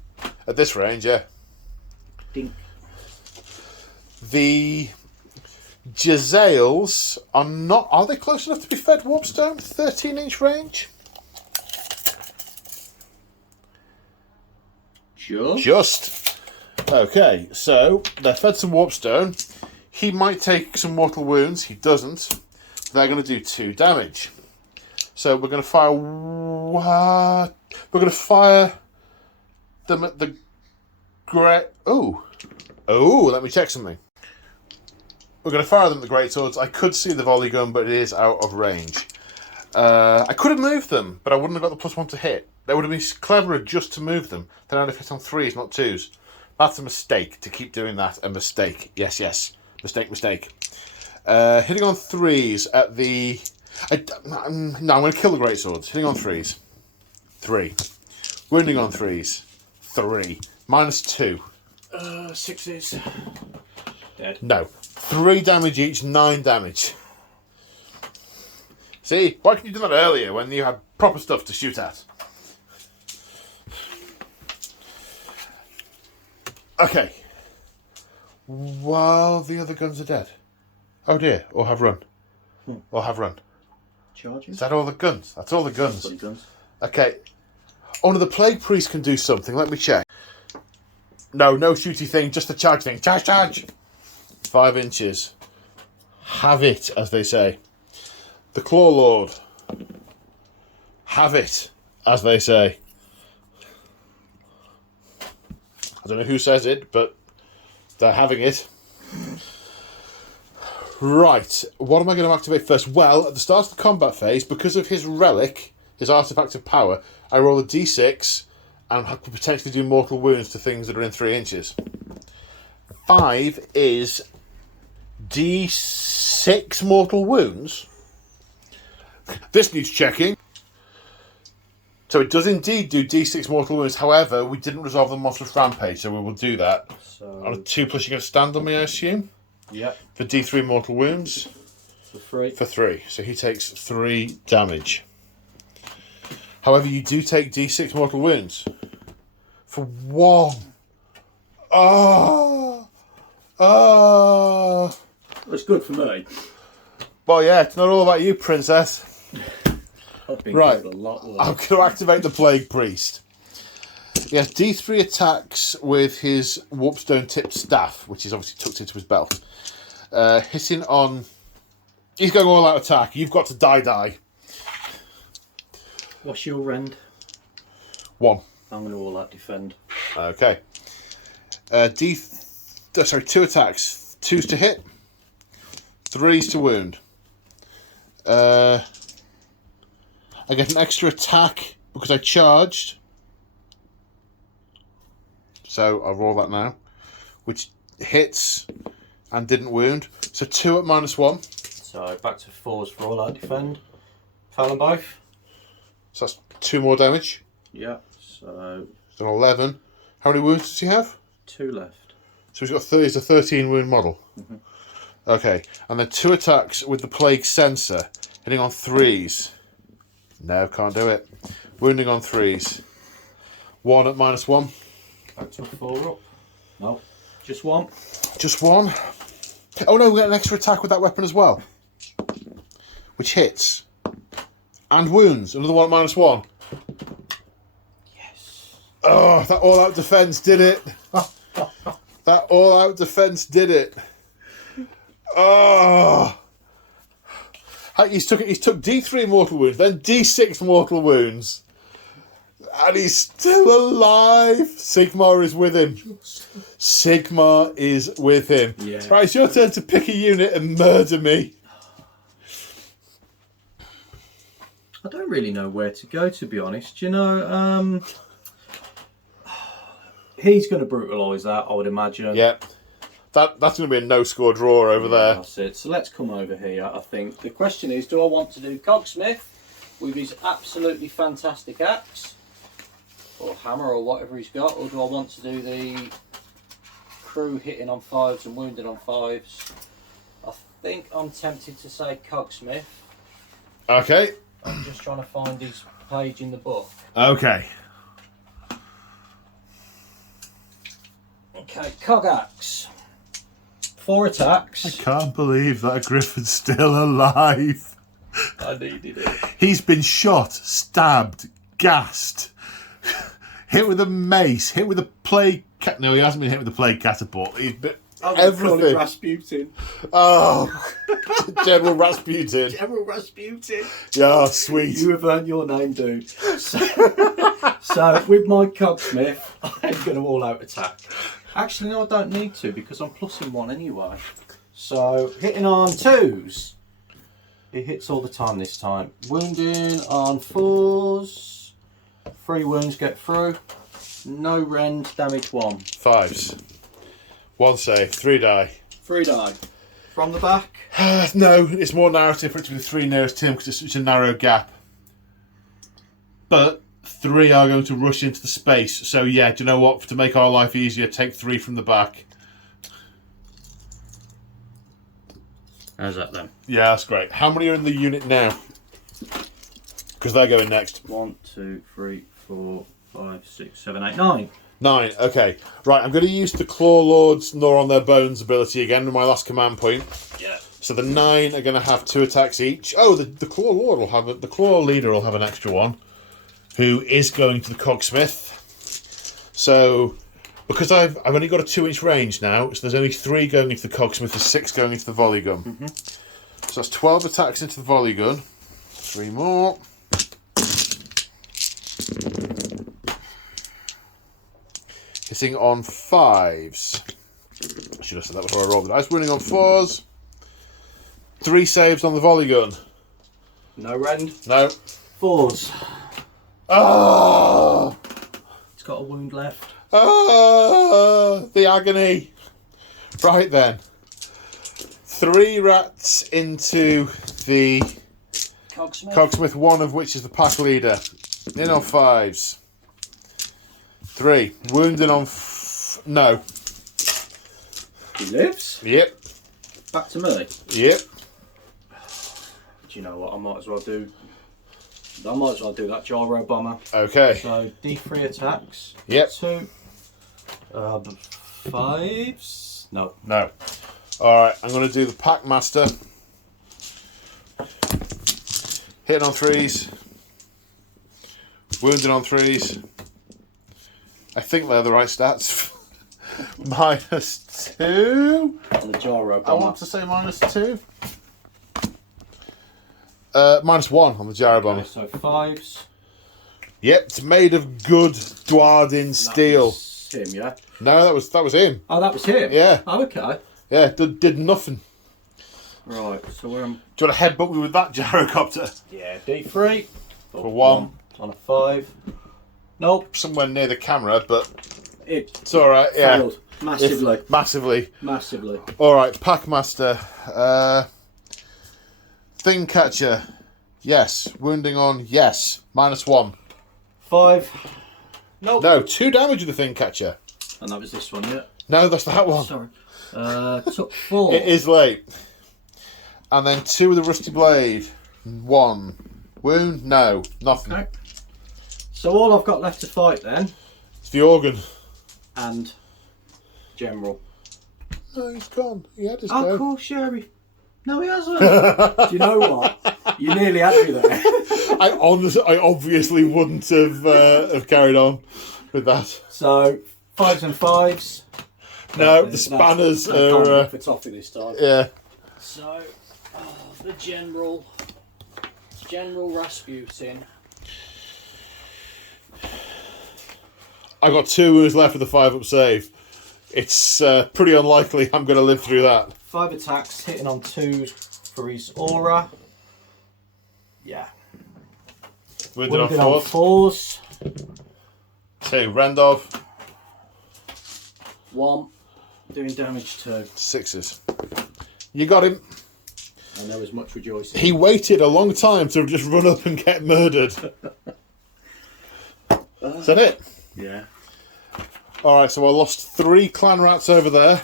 at this range, yeah. Dink. The Jezzails are not... Are they close enough to be fed warpstone? 13-inch range? Sure. Just. Okay, so they're fed some warpstone. He might take some mortal wounds. He doesn't. They're going to do 2 damage. So we're going to fire... We're going to fire them at the great... Oh, let me check something. We're going to fire them at the greatswords. I could see the volley gun, but it is out of range. I could have moved them, but I wouldn't have got the +1 to hit. That would have been cleverer just to move them. Then I'd have hit on 3s, not 2s. That's a mistake, to keep doing that. A mistake. Yes. Mistake. Hitting on 3s at the... No, I'm going to kill the greatswords. Hitting on 3s. 3. Wounding on 3s. 3. -2. 6s. Dead. No. 3 damage each, 9 damage. See? Why couldn't you do that earlier when you had proper stuff to shoot at? Okay. While the other guns are dead. Oh dear. Or have run. Charging. Is that all the guns? That's all the guns. Volley guns. Okay. Oh no, the plague priest can do something. Let me check. No shooty thing, just the charge thing. Charge! 5 inches. Have it, as they say. The Claw Lord. Have it, as they say. I don't know who says it, but they're having it. Right, what am I going to activate first? Well, at the start of the combat phase, because of his relic, his artifact of power, I roll a d6 and I could potentially do mortal wounds to things that are in 3 inches. 5 is d6 mortal wounds. This needs checking. So it does indeed do d6 mortal wounds. However, we didn't resolve the monstrous rampage, so we will do that. So. On a 2+, you're going to stand on me, I assume? Yep. For d3 mortal wounds. For 3. For 3. So he takes 3 damage. However, you do take d6 mortal wounds. For 1. That's good for me. Well, yeah, it's not all about you, princess. I've been Right. a lot worse. I'm going to activate the Plague Priest. He has D3 attacks with his Warpstone tipped staff, which is obviously tucked into his belt. Hitting on... He's going all out attack. You've got to die. What's your rend? 1. I'm going to all out defend. Okay. 2 attacks. 2s to hit. 3s to wound. I get an extra attack because I charged. So I'll roll that now. Which hits and didn't wound. So 2 at -1. So back to 4s for all out defend. Fail them both. So that's 2 more damage. Yeah, so So 11. How many wounds does he have? 2 left. So he's got 30, it's a 13 wound model. Mm-hmm. Okay. And then 2 attacks with the Plague Sensor. Hitting on 3s. No, can't do it. Wounding on 3s. 1 at -1. Back to 4 up. No, just 1. Just 1. Oh no, we get an extra attack with that weapon as well. Which hits. And wounds. Another 1 at -1. Yes. Oh, that all-out defense did it. That all-out defense did it. Oh! He's took D3 mortal wounds, then D6 mortal wounds. And he's still alive. Sigmar is with him. Sigmar is with him. Yeah. Right, it's your turn to pick a unit and murder me. I don't really know where to go, to be honest. You know, he's going to brutalise that, I would imagine. Yep. That's going to be a no-score draw over there. That's it. So let's come over here, I think. The question is, do I want to do Cogsmith with his absolutely fantastic axe, or hammer, or whatever he's got, or do I want to do the crew hitting on 5s and wounded on 5s? I think I'm tempted to say Cogsmith. Okay. I'm just trying to find his page in the book. Okay. Okay, Cogaxe. 4 attacks. I can't believe that Griffin's still alive. I needed it. He's been shot, stabbed, gassed, hit with a mace, hit with a plague cat. No, he hasn't been hit with a plague catapult. He's been everything. Rasputin. Oh, General Rasputin. General Rasputin. Yeah, sweet. You have earned your name, dude. So with my Cogsmith, I'm going to all-out attack. Actually, no, I don't need to because I'm plussing 1 anyway. So hitting on 2s. It hits all the time this time. Wounding on 4s. 3 wounds get through. No rend, damage 1. 5s. 1 save, 3 die. 3 die. From the back. No, it's more narrative for it to be the 3 nearest to him because it's such a narrow gap. But 3 are going to rush into the space. So yeah, do you know what? To make our life easier, take 3 from the back. How's that then? Yeah, that's great. How many are in the unit now? Because they're going next. 1, 2, 3, 4, 5, 6, 7, 8, 9. 9, okay. Right, I'm going to use the Claw Lord's Gnaw on Their Bones ability again with my last command point. Yeah. So the 9 are going to have 2 attacks each. Oh, the Claw Lord will have the Claw Leader will have an extra one, who is going to the Cogsmith. So because I've only got a 2-inch range now, so there's only 3 going into the Cogsmith, there's 6 going into the volley gun. Mm-hmm. So that's 12 attacks into the volley gun. 3 more. Hitting on 5s. I should have said that before I rolled the dice. Winning on 4s. 3 saves on the volley gun. No rend. No. 4s. Oh! It's got a wound left. Oh! The agony. Right then. 3 rats into the Cogsmith, 1 of which is the pack leader. In on 5s. 3. Wounded on... No. He lives. Yep. Back to me. Yep. Do you know what? I might as well do that gyro bomber. Okay. So D3 attacks. Yep. 2. 5s. No. No. Alright, I'm going to do the pack master. Hitting on 3s. Wounded on 3s. I think they're the right stats. -2. On the gyro bomber. I want to say -2. -1 on the gyro bomber. Okay, so 5s. Yep, it's made of good Dwarden steel. That's him, yeah. No, that was him. Oh, that was him. Yeah. Oh, okay. Yeah, did nothing. Right. So we're on. Do you want to headbutt me with that gyrocopter? Yeah. D3 For 1. On a 5. Nope. Somewhere near the camera, but It's all right. Yeah. failed massively. Massively. Massively. All right, Packmaster. Thing catcher. Yes. Wounding on. Yes. -1. 5. Nope. No, 2 damage with the thing catcher. And that was this one, yeah. No, that's that one. Sorry. Took 4. It is late. And then 2 with the rusty blade. 1 wound. No, nothing. Okay. So all I've got left to fight then, It's the organ. and General. No, he's gone. He had his Oh, go. cool, Sherry. No, he hasn't. Do you know what? You nearly had me there. I obviously wouldn't have carried on with that. So 5s and 5s. No, the spanners I can't are. rip it off this time. Yeah. So, the General Rasputin. I got 2 wounds left with the 5-up save. It's pretty unlikely I'm going to live through that. 5 attacks, hitting on 2 for his aura. Yeah. Wounded on Wounded on 4s. 4s. 2. Rendov. 1. Doing damage to. 6s. You got him. And there was much rejoicing. He waited a long time to just run up and get murdered. Is that it? Yeah. Alright, so I lost 3 clan rats over there.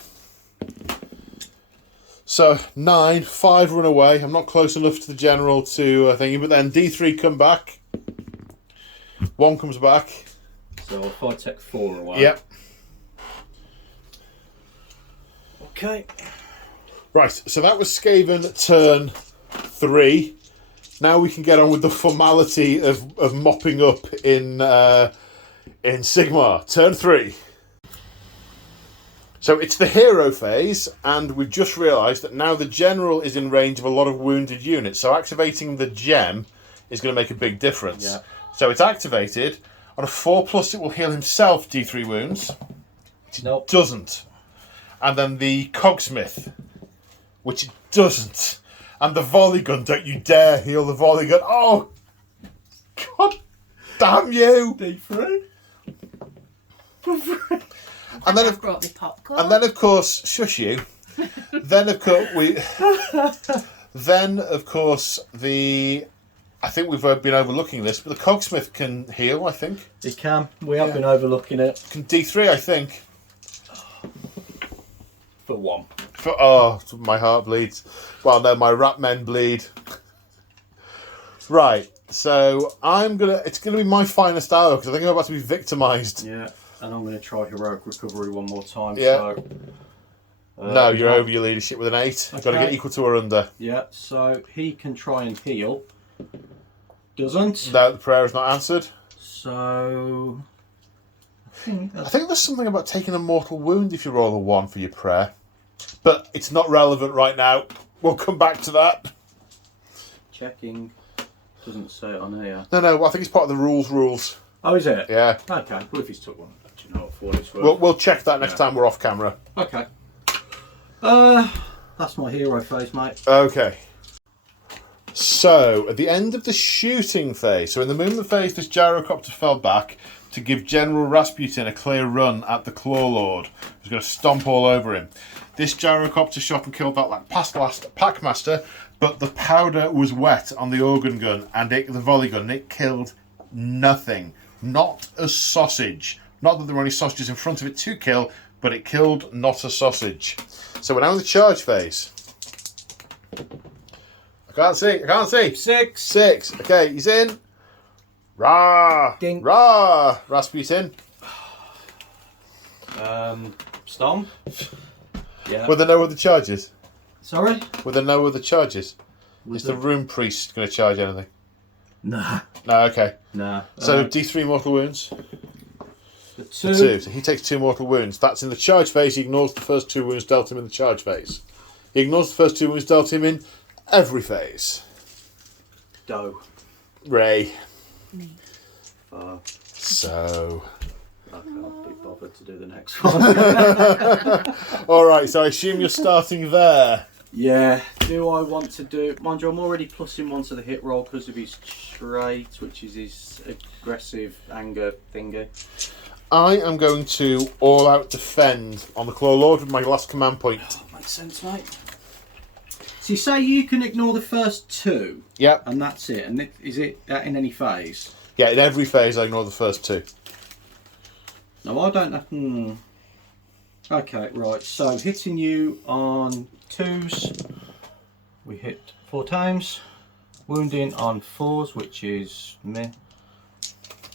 So 9, 5 run away. I'm not close enough to the general to thingy, but then D3 come back. 1 comes back. So if I take 4 away. Yep. Okay. Right, so that was Skaven turn 3. Now we can get on with the formality of mopping up in Sigmar. Turn 3. So it's the hero phase, and we've just realised that now the general is in range of a lot of wounded units. So activating the gem is going to make a big difference. Yeah. So it's activated. On a 4+, it will heal himself D3 wounds. Which Nope. it doesn't. And then the cogsmith, which it doesn't. And the volley gun, don't you dare heal the volley gun. Oh, God damn you. D3. And then, I've brought me popcorn. and then of course, shush you. Then of course I think we've been overlooking this, but the cogsmith can heal. I think He can. We have been overlooking it. can D3. I think For 1. my heart bleeds. Well, no, my rat men bleed. Right, so it's gonna be my finest hour because I think I'm about to be victimised. Yeah. And I'm going to try heroic recovery one more time. Yeah. So, No, you're over your leadership with an 8. I've got to Okay. get equal to or under. Yeah. So he can try and heal. Doesn't. No, the prayer is not answered. So. I think there's something about taking a mortal wound if you roll a 1 for your prayer. But it's not relevant right now. We'll come back to that. Checking. Doesn't say it on here. No, I think it's part of the rules. Oh, is it? Yeah. Okay. Well, if he's took one, do you know what it's worth? We'll check that next Yeah. time we're off camera. Okay. That's my hero phase, mate. Okay. So, at the end of the shooting phase, so in the movement phase, this gyrocopter fell back to give General Rasputin a clear run at the Claw Lord, who's going to stomp all over him. This gyrocopter shot and killed that like past last Packmaster, but the powder was wet on the organ gun and the volley gun, and it killed nothing. Not a sausage. Not that there were any sausages in front of it to kill, but it killed not a sausage. So we're now in the charge phase. I can't see. 6. Okay, he's in. Rah! Ding. Rah! Rasputin. Stomp. Yeah. Were there no other charges? Sorry? Were there no other charges? Is the room priest going to charge anything? Nah. No, okay. Nah. So D3 mortal wounds. The 2. 2. So he takes 2 mortal wounds. That's in the charge phase. He ignores the first 2 wounds dealt him in the charge phase. He ignores the first 2 wounds dealt him in every phase. Doe. Ray. Me. So. I can't be bothered to do the next one. Alright, so I assume you're starting there. Yeah. Do I want to do... Mind you, I'm already plussing 1 to the hit roll because of his trait, which is his aggressive anger thingy. I am going to all-out defend on the Claw Lord with my last command point. Oh, makes sense, mate. So you say you can ignore the first 2, Yep. and that's it. And is it that in any phase? Yeah, in every phase I ignore the first 2. No, I don't have... Okay, right. So hitting you on 2s, we hit 4 times. Wounding on 4s, which is meh.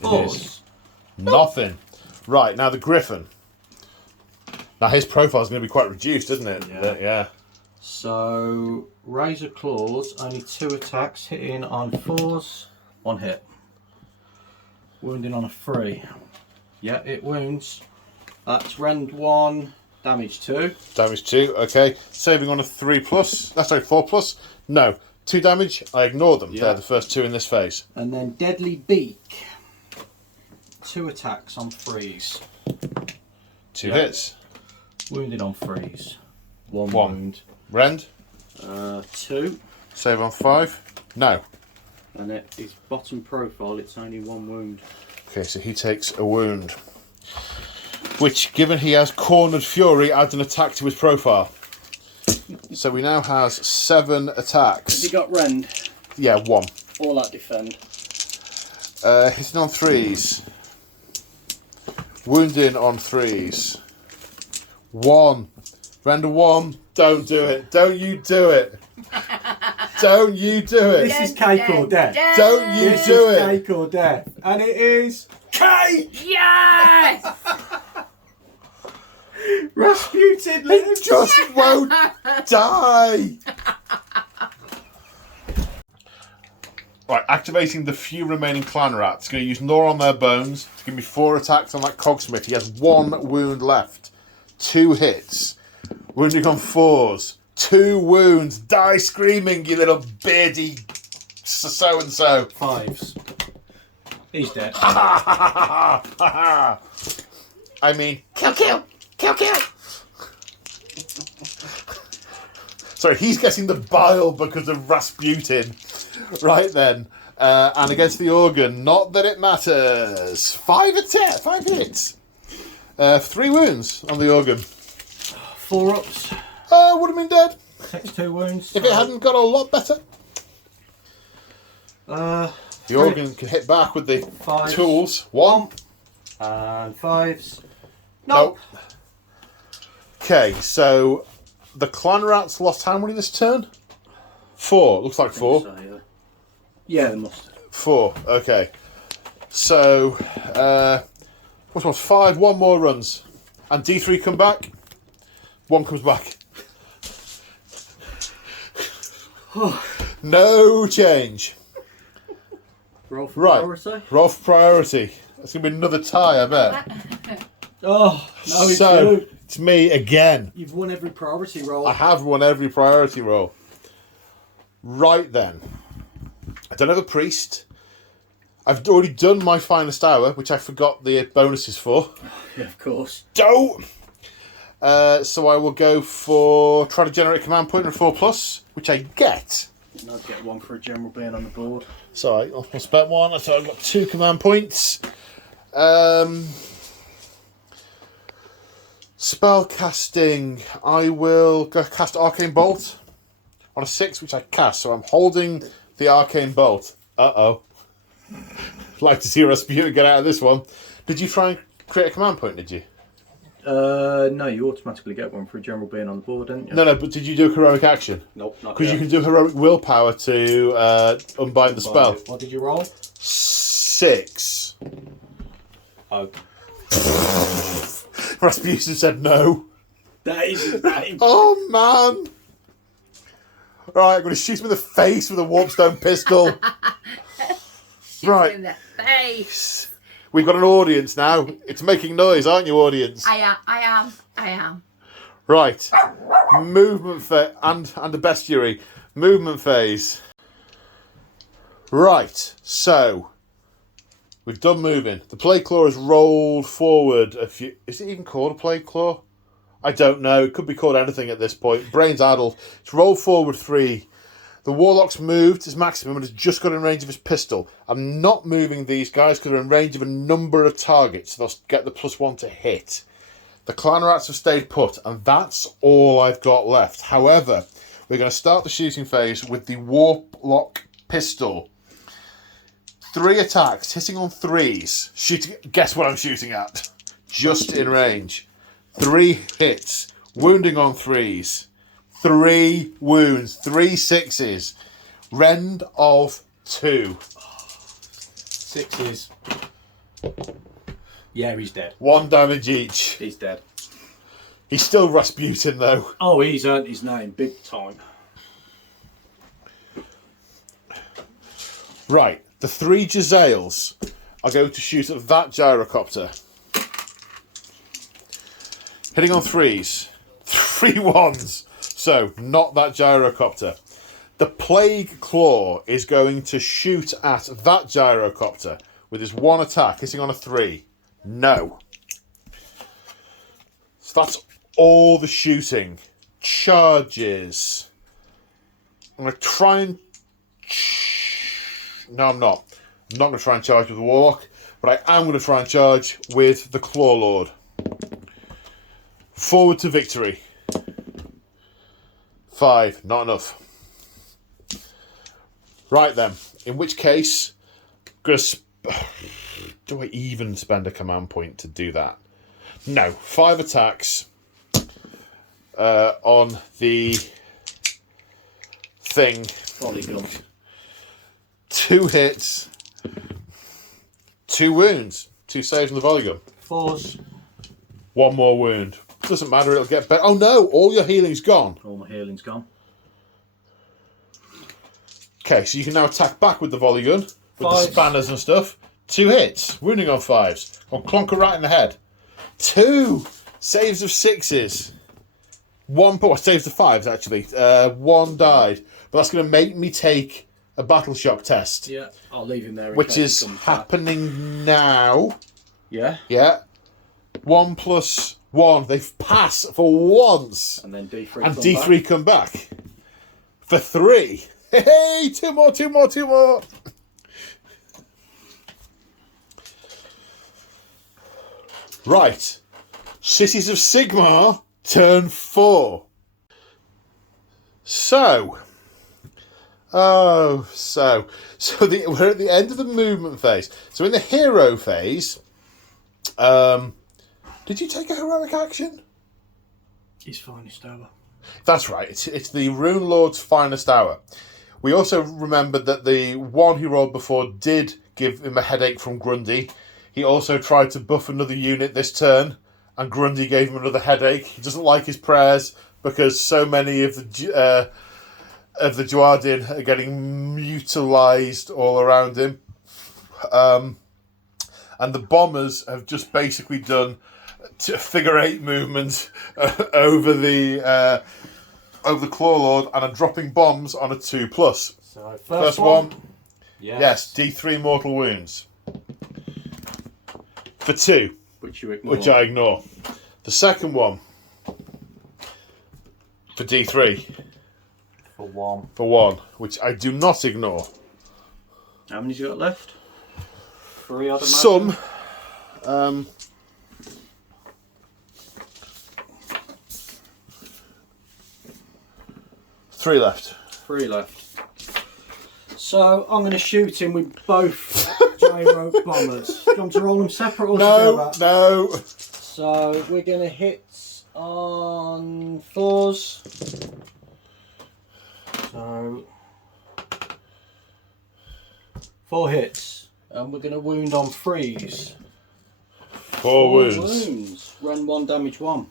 It is. Nothing. Right, now the Griffin. Now his profile's going to be quite reduced, isn't it? Yeah. So Razor Claws, only 2 attacks, hitting on 4s, 1 hit. Wounding on a 3. Yeah, it wounds. That's rend 1, Damage 2. Damage 2, okay. Saving on a 3+. That's sorry, 4+. No, 2 damage. I ignore them. Yeah. They're the first 2 in this phase. And then Deadly Beak. 2 attacks on freeze. 2 Yeah. hits. Wounded on freeze. 1 One. wound. Rend. 2. Save on 5. No. And at his bottom profile, it's only 1 wound. Okay, so he takes a wound. Which, given he has Cornered Fury, adds an attack to his profile. So he now has 7 attacks. Has he got rend? Yeah, 1. All that defend. Hitting on 3s. Wounding on 3s. 1. Render 1. Don't do it. Don't you do it. Don't you do it. This is cake or death. Don't you This do is it. cake or death. And it is cake! Yes! Rasputin He lives! just won't die. Right, activating the few remaining clan rats. Going to use Gnaw on their bones to give me 4 attacks on that cogsmith. He has 1 wound left. 2 hits. Wounding on 4s. 2 wounds. Die screaming, you little beardy so-and-so. 5s. He's dead. I mean, kill, kill, kill, kill. Sorry, he's getting the bile because of Rasputin. Right then. And against the organ, not that it matters. 5 hits. 3 wounds on the organ. 4 ups. Would have been dead. Takes 2 wounds. If it hadn't got a lot better. The organ can hit back with the 5s. tools. 1. And 5s. Nope. Okay, so the clan rats lost how many this turn? 4. Looks like 4. So, Yeah, they must. 4. Okay. So, what was 5? 1 more runs. And D3 come back. 1 comes back. No change. roll for Right. priority. Roll for priority. That's going to be another tie, I bet. Oh, no, it's So, you. it's me again. You've won every priority roll. I have won every priority roll. Right then. I don't have a priest. I've already done my finest hour, which I forgot the bonuses for. Yeah, of course. Don't! So I will go for try to generate a command point and 4+, which I get. And I'll get 1 for a general being on the board. So I'll spend 1, so I've got 2 command points. Spell casting. I will go cast Arcane Bolt on a 6, which I cast. So I'm holding the Arcane Bolt. Uh-oh. Like to see Rasputin get out of this one. Did you try and create a command point, did you? No, you automatically get 1 for a general being on the board, didn't you? No, but did you do a heroic action? Nope, not Because yet. you can do heroic willpower to unbind the spell. What did you roll? 6. Oh. Rasputin said no. That is his name. Oh, man. Right, I'm going to shoot him in the face with a warpstone pistol. Right. In the face. We've got an audience now. It's making noise, aren't you, audience? I am. Right. Movement phase and the bestiary. Movement phase. Right. So we've done moving. The plague claw has rolled forward a few. Is it even called a plague claw? I don't know. It could be called anything at this point. Brain's addled. It's rolled forward 3. The warlock's moved his maximum and has just got in range of his pistol. I'm not moving these guys because they're in range of a number of targets. So they'll get the +1 to hit. The clan rats have stayed put, and that's all I've got left. However, we're going to start the shooting phase with the warlock pistol. 3 attacks, hitting on 3s. Shooting. Guess what I'm shooting at? Just in range. 3 hits, wounding on 3s. 3 wounds, 3 6s. Rend of 2. 6s. Yeah, he's dead. 1 damage each. He's dead. He's still Rasputin though. Oh, he's earned his name big time. Right, the 3 Jezzails are going to shoot at that gyrocopter. Hitting on 3s. 3 1s. So, not that gyrocopter. The Plague Claw is going to shoot at that gyrocopter with his 1 attack, hitting on a 3. No. So that's all the shooting. Charges. I'm going to try and... No, I'm not. I'm not going to try and charge with the Warlock, but I am going to try and charge with the Claw Lord. Forward to victory. 5, not enough. Right then, in which case, do I even spend a command point to do that? No, 5 attacks on the thing. Polygon. 2 hits, 2 wounds, 2 saves on the volley gun. 4s. 1 more wound. Doesn't matter, it'll get better. Oh no, all your healing's gone. All my healing's gone. Okay, so you can now attack back with the volley gun, with the 5. spanners and stuff. 2 hits, wounding on 5s. On Clonker right in the head. 2 saves of 6s. 1 saves of 5s actually. 1 died, but that's going to make me take a battle shock test, Yeah, I'll leave him there. in which case he is comes back. happening now. Yeah, Yeah, 1 + 1. They pass for once, and then D3. and come D3 back. come back for 3. Hey, 2 more, 2 more, 2 more. Right. Cities of Sigmar, turn 4. So we're at the end of the movement phase. So in the hero phase, did you take a heroic action? His finest hour. That's right. It's the Rune Lord's finest hour. We also remembered that the one he rolled before did give him a headache from Grundy. He also tried to buff another unit this turn, and Grundy gave him another headache. He doesn't like his prayers because so many of the Juardin are getting mutilized all around him. And the bombers have just basically done figure 8 movement over the Claw Lord and are dropping bombs on a 2+. So First one, Yes. D3 mortal wounds. For 2, Which you ignore. which I ignore. The second one, for D3, For 1. for 1, which I do not ignore. How many's you got left? 3, I'd imagine. Some, 3 left. 3 left. So I'm going to shoot him with both gyro bombers. Do you want to roll them separate or No, together? no. So we're going to hit on 4s. So 4 hits. And we're going to wound on 3s. 4 wounds. Wounds. Run 1, damage 1.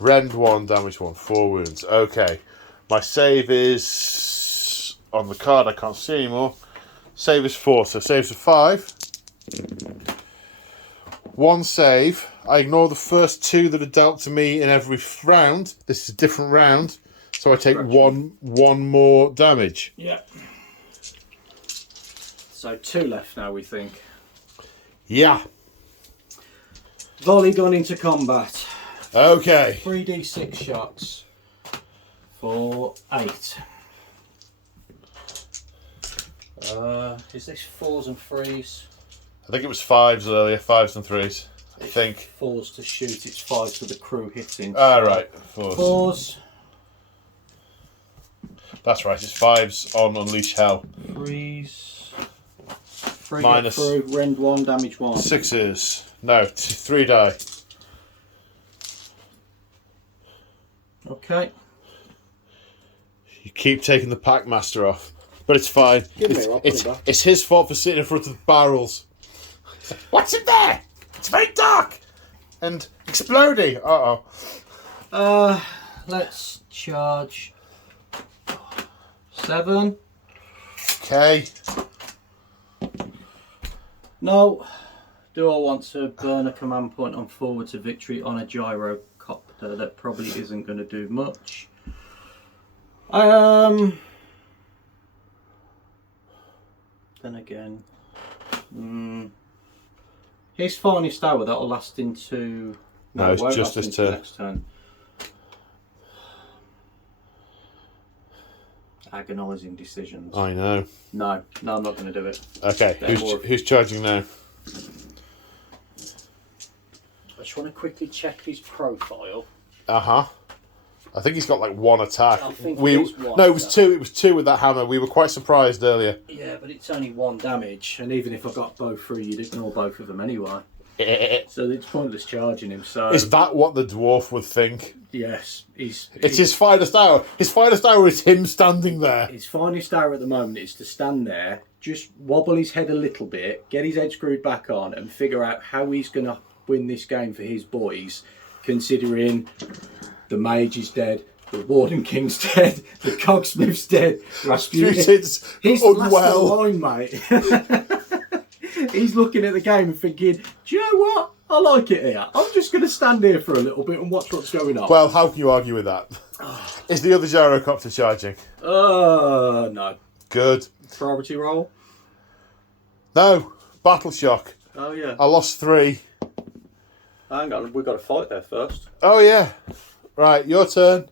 Rend 1, damage 1, 4 wounds. Okay. My save is on the card, I can't see anymore. Save is 4, so saves are 5. 1 save. I ignore the first 2 that are dealt to me in every round. This is a different round, so I take one more damage. Yeah. So 2 left now, we think. Yeah. Volley gun into combat. Okay. 3d6 shots for 8. Is this 4s and 3s? I think it was 5s earlier, 5s and 3s. I think. 4s to shoot, it's 5s for the crew hitting. Right. 4s. 4s, That's right, it's 5s on Unleash Hell. 3s, 3 Minus- through, rend 1, damage 1. 6s. No, 3 die. Okay. You keep taking the Packmaster off. But it's fine. Give me, I'll put it back. It's his fault for sitting in front of the barrels. What's in there? It's very dark and exploding. Let's charge 7. Okay. No. Do I want to burn a command point on forward to victory on a gyrocopter? that probably isn't going to do much. Then again, his finest hour that'll last into. No, it's it won't just last this into turn. Next turn. Agonising decisions. I know. No, I'm not going to do it. Okay, They're who's charging now? I just want to quickly check his profile. I think he's got like one attack. I think it is one, no, it was so- two. It was two with that hammer. We were quite surprised earlier. Yeah, but it's only one damage. And even if I got both through, you'd ignore both of them anyway. So it's pointless charging him. So Is that what the dwarf would think? yes, It's his finest hour. His finest hour is him standing there. his finest hour at the moment is to stand there, just wobble his head a little bit, get his head screwed back on, and figure out how he's going to win this game for his boys, considering the mage is dead, the warden king's dead, the cogsmith's dead, Rasputin's he's last of the unwell. line, mate. He's looking at the game and thinking, do you know what? I like it here. I'm just going to stand here for a little bit and watch what's going on. Well, how can you argue with that? Is the other gyrocopter charging? No. Good. Priority roll? No. Battle shock. Oh, yeah. I lost 3. Hang on, we've got to fight there first. Oh, yeah. Right, your turn.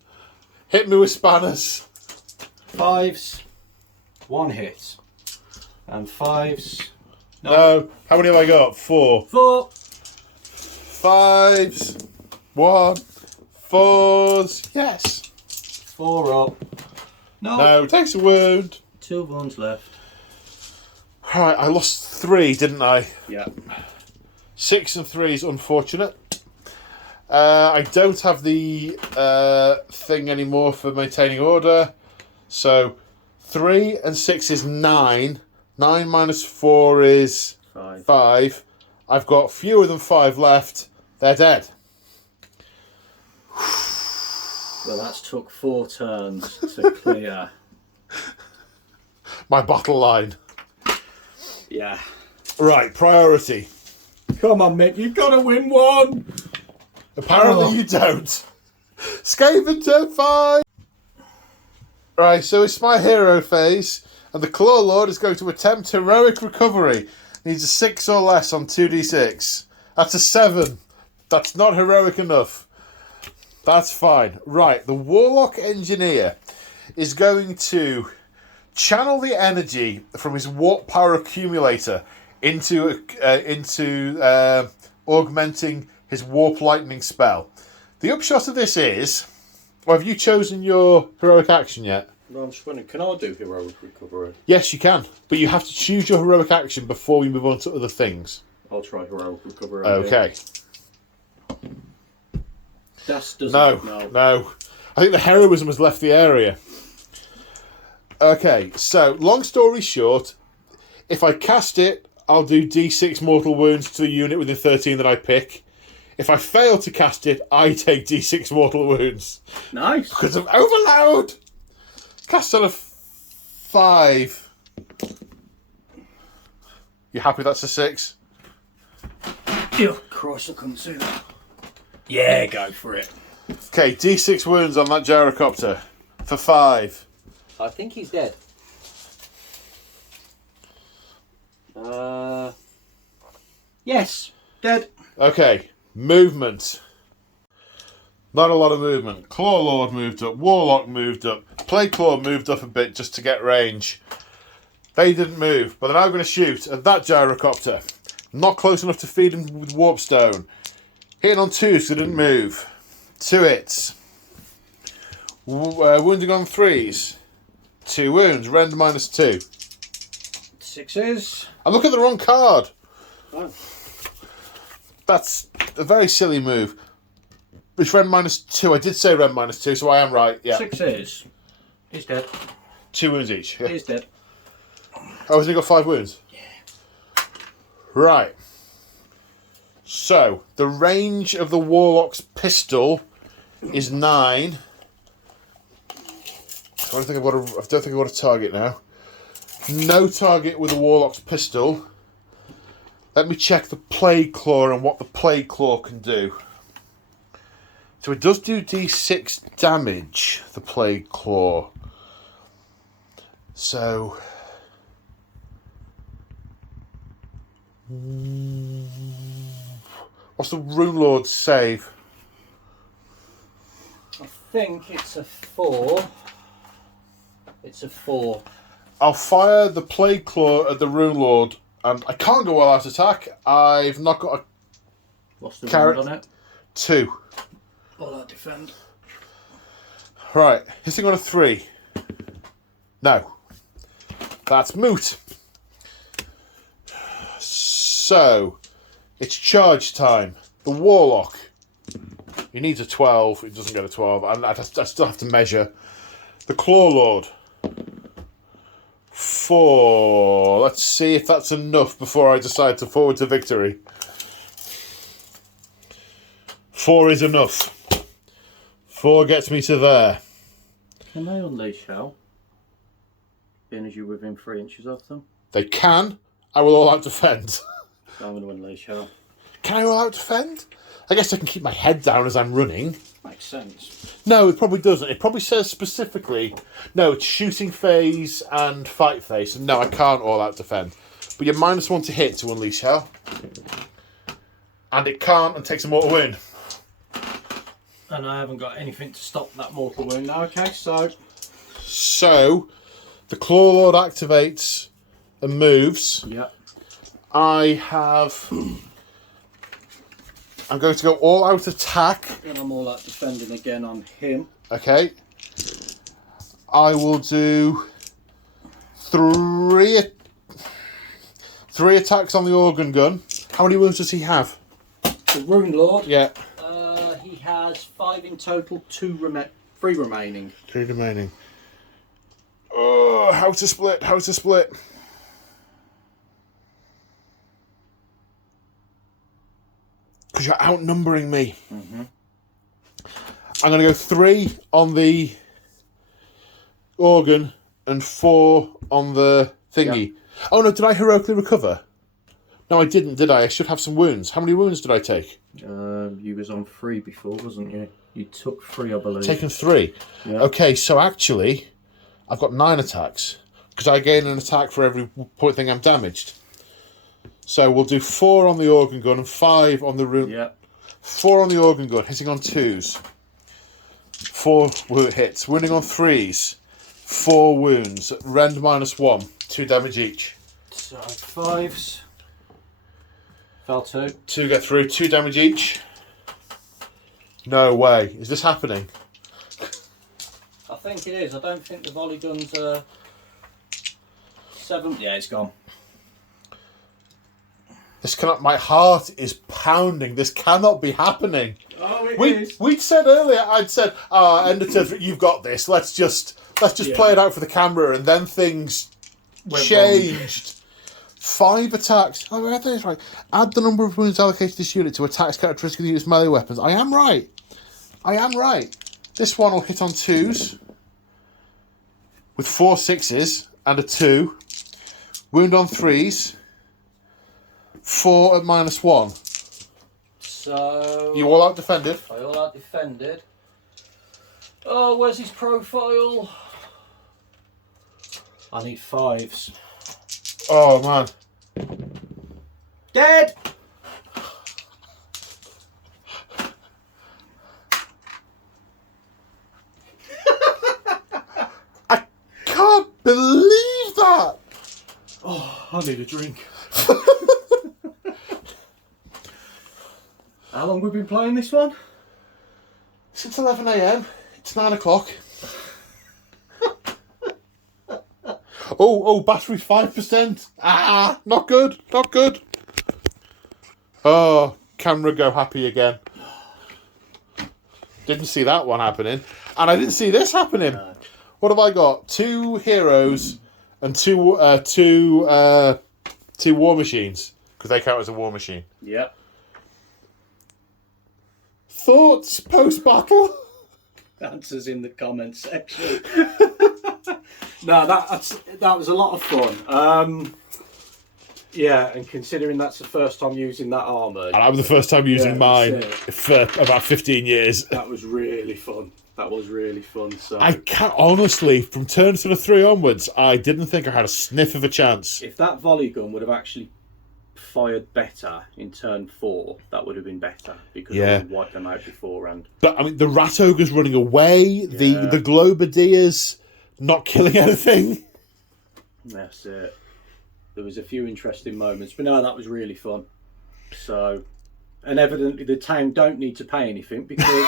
Hit me with spanners. 5s, 1 hit. And 5s. No. How many have I got? 4. 4. 5s. 1. 4s. Yes. 4 up. No, takes a wound. 2 wounds left. Right, I lost 3, didn't I? Yeah. 6 and 3 is unfortunate. I don't have the thing anymore for maintaining order. So 3 and 6 is 9. 9 minus 4 is 5. I've got fewer than 5 left. They're dead. Well, that's took 4 turns to clear. My battle line. Yeah. Right, priority. Come on, Mick, you've got to win 1. Apparently you don't. Skaven turn 5. Right, so it's my hero phase, and the Claw Lord is going to attempt heroic recovery. Needs a 6 or less on 2d6. That's a 7. That's not heroic enough. That's fine. Right, the Warlock Engineer is going to channel the energy from his warp power accumulator into augmenting his warp lightning spell. The upshot of this is, well, have you chosen your heroic action yet? No, I'm just wondering, can I do heroic recovery? Yes, you can, but you have to choose your heroic action before we move on to other things. I'll try heroic recovery. Okay. No. I think the heroism has left the area. Okay, so long story short, if I cast it, I'll do d6 mortal wounds to the unit within 13 that I pick. If I fail to cast it, I take d6 mortal wounds. Nice. Because of overload! Cast on a 5. You happy that's a 6? Oh, Christ, I couldn't see that. Yeah, go for it. Okay, d6 wounds on that gyrocopter for 5. I think he's dead. Yes, dead. Okay, movement. Not a lot of movement. Claw Lord moved up, Warlock moved up, Plague Claw moved up a bit just to get range. They didn't move, but they're now going to shoot at that gyrocopter. Not close enough to feed him with Warpstone. Hitting on 2, so they didn't move. 2 hits. Wounding on 3s. 2 wounds, rend -2. 6s. I look at the wrong card. Oh. That's a very silly move. It's rend -2. I did say rend -2, so I am right. Yeah. 6s. He's dead. 2 wounds each. Yeah. He's dead. Oh, has he got 5 wounds? Yeah. Right. So, the range of the Warlock's pistol is 9. I don't think I've got a target now. No target with the Warlock's pistol. Let me check the Plague Claw and what the Plague Claw can do. So it does do D6 damage, the Plague Claw. So... what's the Rune Lord's save? I think it's a 4. It's a 4. I'll fire the Plague Claw at the Rune Lord, and I can't go all out attack. I've not got a What's the Carrot. round on it? 2. All out defend. Right, hitting on a 3. No. That's moot. So, it's charge time. The Warlock. He needs a 12. He doesn't get a 12. I still have to measure. The Claw Lord. 4. Let's see if that's enough before I decide to forward to victory. 4 is enough. 4 gets me to there. Can they unleash hell? Being as you're within 3 inches of them? They can. I will all out defend. I'm going to unleash hell. Can I all out defend? I guess I can keep my head down as I'm running. Makes sense. No, it probably doesn't. It probably says specifically, no, it's shooting phase and fight phase. So no, I can't all out defend. But you're -1 to hit to unleash hell. And it can't and takes a mortal wound. And I haven't got anything to stop that mortal wound now. Okay, so... So, the Claw Lord activates and moves. Yep. I have... I'm going to go all out attack. And I'm all out defending again on him. Okay. I will do 3 attacks on the organ gun. How many wounds does he have? The Rune Lord? Yeah. He has 5 in total, 3 remaining. 3 remaining. Oh, how to split, how to split. Because you're outnumbering me. Mm-hmm. I'm going to go 3 on the organ and 4 on the thingy. Yeah. Oh no, did I heroically recover? No, I didn't, did I? I should have some wounds. How many wounds did I take? You was on 3 before, wasn't you? You took 3, I believe. Taken 3? Yeah. Okay, so actually, I've got 9 attacks. Because I gain an attack for every point thing I'm damaged. So we'll do 4 on the organ gun and 5 on the rune. Yeah. 4 on the organ gun, hitting on 2s. 4 hits. Wounding on 3s. 4 wounds. Rend -1. 2 damage each. So 5s. Fell 2. 2 get through. 2 damage each. No way. Is this happening? I think it is. I don't think the volley guns are 7. Yeah, it's gone. This cannot. My heart is pounding. This cannot be happening. Oh, it is. We'd said earlier. I'd said, Aeronautica, you've got this. Let's just play it out for the camera, and then things changed. 5 attacks. Oh, I read this right. Add the number of wounds allocated to this unit to attacks characteristic of the unit's melee weapons. I am right. This one will hit on 2s with 4 6s and a 2. Wound on 3s. 4 at -1. So... You all out defended. I all out defended. Oh, where's his profile? I need 5s. Oh man. Dead! I can't believe that. Oh, I need a drink. How long have we been playing this one? Since 11 AM. It's 9 o'clock. Oh, battery 5%. Ah, not good. Oh, camera go happy again. Didn't see that one happening. And I didn't see this happening. No. What have I got? 2 heroes and 2 war machines. Because they count as a war machine. Yep. Thoughts post-battle? Answers in the comments section. No, that was a lot of fun. Yeah, and considering that's the first time using that armour, And I'm the first time using mine that's for about 15 years. that was really fun. That was really fun. So I can't, honestly, from turn sort of 3 onwards, I didn't think I had a sniff of a chance. if that volley gun would have actually fired better in turn 4, that would have been better because I would have wiped them out beforehand. But I mean, the rat ogre's running away, the globadiers not killing anything. That's it. There was a few interesting moments, but no, that was really fun. So, and evidently the town don't need to pay anything because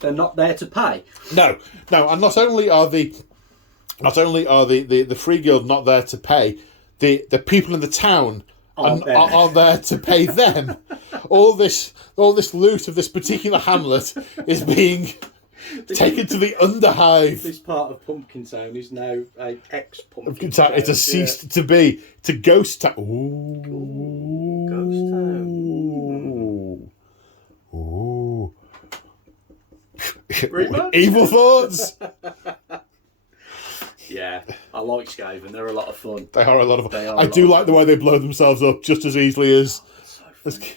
they're not there to pay. No, and not only are the Free Guild not there to pay, the people in the town are there to pay them. all this loot of this particular hamlet is being taken to the Underhive. This part of Pumpkin Town is now a ex-Pumpkin Town. Town. It has ceased to be to Ghost Town. Ooh. Ghost Town. Ooh. Reboot? Evil thoughts. Yeah, I like Skaven. They're a lot of fun. They are a lot of They fun. are I a do lot like of the way they blow themselves up just as easily as. That's so funny.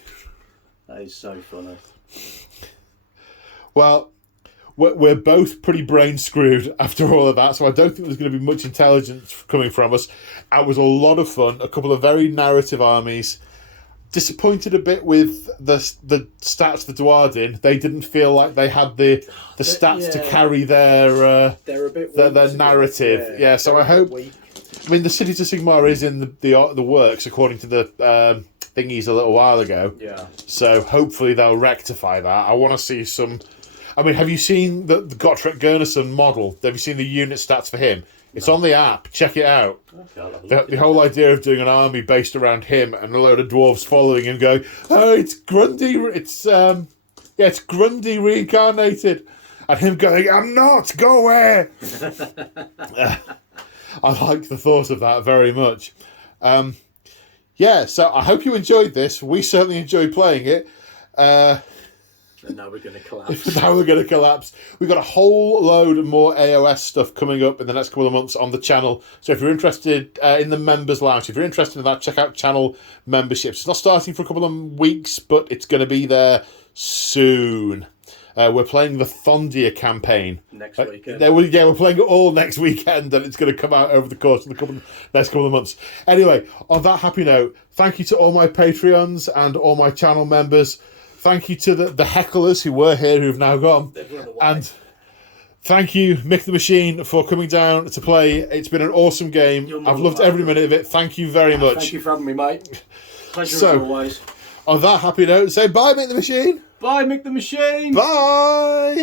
That is so funny. Well, we're both pretty brain screwed after all of that, so I don't think there's going to be much intelligence coming from us. It was a lot of fun. A couple of very narrative armies. Disappointed a bit with the stats the Dwarden. They didn't feel like they had the stats to carry their They're a bit their narrative. Yeah, so I hope. I mean, the Cities of Sigmar is in the works according to the thingies a little while ago. Yeah. So hopefully they'll rectify that. I want to see some. I mean, have you seen the Gottfried Gurnason model? Have you seen the unit stats for him? It's on the app. Check it out. The whole idea of doing an army based around him and a load of dwarves following him, going, "Oh, it's Grundy. It's Grundy reincarnated," and him going, "I'm not. Go away." I like the thought of that very much. So I hope you enjoyed this. We certainly enjoyed playing it. And now we're going to collapse. Now we're going to collapse. We've got a whole load more AOS stuff coming up in the next couple of months on the channel. So if you're interested in the members lounge, if you're interested in that, check out channel memberships. It's not starting for a couple of weeks, but it's going to be there soon. We're playing the Thondia campaign Next weekend. We're playing it all next weekend, and it's going to come out over the course of the next couple of months. Anyway, on that happy note, thank you to all my Patreons and all my channel members. Thank you to the hecklers who were here, who've now gone. And thank you, Mick the Machine, for coming down to play. It's been an awesome game. I've loved every minute of it. Thank you very much. Thank you for having me, mate. Pleasure as always. On that happy note, say bye, Mick the Machine. Bye, Mick the Machine. Bye.